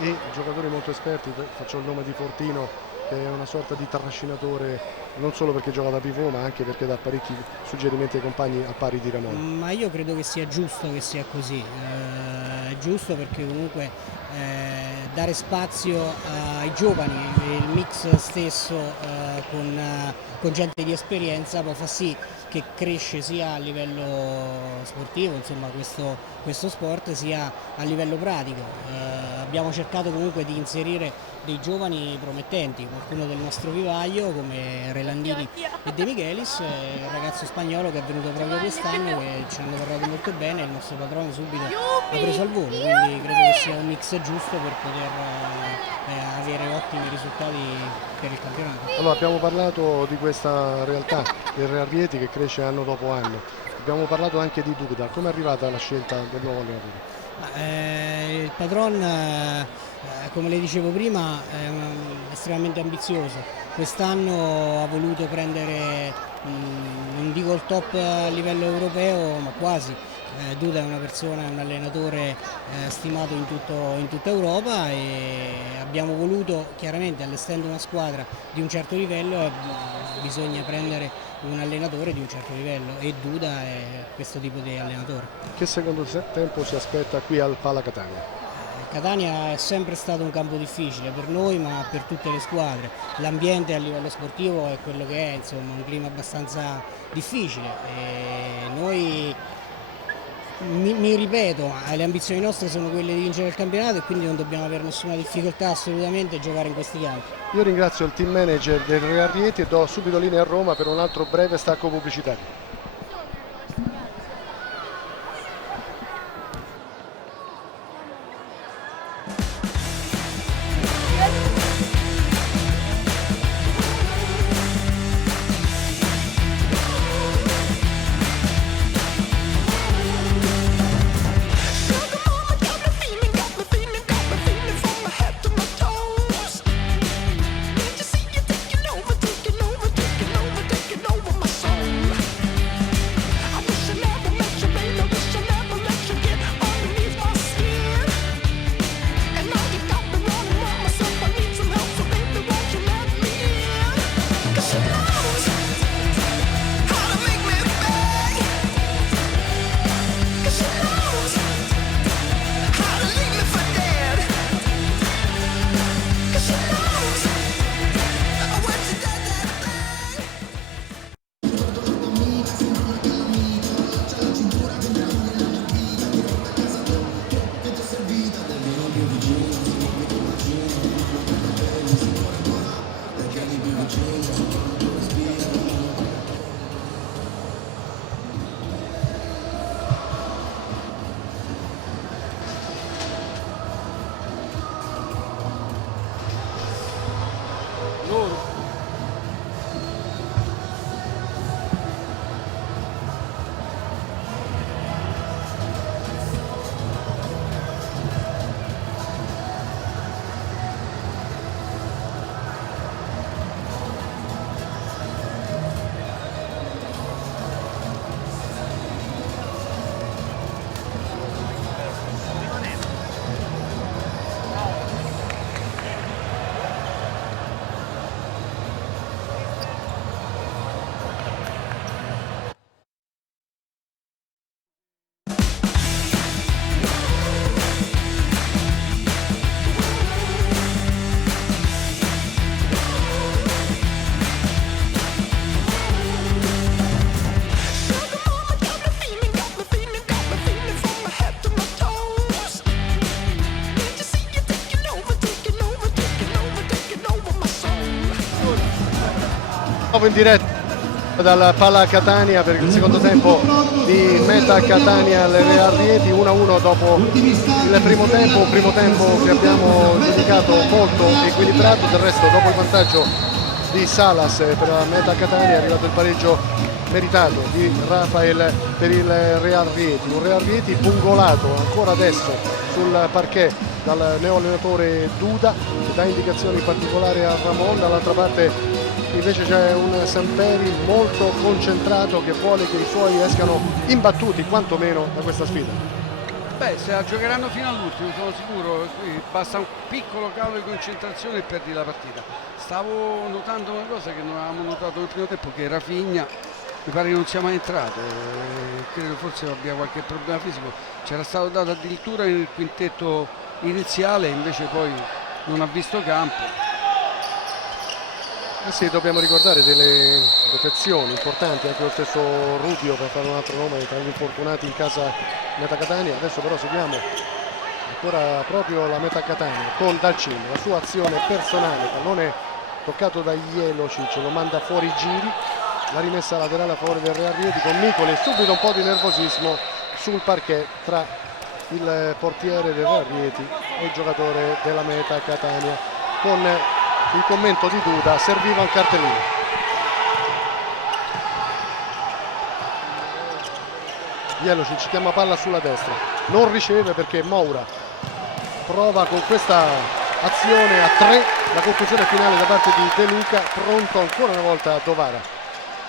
e giocatori molto esperti, faccio il nome di Fortino che è una sorta di trascinatore, non solo perché gioca da pivot ma anche perché dà parecchi suggerimenti ai compagni al pari di Ramon. Ma io credo che sia giusto che sia così, è giusto perché comunque dare spazio ai giovani, il mix stesso con gente di esperienza poi fa sì che cresce sia a livello sportivo, insomma questo sport, sia a livello pratico. Abbiamo cercato comunque di inserire dei giovani promettenti, qualcuno del nostro vivaio come Relandini e De Michelis, il ragazzo spagnolo che è venuto proprio quest'anno, che ci hanno parlato molto bene, il nostro padrone subito ha preso al volo, quindi credo che sia un mix giusto per poter avere ottimi risultati per il campionato. Allora abbiamo parlato di questa realtà del Real Rieti che cresce anno dopo anno, abbiamo parlato anche di Duda, come è arrivata la scelta del nuovo allenatore? Il padron, come le dicevo prima, è estremamente ambizioso. Quest'anno ha voluto prendere, non dico il top a livello europeo, ma quasi. Duda è una persona, è un allenatore stimato in tutta Europa, e abbiamo voluto, chiaramente allestendo una squadra di un certo livello, bisogna prendere un allenatore di un certo livello, e Duda è questo tipo di allenatore. Che secondo tempo si aspetta qui al Pala Catania? Catania è sempre stato un campo difficile per noi, ma per tutte le squadre. L'ambiente a livello sportivo è quello che è, insomma, un clima abbastanza difficile, e noi, mi ripeto, le ambizioni nostre sono quelle di vincere il campionato, e quindi non dobbiamo avere nessuna difficoltà assolutamente a giocare in questi campi. Io ringrazio il team manager del Real Rieti e do subito linea a Roma per un altro breve stacco pubblicitario. In diretta dal Pala Catania per il secondo tempo di Meta Catania alle Real Rieti, 1-1 dopo il primo tempo, un primo tempo che abbiamo giudicato molto equilibrato. Del resto, dopo il vantaggio di Salas per la Meta Catania, è arrivato il pareggio meritato di Rafael per il Real Rieti, un Real Rieti pungolato ancora adesso sul parquet dal neoallenatore Duda, che dà indicazioni particolari a Ramon. Dall'altra parte invece c'è un Samperi molto concentrato che vuole che i suoi escano imbattuti quantomeno da questa sfida. Beh, se la giocheranno fino all'ultimo, sono sicuro. Qui basta un piccolo calo di concentrazione e perdi la partita. Stavo notando una cosa che non avevamo notato nel primo tempo, che Rafinha mi pare che non sia mai entrato, credo forse abbia qualche problema fisico. C'era stato dato addirittura nel quintetto iniziale, invece poi non ha visto campo. Sì, dobbiamo ricordare delle defezioni importanti, anche lo stesso Rubio, per fare un altro nome, tra gli infortunati in casa Meta Catania. Adesso però seguiamo ancora proprio la Meta Catania con Dalcin, la sua azione personale, pallone toccato da Jelocic, lo manda fuori giri, la rimessa laterale a favore del Real Rieti con Nicoli, e subito un po' di nervosismo sul parquet tra il portiere del Real Rieti e il giocatore della Meta Catania, con il commento di Duda: serviva un cartellino. Jelocic chiama palla sulla destra, non riceve perché Moura prova con questa azione a 3 la conclusione finale da parte di De Luca, pronto ancora una volta a Dovara.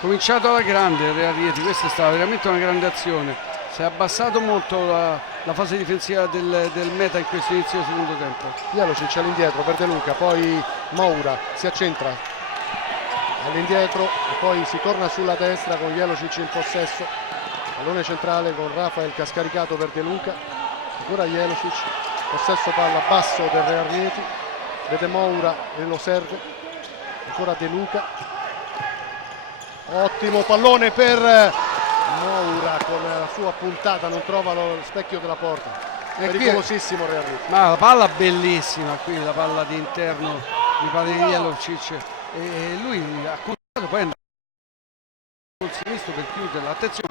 Cominciato alla grande il Real Rieti, questa è stata veramente una grande azione, si è abbassato molto la fase difensiva del Meta in questo inizio secondo tempo. Jelocic all'indietro per De Luca, poi Moura si accentra all'indietro e poi si torna sulla destra con Jelocic in possesso, pallone centrale con Rafael che ha scaricato per De Luca, ancora Jelocic, possesso palla basso del Real Rieti, vede Moura e lo serve, ancora De Luca, ottimo pallone per Moura con la sua puntata, non trova lo specchio della porta, pericolosissimo Real Rieti. Ma la palla bellissima qui, la palla di interno mi pare di Jelocic, e lui ha cominciato poi andare col sinistro per chiudere, attenzione.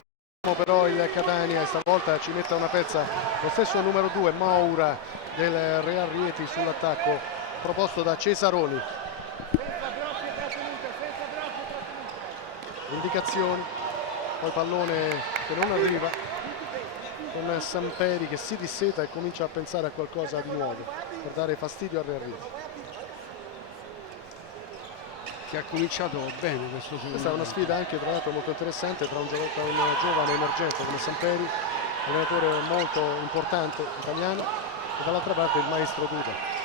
Però il Catania stavolta ci mette una pezza lo stesso numero 2 Moura del Real Rieti sull'attacco proposto da Cesaroni. Indicazioni, poi pallone che non arriva, con Samperi che si disseta e comincia a pensare a qualcosa di nuovo per dare fastidio al Real Rieti, che ha cominciato bene questo secondo. Questa è una sfida anche tra l'altro molto interessante tra un giovane emergente come Samperi, un allenatore molto importante italiano, e dall'altra parte il maestro Duda.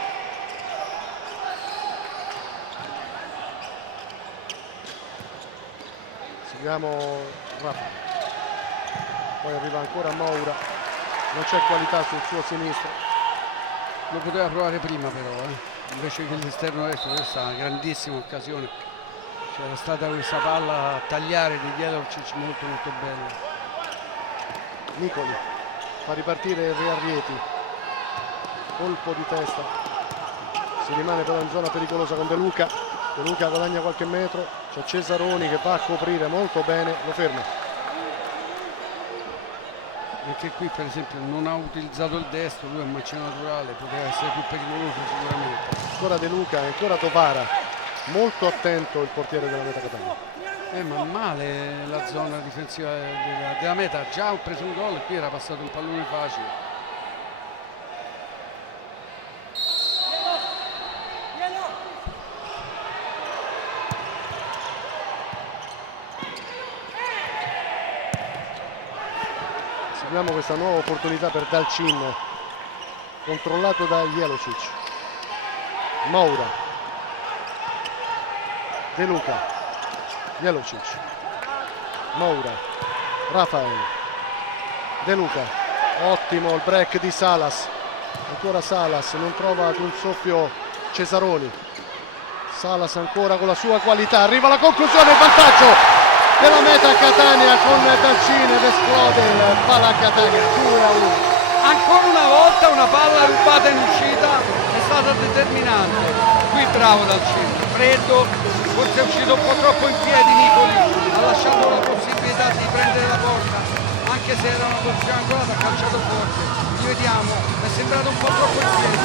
Seguiamo Rafa, poi arriva ancora Moura, non c'è qualità sul suo sinistro. Lo poteva provare prima però, invece che l'esterno destro. Questa è una grandissima occasione, c'era stata questa palla a tagliare di Jelocic molto molto bella. Nicoli fa ripartire il Real Rieti, colpo di testa, si rimane però in zona pericolosa con De Luca, De Luca guadagna qualche metro, c'è Cesaroni che va a coprire molto bene, lo ferma. Anche qui per esempio non ha utilizzato il destro, lui è un mancino naturale, poteva essere più pericoloso sicuramente. Ancora De Luca e ancora Tovara, molto attento il portiere della Meta Catania. Ma male la zona difensiva della Meta, ha già preso un gol, qui era passato un pallone facile. Seguiamo questa nuova opportunità per Dalcin, controllato da Jelosic. Moura, De Luca, Jelosic, Moura, Rafael, De Luca, ottimo il break di Salas, ancora Salas, non trova ad un soffio Cesaroni. Salas ancora con la sua qualità, arriva la conclusione, il vantaggio della Meta Catania con Dalcin ed esplode il palla Catania 2-1. Ancora una volta una palla rubata in uscita è stata determinante. Qui bravo Dalcin, freddo, forse è uscito un po' troppo in piedi Nicoli, ha lasciato la possibilità di prendere la porta, anche se era una posizione angolata, ha calciato forte. Rivediamo, è sembrato un po' troppo in piedi.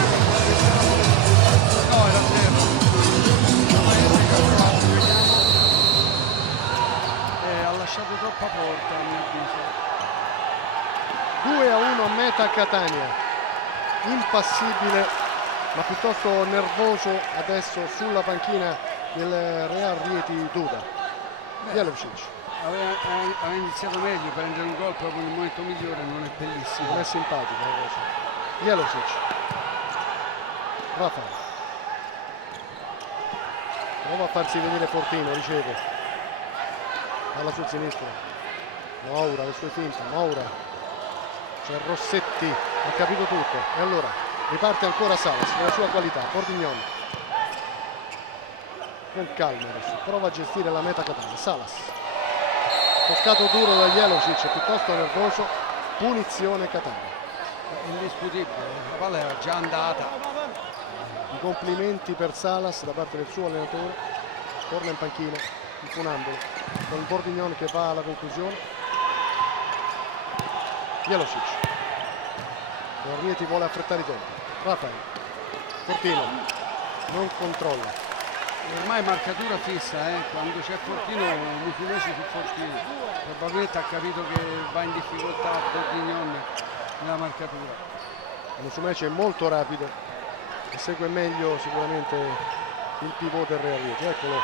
No, era fermo. Ha lasciato troppa porta a mio avviso. 2-1 a Meta Catania, impassibile ma piuttosto nervoso adesso sulla panchina del Real Rieti Duda. Jelosic Aveva iniziato meglio, prendere un gol proprio nel momento migliore non è bellissimo. non è simpatico la cosa. Jelosic, Rafa prova a farsi vedere Fortino, riceve palla sul sinistro, Moura, le sue finte, Moura, c'è Rossetti, ha capito tutto e allora riparte ancora Salas con la sua qualità. Bordignon con calma adesso prova a gestire la Meta Catania. Salas, toccato duro da Jelosic, piuttosto nervoso, punizione Catania. Indiscutibile, la palla era già andata. I complimenti per Salas da parte del suo allenatore, torna in panchina il funambolo con Bordignon che va alla conclusione. Jelosic, Rieti vuole affrettare i tempi, Rafael, Fortino non controlla, Ormai marcatura fissa, quando c'è Fortino Musumeci su Fortino, probabilmente ha capito che va in difficoltà Bordignon nella marcatura. Musumeci è molto rapido e segue meglio sicuramente il pivot del Real Rieti. Eccolo,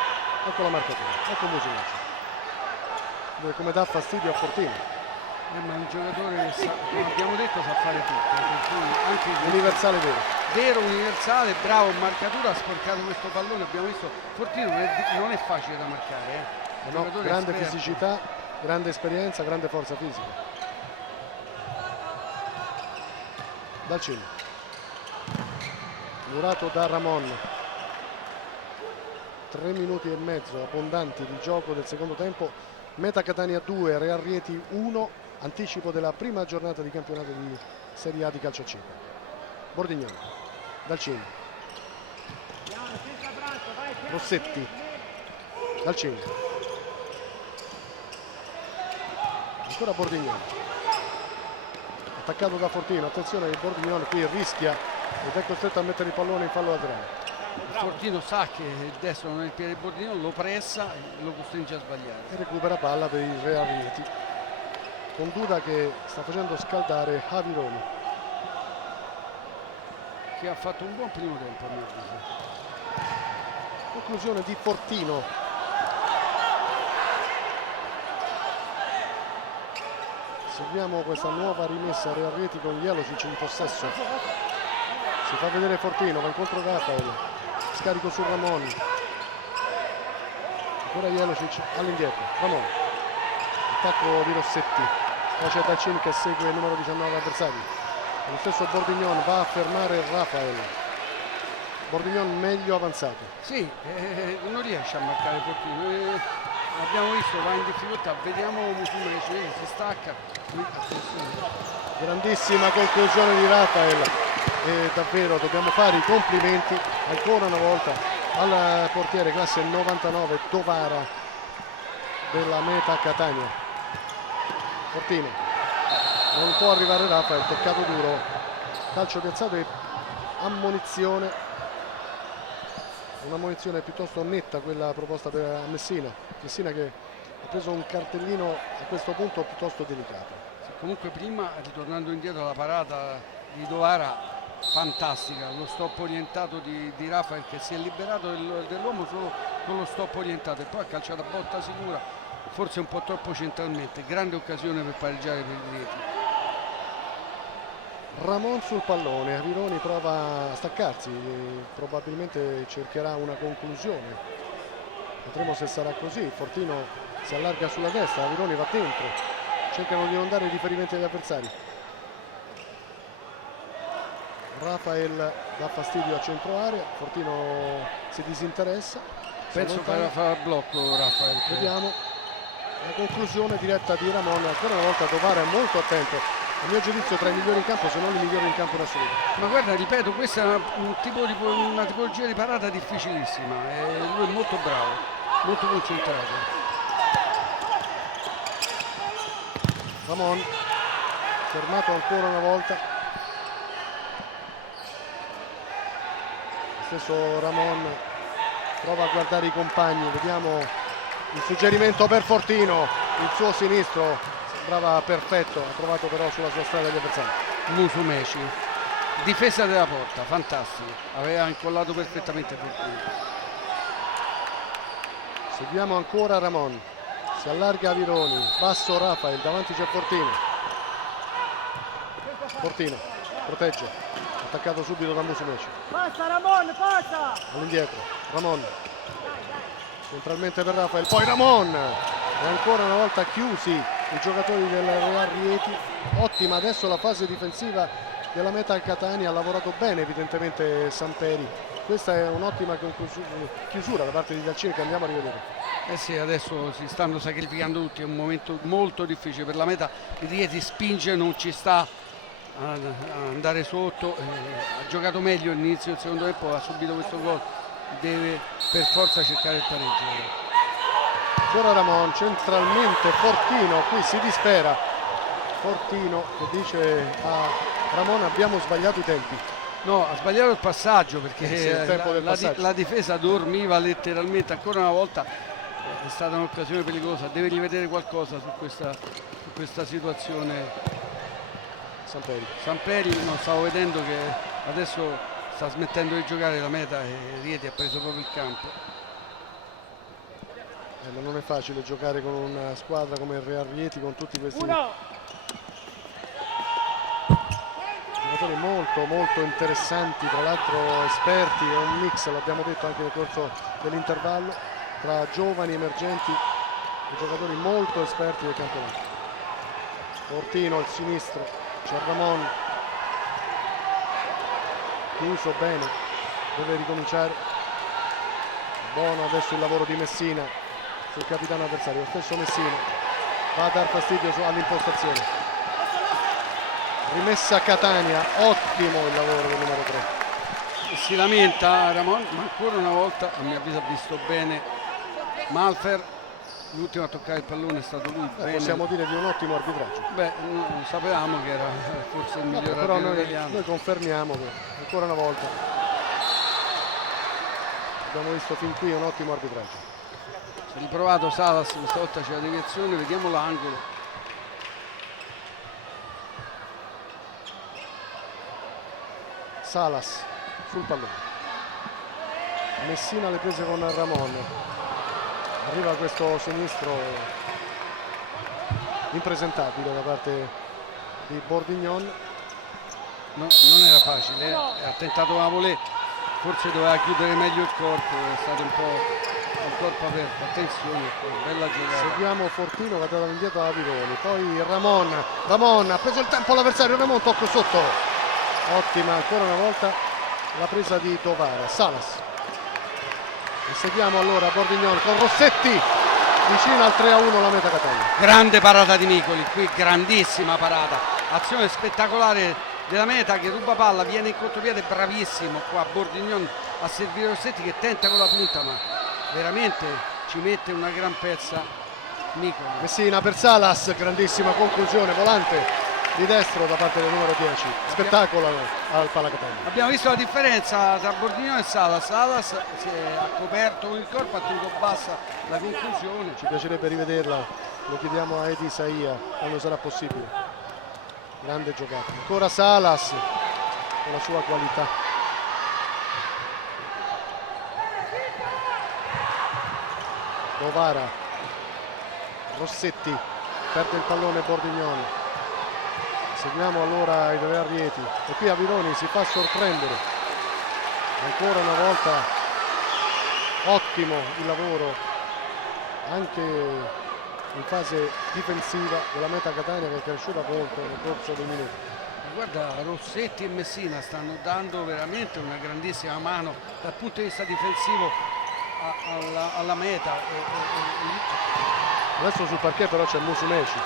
ecco la marcatura, ecco Musumeci, dove come dà fastidio a Fortino. Ma un giocatore, come abbiamo detto, sa fare tutto, per cui anche universale vero, universale, bravo in marcatura, ha sporcato questo pallone, abbiamo visto Fortino non è facile da marcare, no, grande fisicità, grande esperienza, grande forza fisica. Dalcin, murato da Ramon. 3 minuti e mezzo abbondanti di gioco del secondo tempo. Meta Catania 2, Real Rieti 1, anticipo della prima giornata di campionato di Serie A di calcio a 5. Bordignon, Dalcin, Rossetti, Dalcin, ancora Bordignon, attaccato da Fortino, attenzione che Bordignon qui rischia ed è costretto a mettere il pallone in fallo laterale. Fortino sa che il destro non è il piede di Bordignon, lo pressa e lo costringe a sbagliare. E recupera palla per il Real Rieti, con Duda che sta facendo scaldare Avironi, che ha fatto un buon primo tempo a mio avviso. Conclusione di Fortino. Seguiamo questa nuova rimessa Real Rieti con Jelosic in possesso. Si fa vedere Fortino, va incontro Rafael, scarico su Ramon, ancora Jelosic all'indietro, Ramon, attacco di Rossetti, poi c'è Dalcin che segue il numero 19 avversario, lo stesso Bordignon va a fermare Rafael, Bordignon meglio avanzato. Sì, non riesce a marcare Fortino, abbiamo visto, va in difficoltà, vediamo Musumeci che si stacca, grandissima conclusione di Rafael. E davvero dobbiamo fare i complimenti ancora una volta al portiere classe 99 Tovara della Meta Catania. Fortino, non può arrivare Rafa, il toccato duro, calcio piazzato e ammonizione, un'ammonizione piuttosto netta quella proposta per Messina che ha preso un cartellino a questo punto piuttosto delicato. Sì, comunque prima, ritornando indietro alla parata di Dovara, fantastica, lo stop orientato di Rafael che si è liberato dell'uomo solo con lo stop orientato e poi ha calciato a botta sicura, forse un po' troppo centralmente, grande occasione per pareggiare per il Rieti. Ramon sul pallone, Avironi prova a staccarsi, probabilmente cercherà una conclusione, vedremo se sarà così. Fortino si allarga sulla destra, Avironi va dentro, cercano di non dare riferimenti agli avversari. Rafael dà fastidio a centro area, Fortino si disinteressa, penso che farà blocco Rafael. Vediamo la conclusione diretta di Ramon. Ancora una volta Tovara è molto attento, a mio giudizio tra i migliori in campo, se non il migliore in campo in assoluto. Ma guarda, ripeto, questa è una tipologia di parata difficilissima e lui è molto bravo, molto concentrato. Ramon fermato ancora una volta, stesso Ramon prova a guardare i compagni, vediamo il suggerimento per Fortino, il suo sinistro sembrava perfetto, ha trovato però sulla sua strada gli avversari. Musumeci, difesa della porta, fantastico, aveva incollato perfettamente Fortino. Seguiamo ancora Ramon, si allarga Avironi, basso Rafael, davanti c'è Fortino. Fortino protegge, attaccato subito da Musumeci. Passa Ramon, passa! All'indietro, Ramon. Centralmente per Rafael, poi Ramon. E ancora una volta chiusi i giocatori del Real Rieti. Ottima adesso la fase difensiva della Meta Catania, ha lavorato bene evidentemente Samperi. Questa è un'ottima chiusura da parte di Dalcini che andiamo a rivedere. Eh sì, adesso si stanno sacrificando tutti, è un momento molto difficile per la Meta. Il Rieti spinge, non ci sta a andare sotto, ha giocato meglio all'inizio del secondo tempo, ha subito questo gol, deve per forza cercare il pareggio. Ancora Ramon, centralmente Fortino, qui si dispera. Fortino che dice a Ramon: abbiamo sbagliato i tempi. No, ha sbagliato il passaggio perché sì, il tempo del passaggio. La difesa dormiva letteralmente, ancora una volta è stata un'occasione pericolosa, deve rivedere qualcosa su questa situazione. Samperi, non stavo vedendo che adesso sta smettendo di giocare la Meta e Rieti ha preso proprio il campo. Ma non è facile giocare con una squadra come il Real Rieti, con tutti questi giocatori molto interessanti, tra l'altro esperti, è un mix, l'abbiamo detto anche nel corso dell'intervallo, tra giovani emergenti e giocatori molto esperti del campionato. Fortino al sinistro, c'è Ramon, chiuso bene, deve ricominciare. Buono adesso il lavoro di Messina sul capitano avversario, lo stesso Messina va a dar fastidio all'impostazione. Rimessa Catania, ottimo il lavoro del numero 3. Si lamenta Ramon, ma ancora una volta a mio avviso ha visto bene Malfer, l'ultimo a toccare il pallone è stato lui. Possiamo dire di un ottimo arbitraggio. Beh, sapevamo che era forse il miglior però arbitro italiano. Noi confermiamo che ancora una volta abbiamo visto fin qui un ottimo arbitraggio. Si è riprovato Salas, questa volta c'è la deviazione, vediamo l'angolo. Salas sul pallone, Messina le prese con Ramon, arriva questo sinistro impresentabile da parte di Bordignon. No, non era facile, ha tentato una volée, forse doveva chiudere meglio il corpo, è stato un po' il corpo aperto, attenzione, bella giocata. Seguiamo Fortino che ha dato indietro a Avironi, poi Ramon ha preso il tempo l'avversario, Ramon tocco sotto. Ottima ancora una volta la presa di Tovara. Salas. E seguiamo allora Bordignon con Rossetti vicino al 3-1 la Meta Catania. Grande parata di Micoli, qui grandissima parata, azione spettacolare della Meta che ruba palla, viene in contropiede, bravissimo qua Bordignon a servire Rossetti che tenta con la punta, ma veramente ci mette una gran pezza Nicoli. Messina per Salas, grandissima conclusione, volante di destro da parte del numero 10, spettacolo al Palacatania. Abbiamo visto la differenza tra Bordignone e Salas. Salas ha coperto con il corpo, ha tenuto bassa la conclusione. Ci piacerebbe rivederla, lo chiediamo a Edi Isaia quando sarà possibile. Grande giocata, ancora Salas con la sua qualità. Novara, Rossetti, perde il pallone Bordignone. Seguiamo allora il Real Rieti e qui Avironi si fa sorprendere. Ancora una volta ottimo il lavoro anche in fase difensiva della Meta Catania, che è cresciuta molto nel corso dei minuti. Guarda, Rossetti e Messina stanno dando veramente una grandissima mano dal punto di vista difensivo alla Meta. Adesso sul parquet però c'è Musumeci.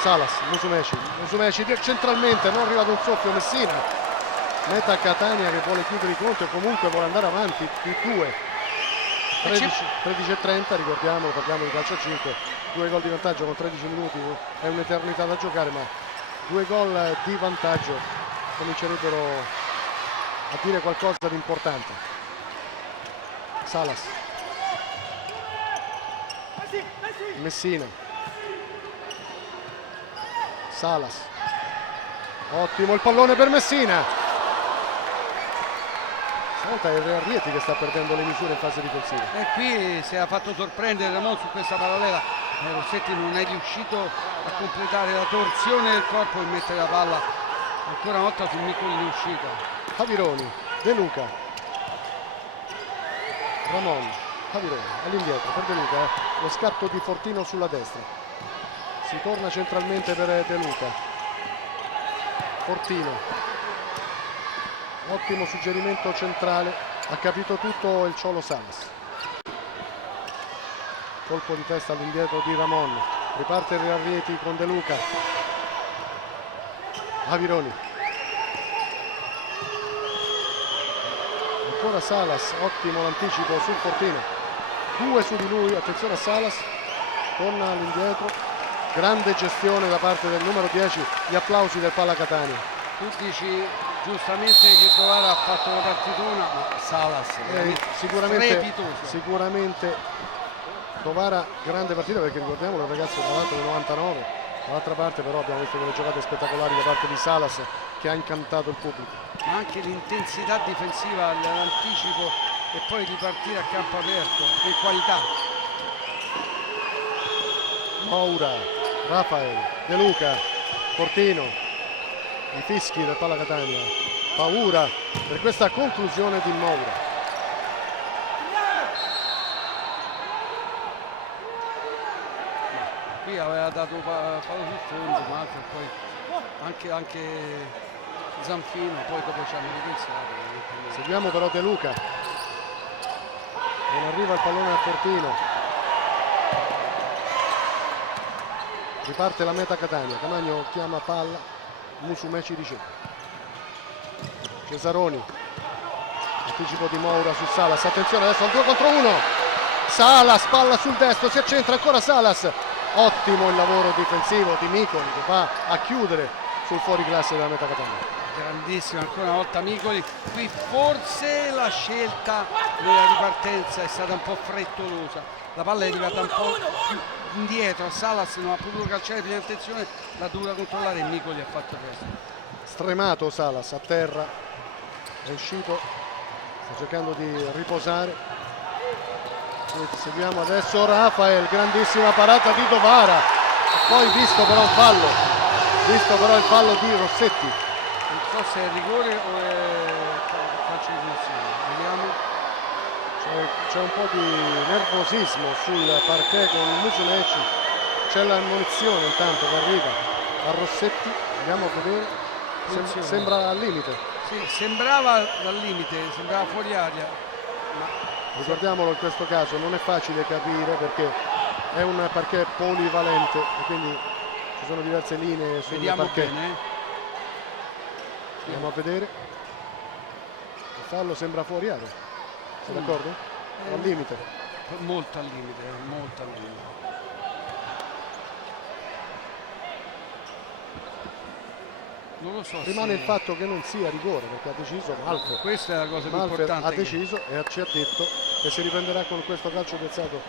Salas, Musumeci centralmente, non arriva ad un soffio Messina. Meta Catania che vuole chiudere i conti e comunque vuole andare avanti, più 2. 13:30, ricordiamo, parliamo di calcio a 5, 2 gol di vantaggio con 13 minuti, è un'eternità da giocare, ma 2 gol di vantaggio comincerebbero a dire qualcosa di importante. Salas, Messina, Salas, ottimo il pallone per Messina. Stavolta è il Real Rieti che sta perdendo le misure in fase difensiva. E qui si è fatto sorprendere Ramon su questa parallela. Rossetti non è riuscito a completare la torsione del corpo e mettere la palla ancora una volta sul Nicoli in uscita. Avironi, De Luca, Ramon, Avironi all'indietro per De Luca, lo scatto di Fortino sulla destra. Si torna centralmente per De Luca. Fortino. Ottimo suggerimento centrale, ha capito tutto il Ciolo Salas. Colpo di testa all'indietro di Ramon, riparte il Real Rieti con De Luca. Avironi. Ancora Salas, ottimo l'anticipo sul Fortino. 2 su di lui, attenzione a Salas, torna all'indietro. Grande gestione da parte del numero 10, gli applausi del Palacatania. Tu dici giustamente che Dovara ha fatto una partitona, ma Salas sicuramente Dovara grande partita, perché ricordiamo il ragazzo tra l'altro del 99, dall'altra parte però abbiamo visto delle giocate spettacolari da parte di Salas che ha incantato il pubblico. Ma anche l'intensità difensiva, l'anticipo e poi di partire a campo aperto, che qualità. Moura, Rafael, De Luca, Fortino, i fischi del Palacatania, paura per questa conclusione di Moura. Qui aveva dato fallo sul fondo, ma poi anche Zanfino, poi dopo ci hanno ripensato. Seguiamo però De Luca, non arriva il pallone a Fortino. Riparte la Meta Catania, Camagno chiama palla, Musumeci riceve. Cesaroni, anticipo di Moura su Salas, attenzione adesso al 2 contro 1. Salas, palla sul destro, si accentra ancora Salas. Ottimo il lavoro difensivo di Micoli che va a chiudere sul fuoriclasse della Meta Catania. Grandissimo ancora una volta Micoli. Qui forse la scelta della ripartenza è stata un po' frettolosa, la palla è arrivata un po' più indietro, Salas non ha potuto calciare prima attenzione, l'ha dovuta controllare e Micoli ha fatto il resto. Stremato Salas a terra, è uscito, sta cercando di riposare. Seguiamo adesso Rafael, grandissima parata di Dovara, poi visto però il fallo di Rossetti. Non so se è rigore o è calcio di punizione, vediamo. C'è un po' di nervosismo sul parquet con Musumeci, c'è l'ammonizione intanto che arriva a Rossetti, andiamo a vedere, sembra al limite. Sì, sembrava al limite, sembrava fuori aria. Ma ricordiamolo, in questo caso non è facile capire perché è un parquet polivalente e quindi ci sono diverse linee sul parquet. Bene. Andiamo a vedere. fallo sembra fuori area. Sei d'accordo? Al limite. Molto al limite, molto al limite. Non lo so. Rimane il fatto che non sia rigore, perché ha deciso Malfer. Questa è la cosa più Malfer importante. ha deciso e ci ha detto che si riprenderà con questo calcio piazzato.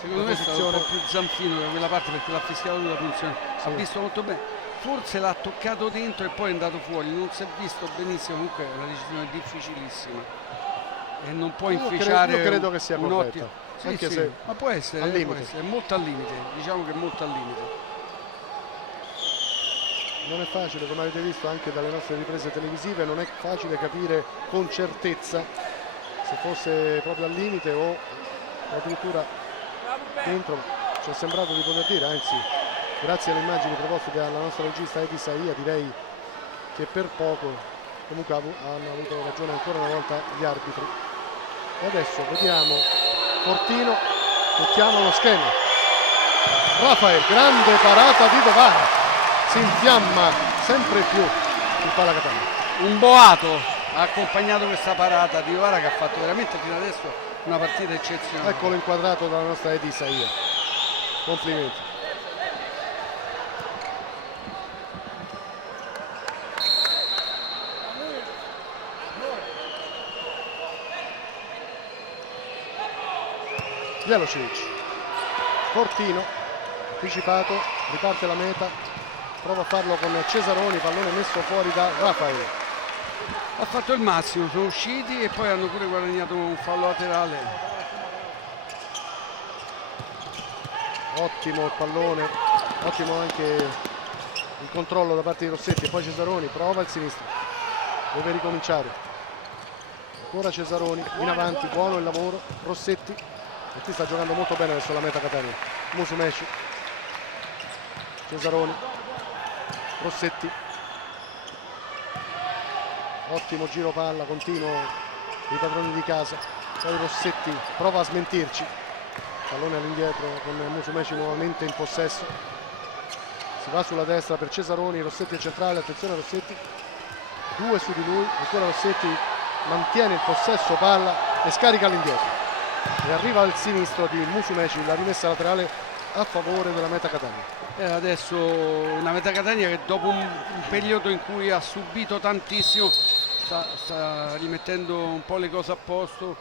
Secondo me è stato un po' più Zanfino da quella parte, perché l'ha fischiato lui la punizione. Sì. Ha visto molto bene. Forse l'ha toccato dentro e poi è andato fuori. Non si è visto benissimo, comunque è una decisione difficilissima. E non può inficiare. Io credo che sia un corretta. ottimo. Sì, Anche sì, se ma può essere, al può limite. essere, è molto al limite. Diciamo che è molto al limite. Non è facile, come avete visto anche dalle nostre riprese televisive, non è facile capire con certezza se fosse proprio al limite o addirittura dentro. Ci è sembrato di poter dire, anzi grazie alle immagini proposte dalla nostra regista Edi Saia direi che per poco comunque hanno avuto ragione ancora una volta gli arbitri. E adesso vediamo Fortino che chiama lo schema. Rafael, grande parata di Dovara, si infiamma sempre più il Palla Catania. Un boato ha accompagnato questa parata di Dovara, che ha fatto veramente fino adesso una partita eccezionale. Eccolo inquadrato dalla nostra Edi Saia. Complimenti. Jelocic, Fortino, anticipato, riparte la meta, prova a farlo con Cesaroni, pallone messo fuori da Rafael. Ha fatto il massimo, sono usciti e poi hanno pure guadagnato un fallo laterale. Ottimo il pallone, ottimo anche il controllo da parte di Rossetti, e poi Cesaroni prova il sinistro, deve ricominciare. Ancora Cesaroni in avanti, buono il lavoro, Rossetti. E qui sta giocando molto bene verso la meta Catania. Musumeci, Cesaroni, Rossetti, ottimo giro palla, continuo i padroni di casa. Poi Rossetti prova a smentirci, pallone all'indietro con Musumeci nuovamente in possesso. Si va sulla destra per Cesaroni, Rossetti è centrale, attenzione a Rossetti, 2 su di lui, ancora Rossetti mantiene il possesso palla e scarica all'indietro. E arriva al sinistro di Musumeci, la rimessa laterale a favore della meta Catania. Adesso una meta Catania che dopo un periodo in cui ha subito tantissimo sta rimettendo un po' le cose a posto,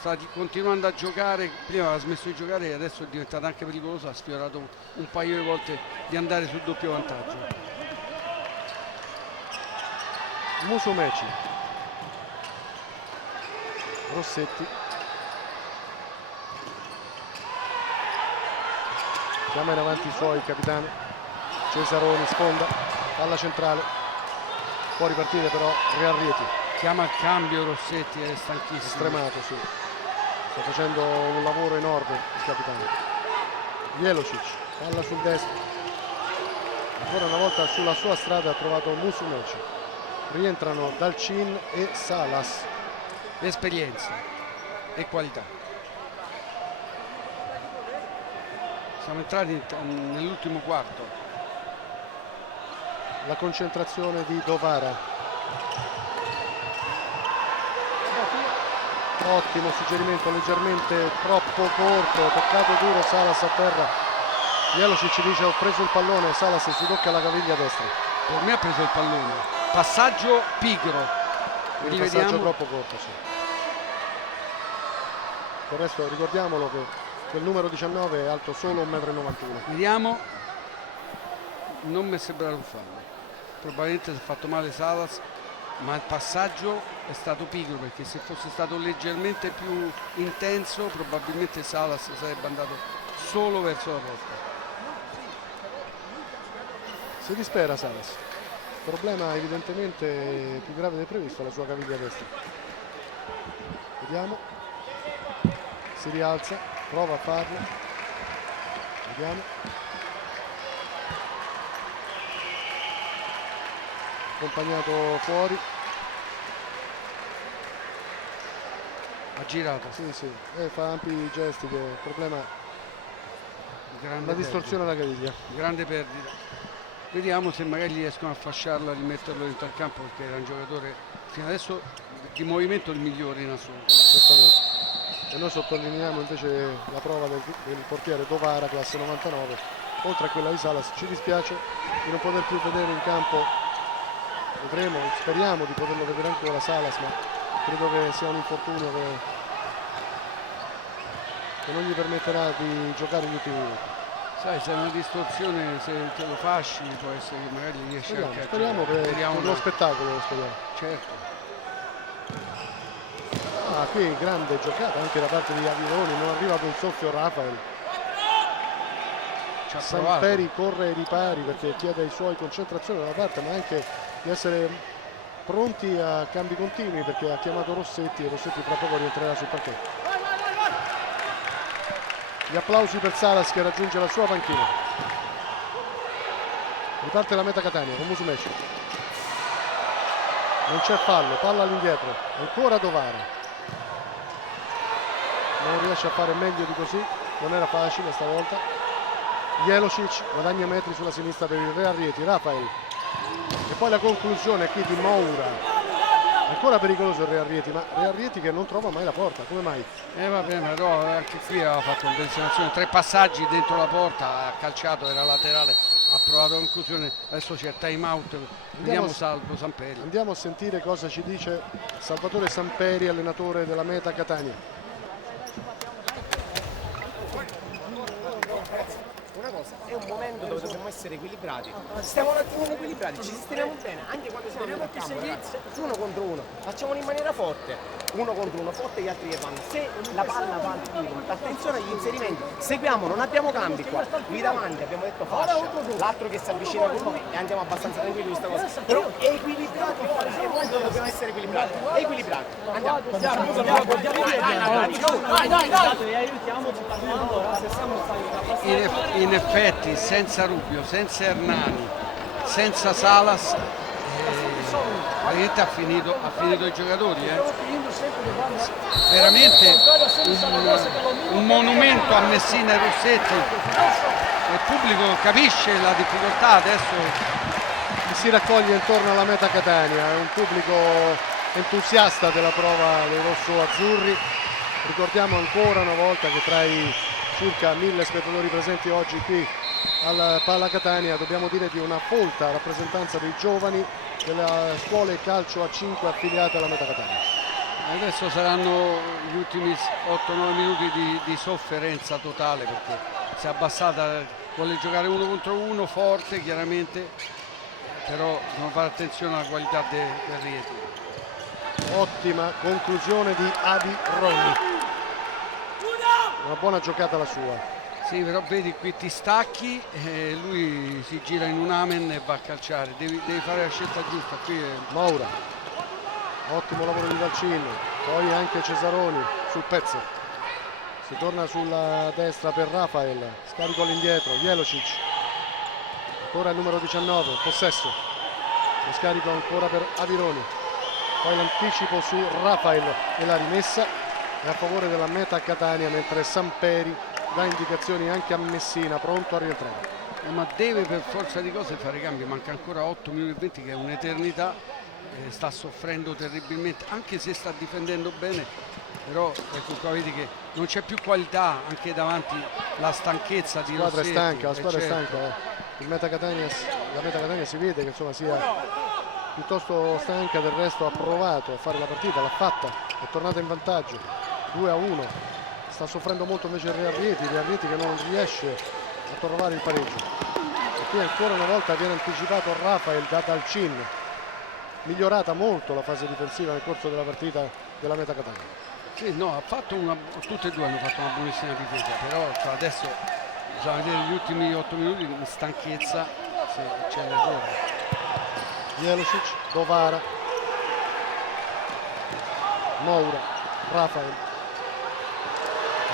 sta continuando a giocare. Prima aveva smesso di giocare e adesso è diventata anche pericolosa, ha sfiorato un paio di volte di andare sul doppio vantaggio. Musumeci, Rossetti, chiama in avanti i suoi capitani. Cesaroni sfonda, palla centrale, fuori partire però Real Rieti. Chiama il cambio Rossetti, è stanchissimo. Stremato, sì. Sta facendo un lavoro enorme il capitano. Jelocic, palla sul destro. Ancora una volta sulla sua strada ha trovato Musumeci. Rientrano Dalcin e Salas. Esperienza e qualità. Siamo entrati nell'ultimo quarto. La concentrazione di Dovara. Ottimo suggerimento, leggermente troppo corto, toccato duro Salas a terra. Jelocic dice ho preso il pallone, Salas si tocca la caviglia destra. Per me ha preso il pallone. Passaggio pigro. Un passaggio troppo corto, sì. Del resto ricordiamolo che quel numero 19 è alto solo 1,91 m. Vediamo. Non mi è sembrato un fallo. Probabilmente si è fatto male Salas, ma il passaggio è stato pigro, perché se fosse stato leggermente più intenso probabilmente Salas sarebbe andato solo verso la porta. Si dispera Salas. Problema evidentemente più grave del previsto alla sua caviglia destra. Vediamo. Si rialza, prova a farlo. Vediamo. Accompagnato fuori. Ha girato. Sì, sì. Fa ampi gesti, che il problema Grande la distorsione alla caviglia. Grande perdita. Vediamo se magari riescono a fasciarlo, a rimetterlo dentro al campo, perché era un giocatore fino adesso di movimento il migliore in assoluto. Certamente. E noi sottolineiamo invece la prova del portiere Dovara, classe 99, oltre a quella di Salas. Ci dispiace di non poter più vedere in campo, vedremo, speriamo di poterlo vedere ancora Salas, ma credo che sia un infortunio che non gli permetterà di giocare gli ultimi minuti. Sai, se è una distorsione, se te lo fasci, può essere che magari riesce anche a speriamo giocare. per lo spettacolo, speriamo. Certo. Qui grande giocata anche da parte di Avironi, non arriva con soffio Rafael. Samperi corre ai ripari perché chiede ai suoi concentrazione da una parte, ma anche di essere pronti a cambi continui, perché ha chiamato Rossetti e Rossetti tra poco rientrerà sul parquet. Gli applausi per Salas che raggiunge la sua panchina. Riparte la Meta Catania con Musumeci. Non c'è fallo, palla all'indietro, ancora Dovara. Non riesce a fare meglio di così, non era facile stavolta. Jelosic guadagna metri sulla sinistra per il Real Rieti, Rafael. E poi la conclusione qui di Moura. Ancora pericoloso il Real Rieti, ma Real Rieti che non trova mai la porta, come mai? Vabbè, però anche qui aveva fatto una bellissima 3 passaggi dentro la porta, ha calciato, era laterale, ha provato la conclusione, adesso c'è il time out, vediamo Salvo Samperi. Andiamo a sentire cosa ci dice Salvatore Samperi, allenatore della Meta Catania. Una cosa, è un momento dove dobbiamo essere equilibrati. Stiamo un attimo equilibrati, ci sistemiamo bene, anche quando siamo in campo, ragazzi. Uno contro uno, facciamolo in maniera forte. Uno contro uno, forte gli altri che fanno. Se la palla va al tiro, attenzione agli inserimenti. Seguiamo, non abbiamo cambi qua. Qui davanti abbiamo detto fascia, l'altro che si avvicina con noi e andiamo abbastanza tranquilli questa cosa. Però equilibrati, è un momento dove dobbiamo essere equilibrati. Equilibrati. Andiamo. In effetti senza Rubio, senza Hernani, senza Salas veramente ha finito i giocatori. Veramente un monumento a Messina e Rossetti. Il pubblico capisce la difficoltà adesso. Si raccoglie intorno alla Meta Catania, è un pubblico entusiasta della prova dei rosso-azzurri. Ricordiamo ancora una volta che tra i circa 1000 spettatori presenti oggi qui al Palla Catania dobbiamo dire di una folta rappresentanza dei giovani delle scuole calcio A5 affiliate alla Meta Catania. Adesso saranno gli ultimi 8-9 minuti di sofferenza totale, perché si è abbassata, vuole giocare uno contro uno forte chiaramente, però dobbiamo fare attenzione alla qualità del Rieti. Ottima conclusione di Avironi, una buona giocata la sua. Sì, però vedi qui ti stacchi e lui si gira in un amen e va a calciare, devi fare la scelta giusta. Qui Moura, ottimo lavoro di Valcini, poi anche Cesaroni sul pezzo. Si torna sulla destra per Rafael, scarico all'indietro, Jelosic, ancora il numero 19, possesso, lo scarico ancora per Avironi, poi l'anticipo su Rafael e la rimessa è a favore della Meta Catania, mentre Samperi dà indicazioni anche a Messina, pronto a rientrare. Ma deve per forza di cose fare cambi, manca ancora 8 minuti e 20 che è un'eternità, sta soffrendo terribilmente, anche se sta difendendo bene, però ecco qua vedi che non c'è più qualità, anche davanti la stanchezza di Rossetti. La squadra è stanca. La Meta Catania si vede che insomma sia piuttosto stanca, del resto ha provato a fare la partita, l'ha fatta, è tornata in vantaggio 2-1. Sta soffrendo molto invece il Real Rieti che non riesce a trovare il pareggio. E qui ancora una volta viene anticipato Rafael da Dalcin. Migliorata molto la fase difensiva nel corso della partita della Meta Catania. Sì, no, tutte e due hanno fatto una buonissima difesa, però adesso bisogna vedere gli ultimi 8 minuti di stanchezza, se c'è l'errore. Jelosic, Dovara, Moura, Rafael.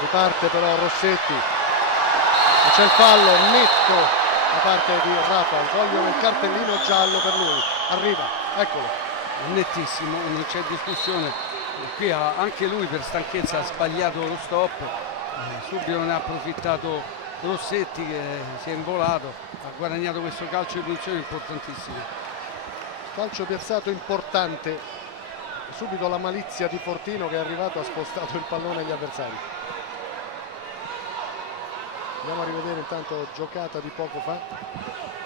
Riparte però Rossetti e c'è il fallo netto da parte di Rafael, vogliono il cartellino giallo per lui, arriva, eccolo. Nettissimo, non c'è discussione, qui anche lui per stanchezza ha sbagliato lo stop, subito ne ha approfittato Rossetti che si è involato, ha guadagnato questo calcio di punizione importantissimo. Calcio piazzato importante subito la malizia di Fortino che è arrivato, ha spostato il pallone agli avversari. Andiamo a rivedere intanto giocata di poco fa,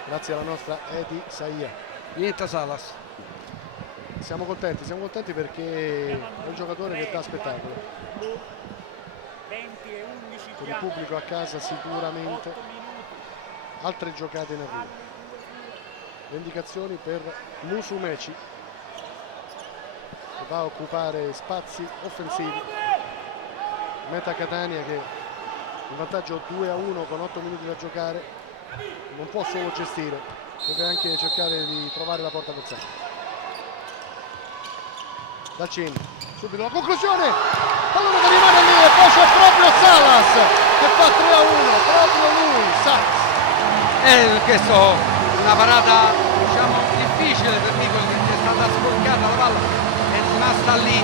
grazie alla nostra Edi Saia. Niente Salas. Siamo contenti perché è un giocatore che dà spettacolo. 20 e 11 Con il pubblico a casa sicuramente. Altre giocate in arrivo. Le indicazioni per Musumeci, che va a occupare spazi offensivi. Meta Catania che in vantaggio 2-1 con 8 minuti da giocare non può solo gestire, deve anche cercare di trovare la porta avversaria. Dacin, subito la conclusione, pallone che rimane lì e poi c'è proprio Salas che fa 3-1, proprio lui, Salas. Questo una parata diciamo difficile per Nicoli, che è stata sporcata la palla, è rimasta lì.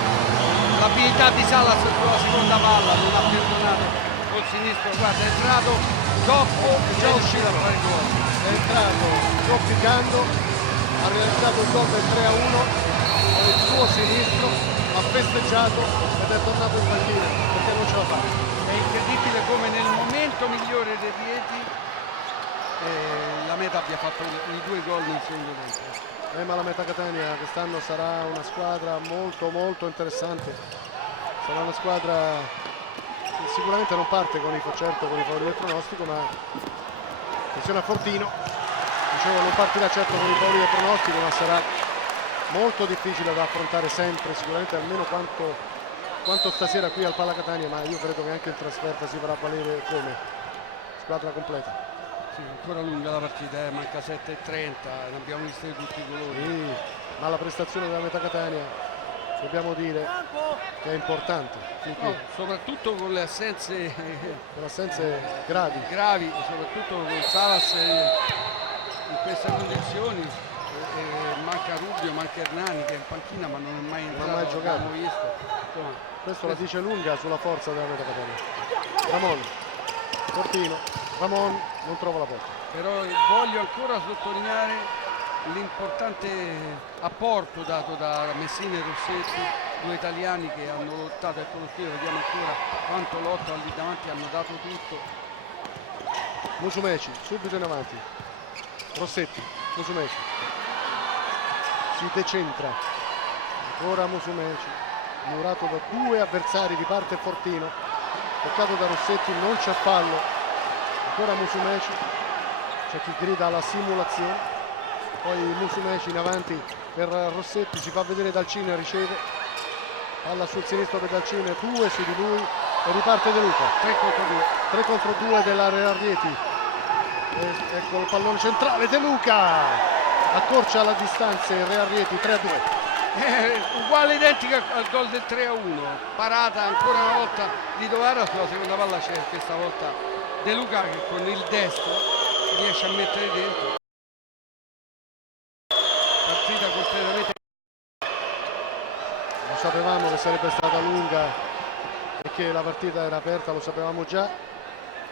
L'abilità di Salas sulla seconda palla non ha perdonato col sinistro, guarda, è entrato dopo e già uscito a fare gol. È entrato zoppicando, ha realizzato il gol del 3-1 con il suo sinistro, ha festeggiato ed è tornato in panchina perché non ce la fa. È incredibile come nel momento migliore dei Rieti la Meta abbia fatto i 2 gol nel secondo tempo. Ma la Meta Catania quest'anno sarà una squadra molto interessante, sarà una squadra che sicuramente non parte con i favori del pronostico, ma attenzione a Fortino, dicevo non partirà certo con i favori del pronostico, ma sarà molto difficile da affrontare sempre, sicuramente almeno quanto stasera qui al Palla Catania, ma io credo che anche in trasferta si farà valere come squadra completa. Sì, ancora lunga la partita, manca 7:30, ne abbiamo viste di tutti i colori. Sì, ma la prestazione della Meta Catania dobbiamo dire che è importante. No, soprattutto con le assenze gravi, soprattutto con Salas in queste condizioni. Manca Rubio, manca Hernani che è in panchina ma non è mai entrato, non ha mai giocato. L'abbiamo visto. Insomma, questo la dice lunga sulla forza della Meta Catania. Ramon, Fortino, Ramon non trova la porta. Però voglio ancora sottolineare l'importante apporto dato da Messina e Rossetti, 2 italiani che hanno lottato, ecco lo stile, vediamo ancora quanto lottano lì davanti, hanno dato tutto. Musumeci, subito in avanti. Rossetti, Musumeci. Si decentra. Ancora Musumeci. Murato da 2 avversari, riparte Fortino. Toccato da Rossetti, non c'è fallo. Ancora Musumeci. C'è chi grida alla simulazione. Poi Musumeci in avanti per Rossetti, si fa vedere Dalcin, riceve. Palla sul sinistro per Dalcin, 2 su di lui e riparte De Luca. 3 contro 2 dell'area Rieti. Ecco il pallone centrale, De Luca accorcia la distanza il Real Rieti, 3-2. Uguale, identica al gol del 3-1, parata ancora una volta di Dovara, sulla seconda palla c'è questa volta De Luca che con il destro riesce a mettere dentro. Partita completamente. Lo sapevamo che sarebbe stata lunga e che la partita era aperta, lo sapevamo già,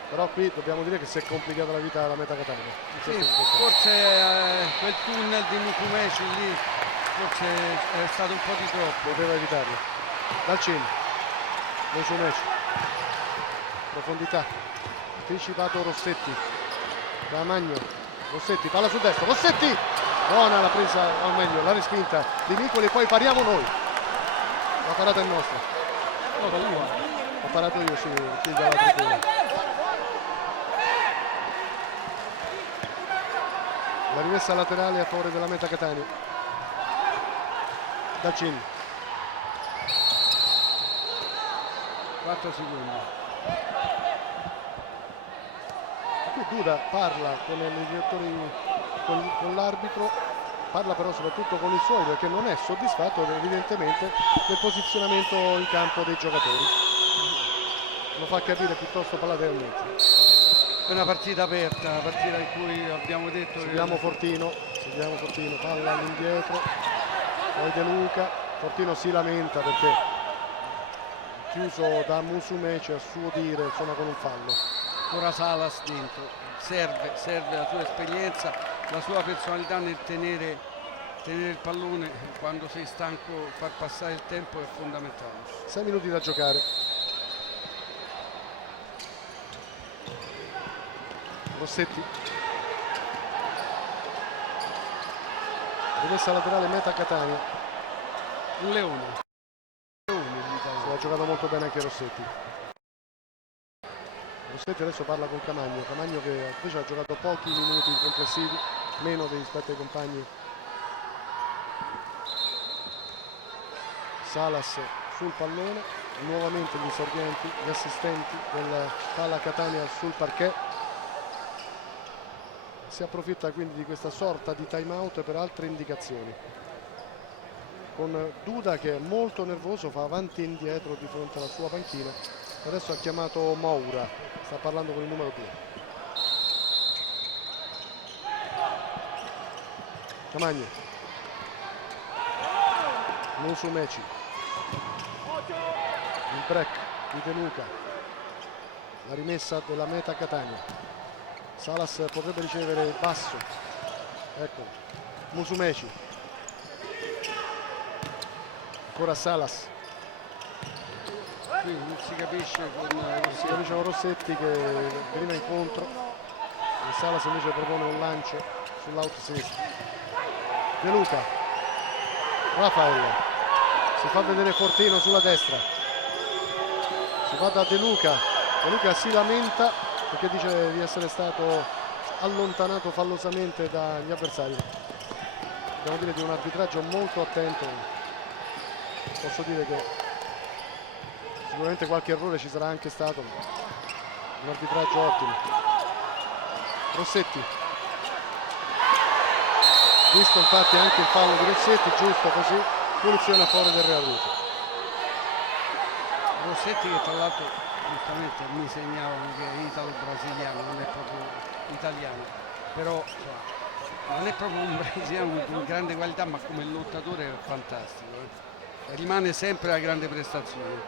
però qui dobbiamo dire che si è complicata la vita alla Meta Catania. Sì, forse quel tunnel di Musumeci lì forse è stato un po' di troppo. Poteva evitarlo. Dalcin, Musumeci, profondità, anticipato Rossetti, da Magno, Rossetti, palla sul destro, Rossetti, buona la presa, o meglio la respinta di Nicoli, poi pariamo noi. La parata è nostra. No, ho parato io, sì, qui dalla tribuna. La rimessa laterale a favore della Meta Catania. Dalcin. 4 secondi. Qui Duda parla con i direttori, con l'arbitro, parla però soprattutto con i suoi perché non è soddisfatto evidentemente del posizionamento in campo dei giocatori. Lo fa capire piuttosto palatealmente. È una partita aperta, una partita in cui abbiamo detto seguiamo Fortino, palla all'indietro, poi De Luca, Fortino si lamenta perché chiuso da Musumeci a suo dire, insomma, con un fallo. Ora Salas dentro, serve la sua esperienza, la sua personalità nel tenere tenere il pallone quando sei stanco, far passare il tempo è fondamentale. 6 minuti da giocare. Rossetti. Rimessa laterale meta Catania. Un leone. Ha giocato molto bene anche Rossetti. Rossetti adesso parla con Camagno. Camagno che invece ha giocato pochi minuti complessivi, meno rispetto ai compagni. Salas sul pallone, nuovamente gli insorgenti, gli assistenti del Palla Catania sul parquet. Si approfitta quindi di questa sorta di time out per altre indicazioni, con Duda che è molto nervoso, fa avanti e indietro di fronte alla sua panchina. Adesso ha chiamato Moura, sta parlando con il numero 2. Camagno, Musumeci, il break di De Luca, la rimessa della meta Catania. Salas potrebbe ricevere basso, ecco, Musumeci, ancora Salas, qui non si capisce con Rossetti che veniva incontro e Salas invece propone un lancio sull'out sinistro. De Luca, Rafael, si fa vedere Fortino sulla destra, si va da De Luca si lamenta perché dice di essere stato allontanato fallosamente dagli avversari. Dobbiamo dire di un arbitraggio molto attento. Posso dire che sicuramente qualche errore ci sarà anche stato, un arbitraggio ottimo. Rossetti, visto infatti anche il fallo di Rossetti, giusto così, punizione a favore del Real Rete. Rossetti che tra l'altro giustamente mi segnavano che è italo-brasiliano, non è proprio italiano, però non è proprio un brasiliano con grande qualità, ma come lottatore è fantastico, rimane sempre a grande prestazione.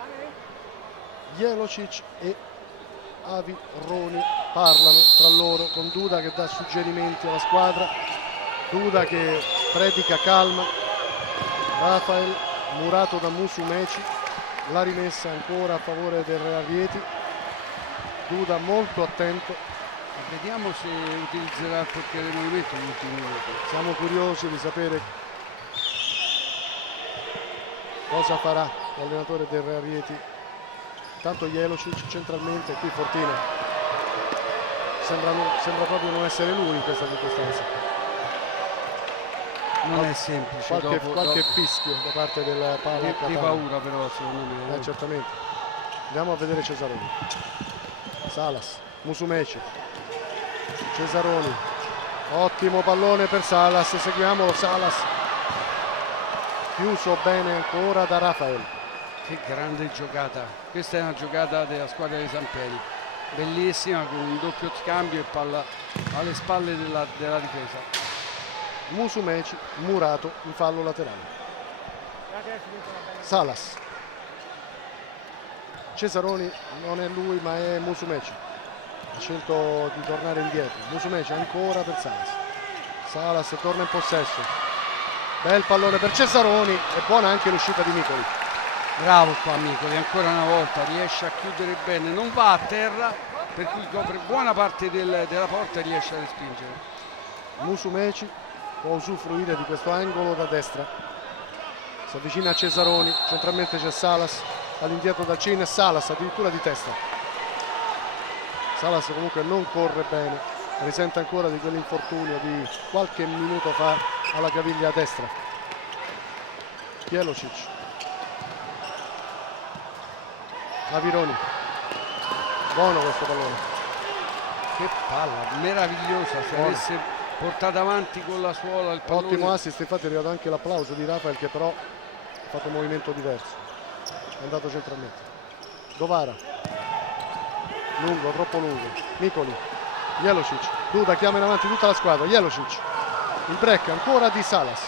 Jelocic e Avironi parlano tra loro, con Duda che dà suggerimenti alla squadra, Duda che predica calma, Rafael murato da Musumeci, la rimessa ancora a favore del Real Rieti, Duda molto attento. Vediamo se utilizzerà il portiere di movimento negli ultimi minuti. Siamo curiosi di sapere cosa farà l'allenatore del Real Rieti. Intanto Jelocic centralmente, qui Fortino sembra proprio non essere lui in questa circostanza. Non è semplice, qualche fischio da parte del Palla di Catania. paura però secondo me. Certamente. Andiamo a vedere Cesaroni. Salas, Musumeci, Cesaroni, ottimo pallone per Salas, seguiamolo. Salas chiuso bene ancora da Rafael. Che grande giocata, questa è una giocata della squadra di Samperi, bellissima, con un doppio scambio e palla alle spalle della difesa. Musumeci murato in fallo laterale. Salas, Cesaroni non è lui ma è Musumeci, ha scelto di tornare indietro. Musumeci ancora per Salas, Salas torna in possesso, bel pallone per Cesaroni e buona anche l'uscita di Micoli. Bravo qua Micoli, ancora una volta riesce a chiudere bene, non va a terra, per cui copre buona parte della porta e riesce a respingere. Musumeci può usufruire di questo angolo da destra, si avvicina a Cesaroni, centralmente c'è Salas, all'indietro da Cine, Salas addirittura di testa. Salas comunque non corre bene, risente ancora di quell'infortunio di qualche minuto fa alla caviglia a destra. Jelocic, Avironi, buono questo pallone. Che palla meravigliosa, se avesse portato avanti con la suola il pallone. Ottimo assist, infatti è arrivato anche l'applauso di Rafael che però ha fatto un movimento diverso, è andato centralmente. Dovara, lungo, troppo lungo, Micoli, Jelocic, Duda chiama in avanti tutta la squadra, Jelocic, il break ancora di Salas,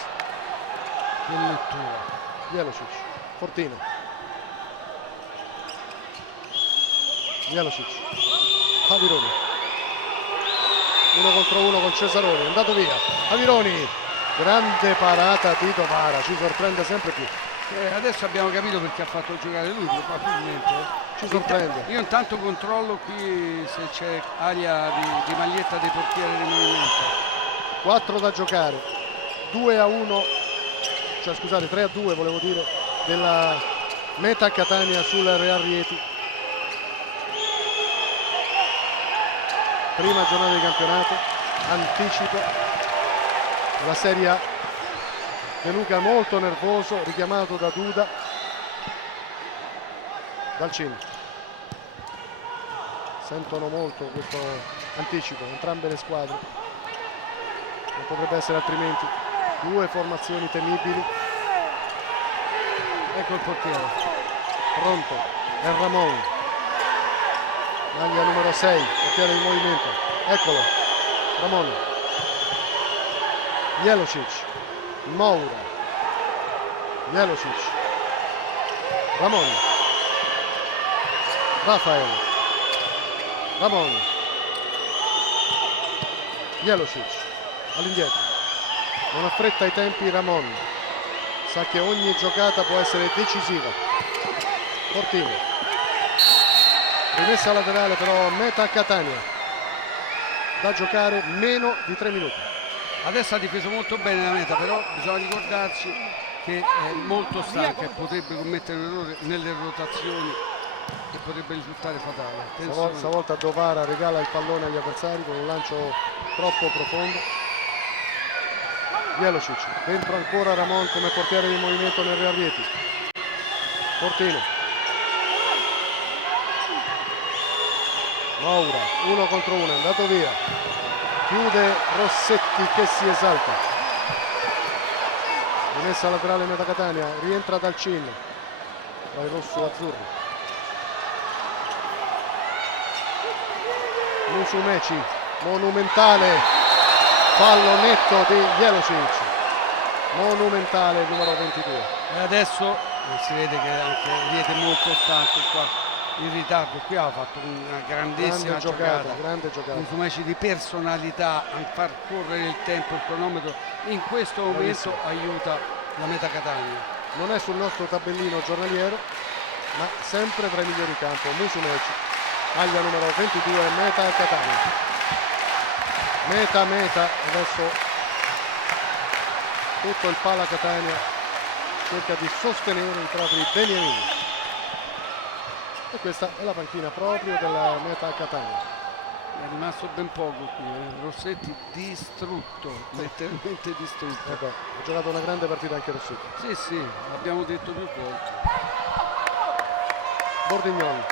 che lettura, Jelocic, Fortino, Jelocic, Avironi, 1 contro 1 con Cesaroni, è andato via, Avironi, Grande parata di Dovara, ci sorprende sempre più. Adesso abbiamo capito perché ha fatto giocare lui, probabilmente. Ci sorprende. Io intanto controllo qui se c'è aria di maglietta dei portieri di movimento. 4 da giocare, 2-1, cioè scusate 3-2 volevo dire, della Meta Catania sul Real Rieti. Prima giornata di campionato, anticipo la Serie A. De Luca molto nervoso, richiamato da Duda. Dalcini. Sentono molto questo anticipo, entrambe le squadre. Non potrebbe essere altrimenti. Due formazioni temibili. Ecco il portiere. Pronto, è Ramon. Maglia numero 6, portiere di movimento. Eccolo, Ramon. Jelocic. Moura. Jelocic. Ramon. Rafael. Ramon. Jelocic. All'indietro. Non affretta i tempi Ramon. Sa che ogni giocata può essere decisiva. Fortino. Rimessa laterale però Meta Catania. Da giocare meno di 3 minuti. Adesso ha difeso molto bene la Meta, però bisogna ricordarci che è molto stanca e potrebbe commettere un errore nelle rotazioni che potrebbe risultare fatale. Stavolta Dovara regala il pallone agli avversari con un lancio troppo profondo. Jelocic, dentro ancora Ramon come portiere di movimento nel Real Rieti. Fortino. Moura, 1 contro 1, è andato via. Chiude Rossetti che si esalta. Rimessa laterale Meta Catania, rientra Dalcin dai rosso-azzurri. Musumeci, monumentale, fallo netto di Jelocic, monumentale il numero 22. E adesso si vede che anche Rieti è molto stanco qua. In ritardo, qui ha fatto una grandissima giocata. Grande giocata. Musumeci di personalità a far correre il tempo, il cronometro in questo momento aiuta la Meta Catania. Non è sul nostro tabellino giornaliero, ma sempre tra i migliori in campo. Musumeci, maglia numero 22, Meta Catania. Meta, adesso tutto il Pala Catania cerca di sostenere i propri beniamini. E questa è la panchina proprio della Meta Catania. È rimasto ben poco qui, Rossetti distrutto, letteralmente distrutto. Ha giocato una grande partita anche Rossetti. Sì, l'abbiamo detto più volte. Bordignon.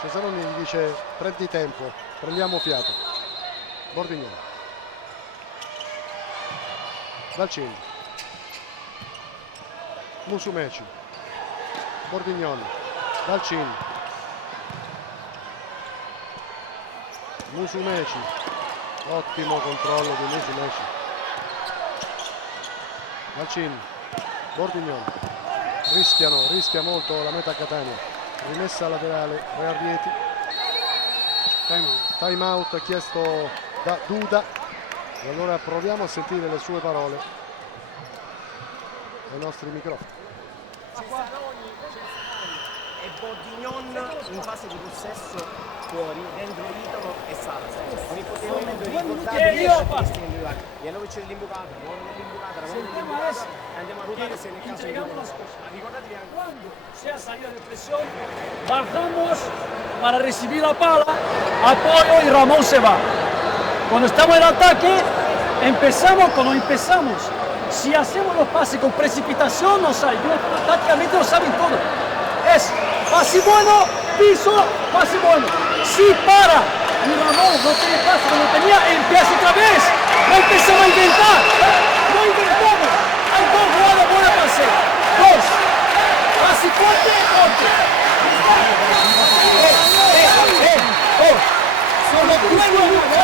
Cesaroni gli dice prendi tempo, prendiamo fiato. Bordignon. Dalcini. Musumeci. Bordignon, Dalcin, Musumeci, ottimo controllo di Musumeci, Dalcin, Bordignon, rischia molto la Meta Catania, rimessa laterale Real Rieti, time out chiesto da Duda, e allora proviamo a sentire le sue parole ai nostri microfoni. E Bordignon in fase di possesso fuori, dentro Italo e Salazar. Mi potevo ricordare Jelocic dell'imbucata, Ramon dell'imbucata, e andiamo a ruotare se nel caso ricordatevi anche cuando sea salida de presión, bajamos para recibir la pala, apoyo y Ramón se va. Cuando estamos en ataque, cuando empezamos, si hacemos los pases con precipitación, nos ayuda, tácticamente lo saben todo. Es pase bueno, piso, pase bueno. Si para y Ramón no tiene pase, no lo tenía, empieza otra vez. No empezamos a inventar. No inventamos. Hay 2 jugadas buenas para hacer. 2. Pase fuerte, fuerte. Solo 2 minutos.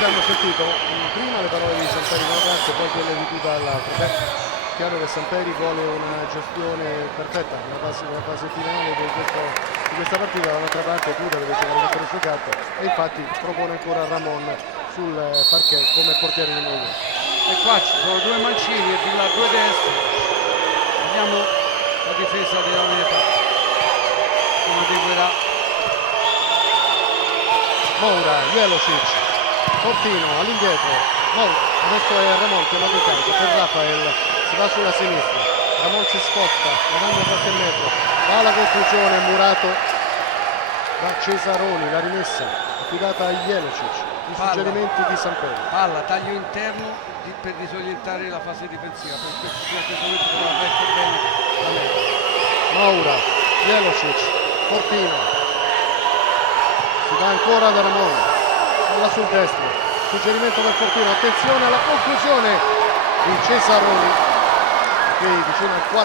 Abbiamo sentito prima le parole di Santarino da parte, poi quelle di Duda all'altro. chiaro che Samperi vuole una gestione perfetta nella fase finale di questa partita. Dall'altra parte Duda deve giocare per le sue carte e infatti propone ancora Ramon sul parquet come portiere di movimento. E qua ci sono due mancini e di là due destri. Vediamo la difesa della meta come adeguerà. Moura, Jelosic, Fortino all'indietro, adesso è Ramon chiamato in campo per Rafael, si va sulla sinistra, Ramon si sposta, guadagna qualche metro, va alla conclusione, murato da Cesaroni, la rimessa affidata a Jelosic, i suggerimenti di Samperi. Palla, taglio interno per disorientare la fase difensiva, per questo fino a questo momento però ha letto bene la meta. Moura, Jelosic, Fortino. Si va ancora da Ramon, palla sul destro, suggerimento per Fortino, attenzione alla conclusione di Cesaroni, qui vicino al 4-2,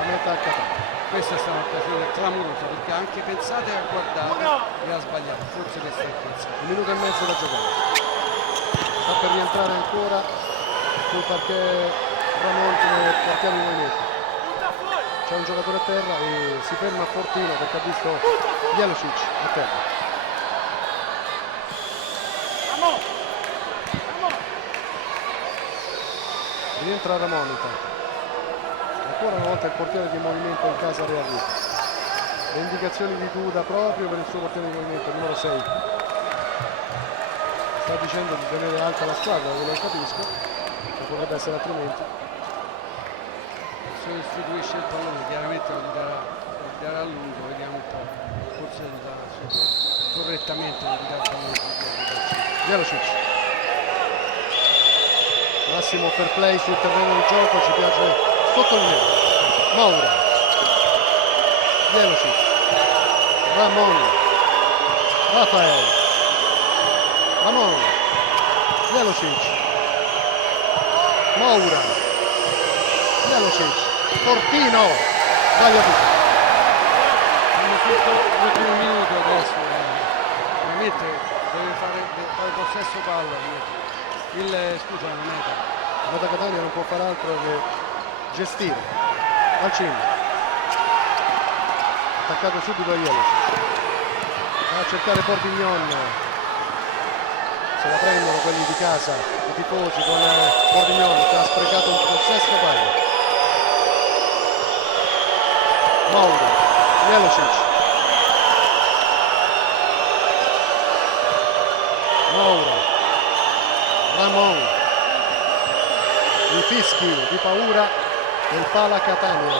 la meta a Catania. Questa è stata un'occasione clamorosa perché anche pensate a guardare e ha sbagliato, forse per stanchezza. 1 minuto e mezzo da giocare, sta per rientrare ancora sul parquet Ramon come portiere di movimento. C'è un giocatore a terra e si ferma Fortino perché ha visto Jelosic a terra. Rientra Ramon intanto. Ancora una volta il portiere di movimento in casa Real Reti. Le indicazioni di Duda proprio per il suo portiere di movimento, il numero 6. Sta dicendo di tenere alta la squadra, quello che capisco, che potrebbe essere altrimenti. Se distribuisce il pallone chiaramente lo darà a lungo, vediamo un po', forse lo darà correttamente, lo darà il pallone. Jelosic, massimo fair play sul terreno di gioco, ci piace sottolineare. Moura, Jelosic, Ramon, Rafael, Ramon, Jelosic, Moura, Jelosic, Fortino, sbaglia tutto. Hanno tutto l'ultimo minuto adesso, veramente deve fare possesso palla. Scusa, la meta. La meta Catania non può fare altro che gestire al centro. Attaccato subito a Jelosic. Va a cercare Bordignon. Se la prendono quelli di casa, i tifosi con Bordignon che ha sprecato un possesso palla. Moura, Jelosic, Moura, Ramon, i fischi di paura del Pala Catania.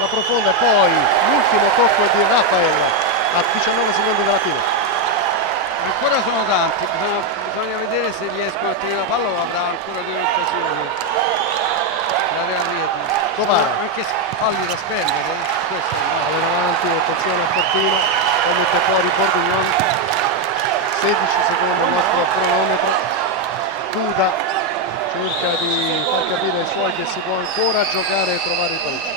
La profonda e poi l'ultimo tocco di Rafael a 19 secondi dalla fine. Ancora sono tanti, bisogna vedere se riescono a tenere la palla o avrà ancora due occasioni. La Real Reti. Anche falli da spendere, questo è in avanti, attenzione a Fortino, poi mette fuori Bordignon, 16 secondi il nostro cronometro. Duda cerca di far capire ai suoi che si può ancora giocare e trovare il pareggio.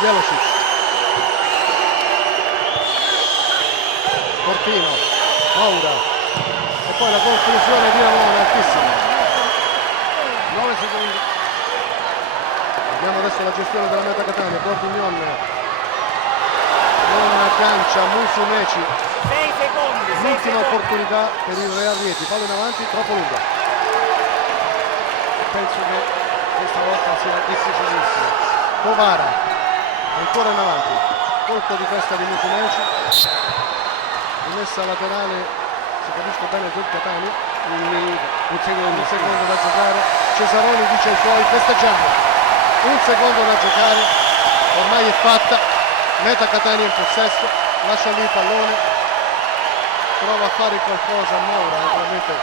Jelosic, Fortino, Moura e poi la conclusione di Ramon altissima. 9 secondi. Vediamo adesso la gestione della meta Catania. Bordignon non aggancia Musumeci. 6 secondi. L'ultima opportunità per il Real Reti. Palla in avanti, troppo lunga. Penso che questa volta sia difficilissimo. Povara ancora in avanti. Colpo di testa di Musumeci. Rimessa laterale, se capisco bene, del Catania. Un secondo da giocare. Cesaroni dice ai suoi festeggiamo. Un secondo da giocare, ormai è fatta. Meta Catania in possesso, lascia lì il pallone, prova a fare qualcosa a Moura, naturalmente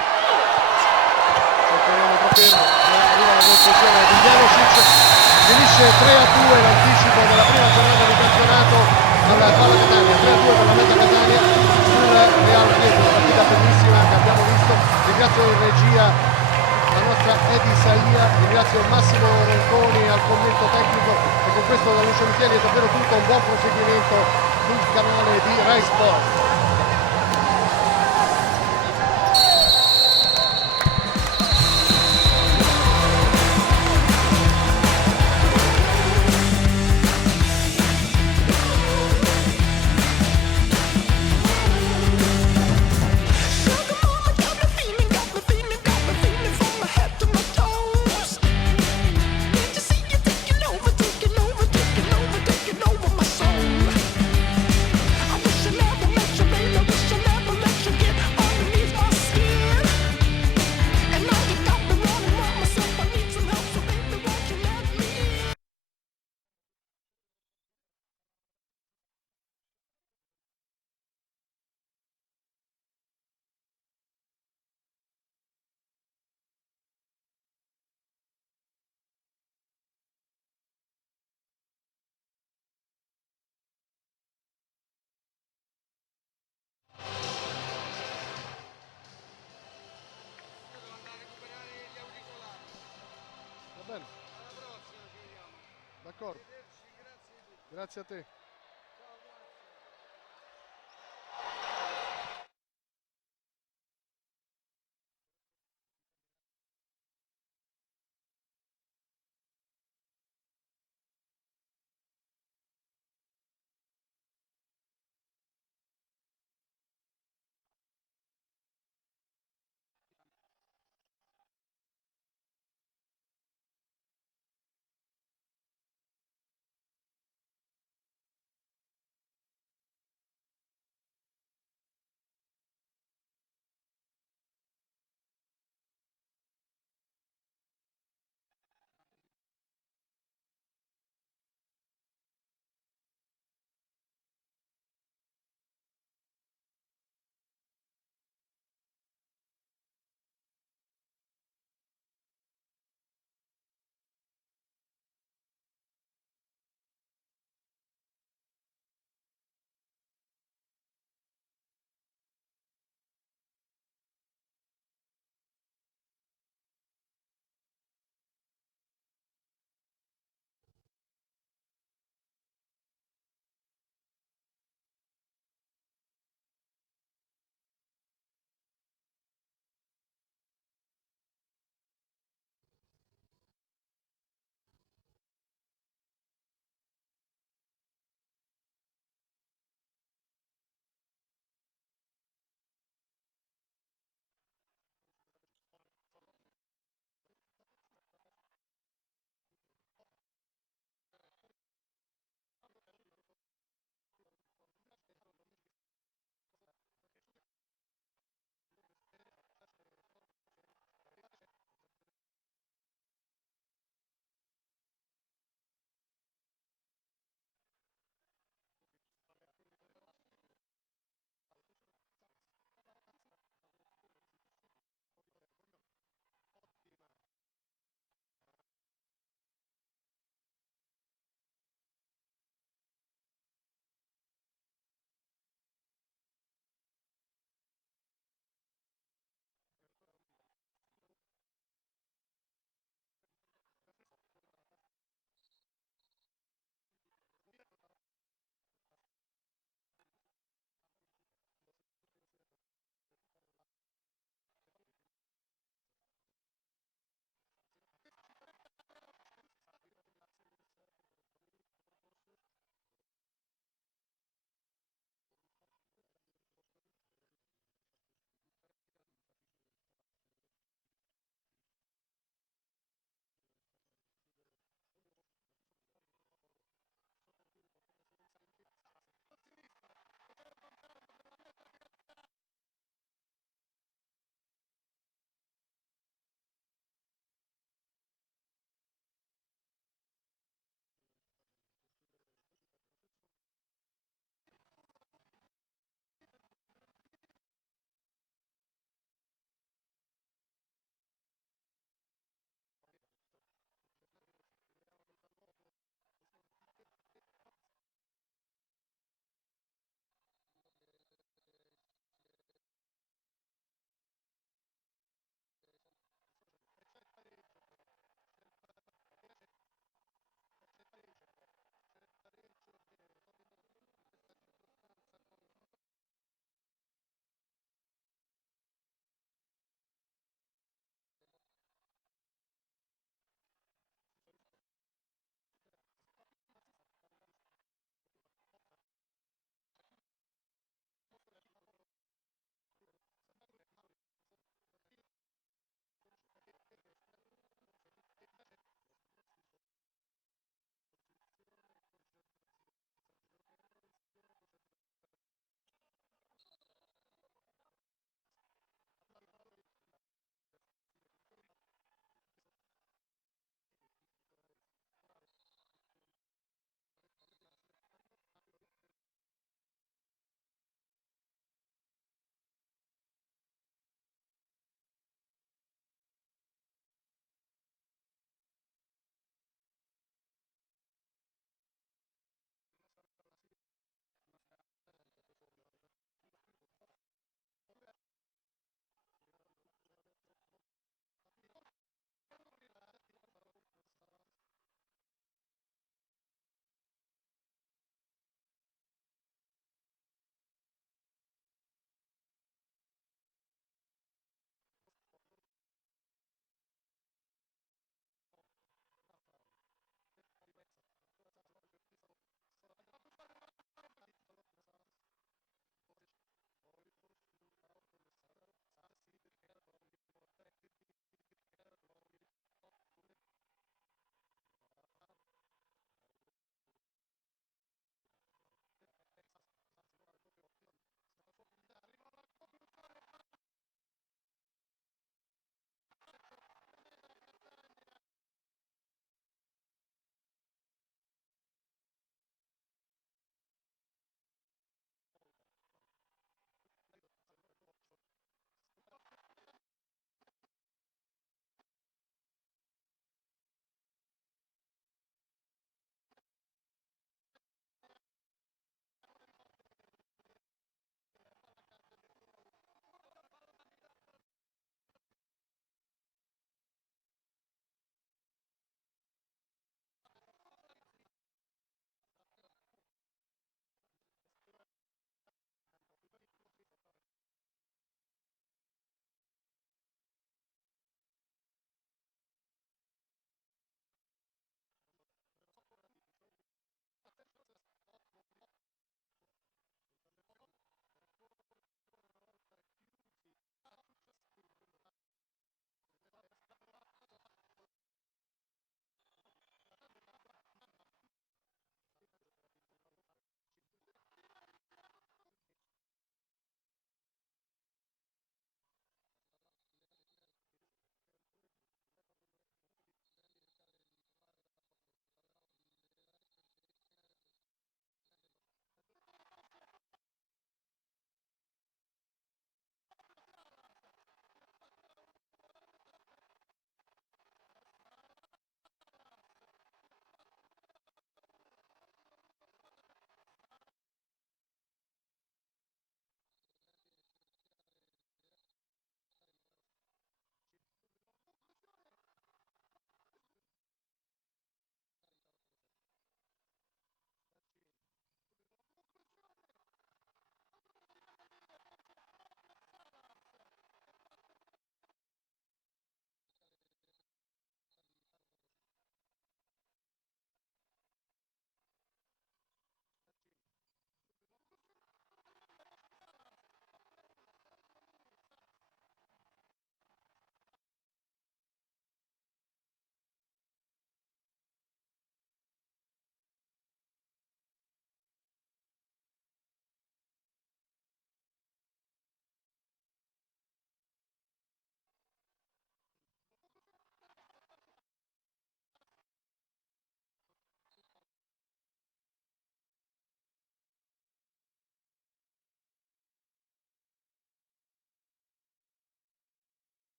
c'è il cronometro fermo, arriva la conclusione di Jelosic, finisce 3-2 l'anticipo della prima giornata di campionato della Pala Catania, 3-2 per la Meta Catania sul Real Reti, una partita bellissima che abbiamo visto. Ringrazio in regia la nostra Edi Saia, ringrazio Massimo Ronconi al commento tecnico e con questo da Lucio Micheli è davvero tutto, un buon proseguimento sul canale di Rai Sport. D'accordo. Grazie a te.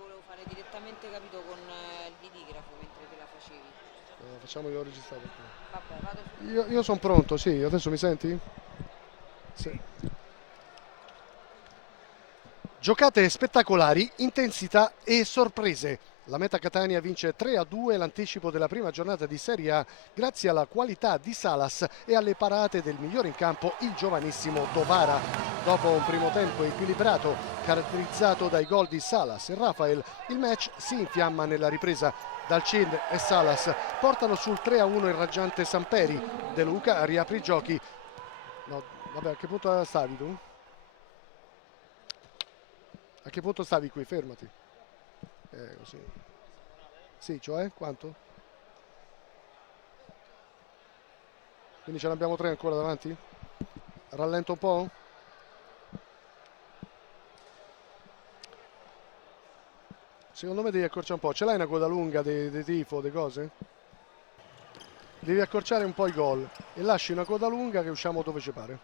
volevo fare direttamente, capito, con il videografo mentre te la facevi. Facciamo io registrato qui. Vabbè, vado su. Io sono pronto, sì, adesso mi senti? Sì. Giocate spettacolari, intensità e sorprese. La Meta Catania vince 3-2 l'anticipo della prima giornata di Serie A grazie alla qualità di Salas e alle parate del migliore in campo, il giovanissimo Tovara. Dopo un primo tempo equilibrato, caratterizzato dai gol di Salas e Rafael, il match si infiamma nella ripresa. Dalcin e Salas portano sul 3-1 il raggiante Samperi. De Luca riapre i giochi. No, vabbè, a che punto stavi tu? A che punto stavi qui? Fermati. Così. Sì, cioè quanto? Quindi ce ne abbiamo 3 ancora davanti? Rallento un po'? Secondo me devi accorciare un po'. Ce l'hai una coda lunga dei tifo, delle cose? Devi accorciare un po' i gol e lasci una coda lunga che usciamo dove ci pare.